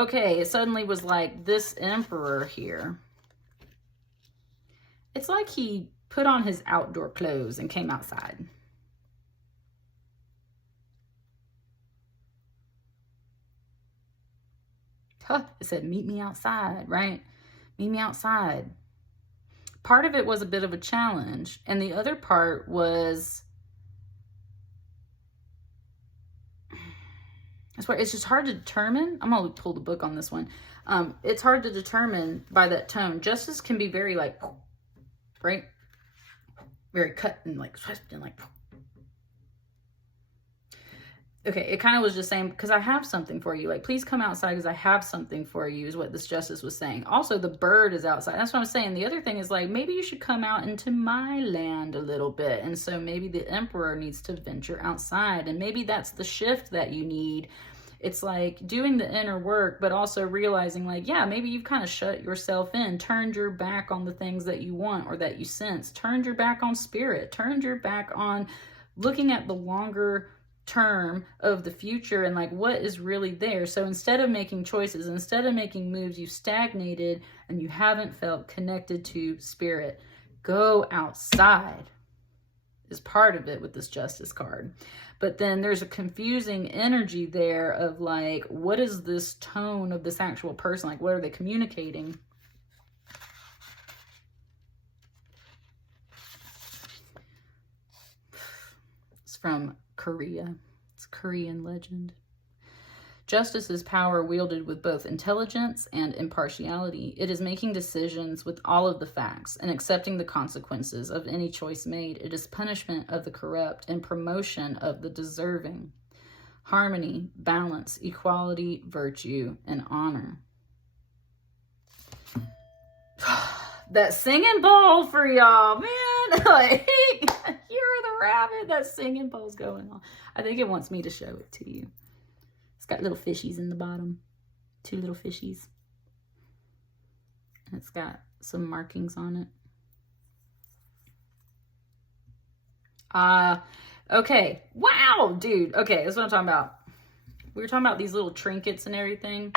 Okay. It suddenly was like this emperor here. It's like he put on his outdoor clothes and came outside. It said, meet me outside, right? Meet me outside. Part of it was a bit of a challenge. And the other part was, that's why it's just hard to determine. I'm going to pull the book on this one. It's hard to determine by that tone. Justice can be very like, right? Very cut and like swift and like. Okay, it kind of was just saying, because I have something for you. Like, please come outside because I have something for you is what this justice was saying. Also, the bird is outside. That's what I'm saying. The other thing is like, maybe you should come out into my land a little bit. And so maybe the emperor needs to venture outside. And maybe that's the shift that you need. It's like doing the inner work, but also realizing like, yeah, maybe you've kind of shut yourself in, turned your back on the things that you want or that you sense, turned your back on spirit, turned your back on looking at the longer term of the future and like what is really there. So instead of making choices, instead of making moves, you stagnated and you haven't felt connected to spirit. Go outside is part of it with this justice card. But then there's a confusing energy there of like, what is this tone of this actual person? Like, what are they communicating? It's from Korea. It's a Korean legend. Justice is power wielded with both intelligence and impartiality. It is making decisions with all of the facts and accepting the consequences of any choice made. It is punishment of the corrupt and promotion of the deserving. Harmony, balance, equality, virtue, and honor. That singing bowl for y'all, man. Like, you're the rabbit. That singing bowl's going on. I think it wants me to show it to you. It's got little fishies in the bottom. 2 little fishies. And it's got some markings on it. Okay. Wow, dude. Okay, that's what I'm talking about. We were talking about these little trinkets and everything.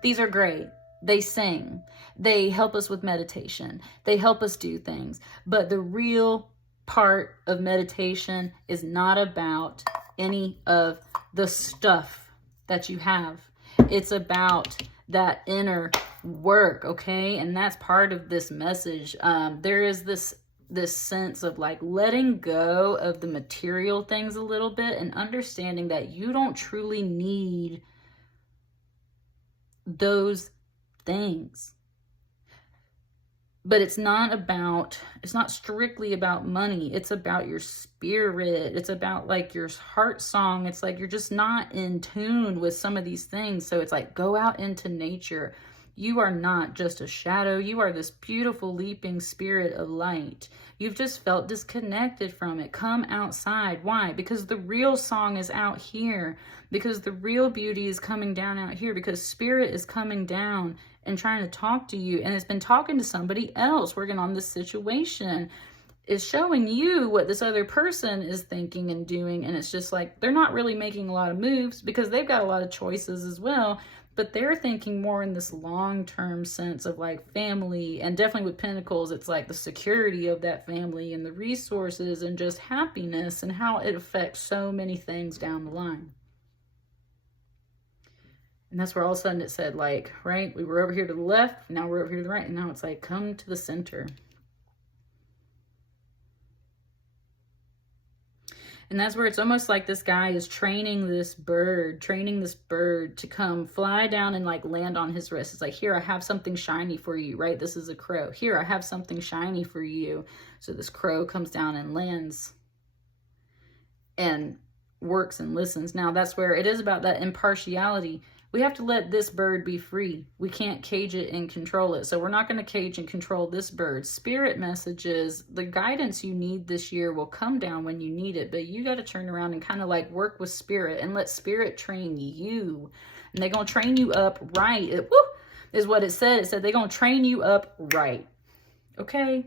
These are great. They sing. They help us with meditation. They help us do things. But the real part of meditation is not about any of the stuff that you have. It's about that inner work, okay? And that's part of this message. There is this sense of like letting go of the material things a little bit and understanding that you don't truly need those things. But it's not strictly about money. It's about your spirit. It's about like your heart song. It's like you're just not in tune with some of these things. So it's like, go out into nature, You are not just a shadow. You are this beautiful leaping spirit of light. You've just felt disconnected from it. Come outside. Why? Because the real song is out here. Because the real beauty is coming down out here. Because spirit is coming down and trying to talk to you. And it's been talking to somebody else working on this situation. Is showing you what this other person is thinking and doing. And it's just like, they're not really making a lot of moves because they've got a lot of choices as well. But they're thinking more in this long-term sense of like family, and definitely with Pentacles, it's like the security of that family and the resources and just happiness and how it affects so many things down the line. And that's where all of a sudden it said like, right, we were over here to the left, now we're over here to the right, and now it's like, come to the center. And that's where it's almost like this guy is training this bird to come fly down and like land on his wrist. It's like, here, I have something shiny for you, right? This is a crow. Here, I have something shiny for you. So this crow comes down and lands and works and listens. Now that's where it is about that impartiality. We have to let this bird be free. We can't cage it and control it. So we're not going to cage and control this bird. Spirit messages, the guidance you need this year will come down when you need it. But you got to turn around and kind of like work with spirit and let spirit train you. And they're going to train you up right. Is what it said. It said they're going to train you up right. Okay?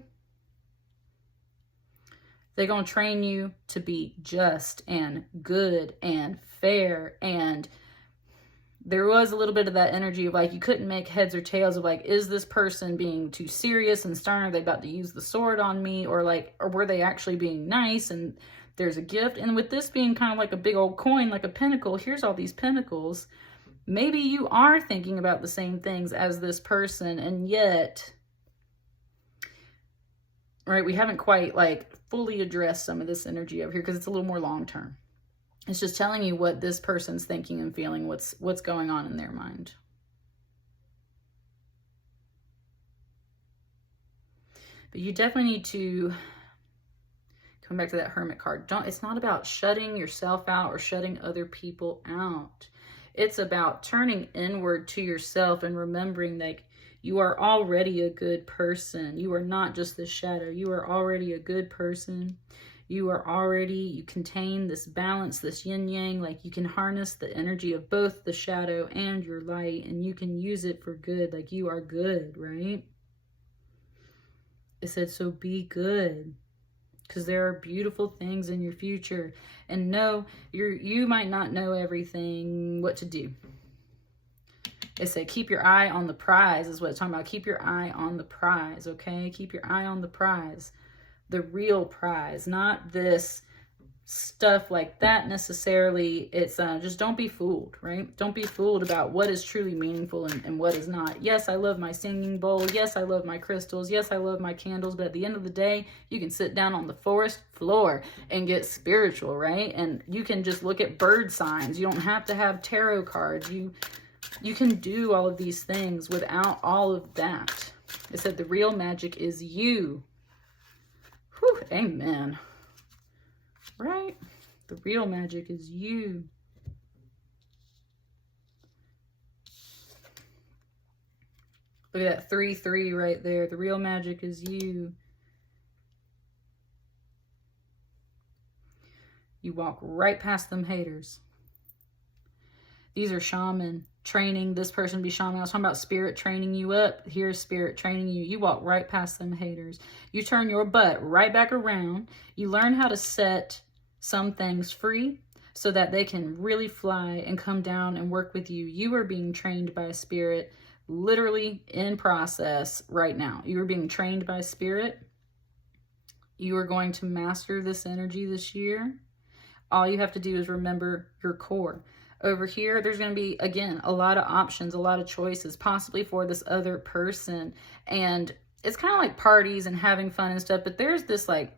They're going to train you to be just and good and fair. And there was a little bit of that energy of like, you couldn't make heads or tails of like, is this person being too serious and stern? Are they about to use the sword on me? Or like, or were they actually being nice? And there's a gift. And with this being kind of like a big old coin, like a pentacle, here's all these pentacles. Maybe you are thinking about the same things as this person. And yet, right, we haven't quite like fully addressed some of this energy over here because it's a little more long-term. It's just telling you what this person's thinking and feeling, what's going on in their mind. But you definitely need to come back to that Hermit card. It's not about shutting yourself out or shutting other people out. It's about turning inward to yourself and remembering that you are already a good person. You are not just the shadow. You are already a good person. You contain this balance, this yin yang, like you can harness the energy of both the shadow and your light, and you can use it for good, like you are good, right? It said, so be good, because there are beautiful things in your future. And no, you might not know everything, what to do. It said, keep your eye on the prize is what it's talking about. Keep your eye on the prize, okay? Keep your eye on the prize. The real prize, not this stuff like that necessarily. It's just don't be fooled, right? Don't be fooled about what is truly meaningful and what is not. Yes, I love my singing bowl. Yes, I love my crystals. Yes, I love my candles. But at the end of the day, you can sit down on the forest floor and get spiritual, right? And you can just look at bird signs. You don't have to have tarot cards. You can do all of these things without all of that. It said the real magic is you. Whew, amen. Right? The real magic is you. Look at that 3-3 right there. The real magic is you. You walk right past them haters. These are shaman training. This person be shaman. I was talking about spirit training you up. Here's spirit training you. You walk right past them haters. You turn your butt right back around. You learn how to set some things free so that they can really fly and come down and work with you. You are being trained by spirit, literally in process right now. You are being trained by spirit. You are going to master this energy this year. All you have to do is remember your core. Over here, there's going to be, again, a lot of options, a lot of choices, possibly for this other person. And it's kind of like parties and having fun and stuff, but there's this like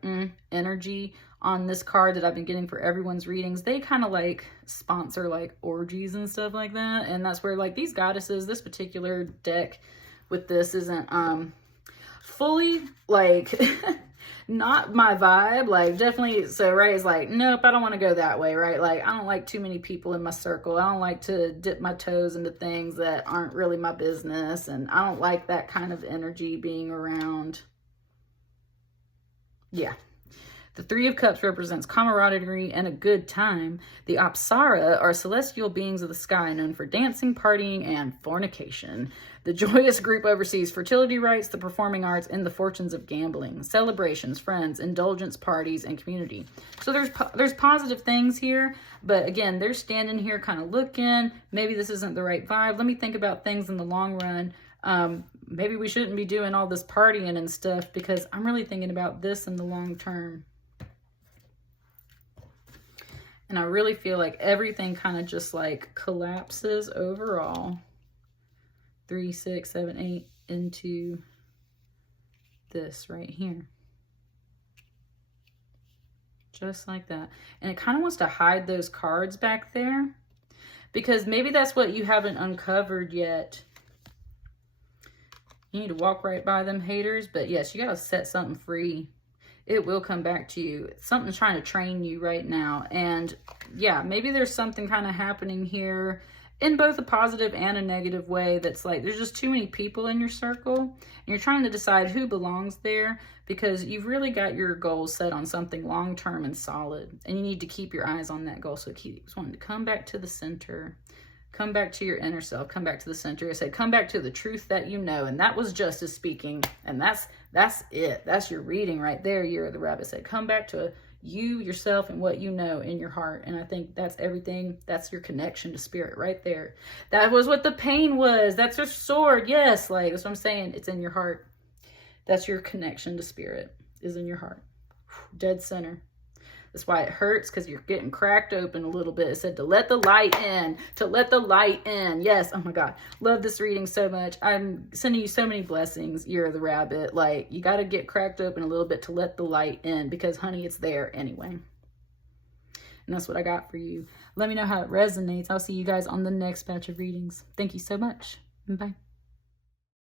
energy on this card that I've been getting for everyone's readings. They kind of like sponsor like orgies and stuff like that. And that's where like these goddesses, this particular deck with this isn't fully like not my vibe. Like, definitely, so Ray is like, nope, I don't want to go that way, right? Like, I don't like too many people in my circle. I don't like to dip my toes into things that aren't really my business, and I don't like that kind of energy being around. Yeah. The Three of Cups represents camaraderie and a good time. The Apsara are celestial beings of the sky known for dancing, partying, and fornication. The joyous group oversees fertility rites, the performing arts, and the fortunes of gambling, celebrations, friends, indulgence, parties, and community. So there's positive things here, but again, they're standing here kind of looking. Maybe this isn't the right vibe. Let me think about things in the long run. Maybe we shouldn't be doing all this partying and stuff, because I'm really thinking about this in the long term. And I really feel like everything kind of just like collapses overall. 3, 6, 7, 8 into this right here. Just like that. And it kind of wants to hide those cards back there, because maybe that's what you haven't uncovered yet. You need to walk right by them, haters. But yes, you got to set something free. It will come back to you. Something's trying to train you right now. And yeah, maybe there's something kind of happening here in both a positive and a negative way that's like, there's just too many people in your circle, and you're trying to decide who belongs there, because you've really got your goals set on something long-term and solid, and you need to keep your eyes on that goal. So it keeps wanting to come back to the center. Come back to your inner self. Come back to the center. I said, come back to the truth that you know. And that was justice speaking. And that's it. That's your reading right there. Year of the Rabbit said, come back to you, yourself, and what you know in your heart. And I think that's everything. That's your connection to spirit right there. That was what the pain was. That's your sword. Yes. Like, that's what I'm saying. It's in your heart. That's your connection to spirit, is in your heart. Dead center. That's why it hurts, because you're getting cracked open a little bit. It said to let the light in, to let the light in. Yes, oh my God. Love this reading so much. I'm sending you so many blessings, Year of the Rabbit. Like, you got to get cracked open a little bit to let the light in, because, honey, it's there anyway. And that's what I got for you. Let me know how it resonates. I'll see you guys on the next batch of readings. Thank you so much. Bye.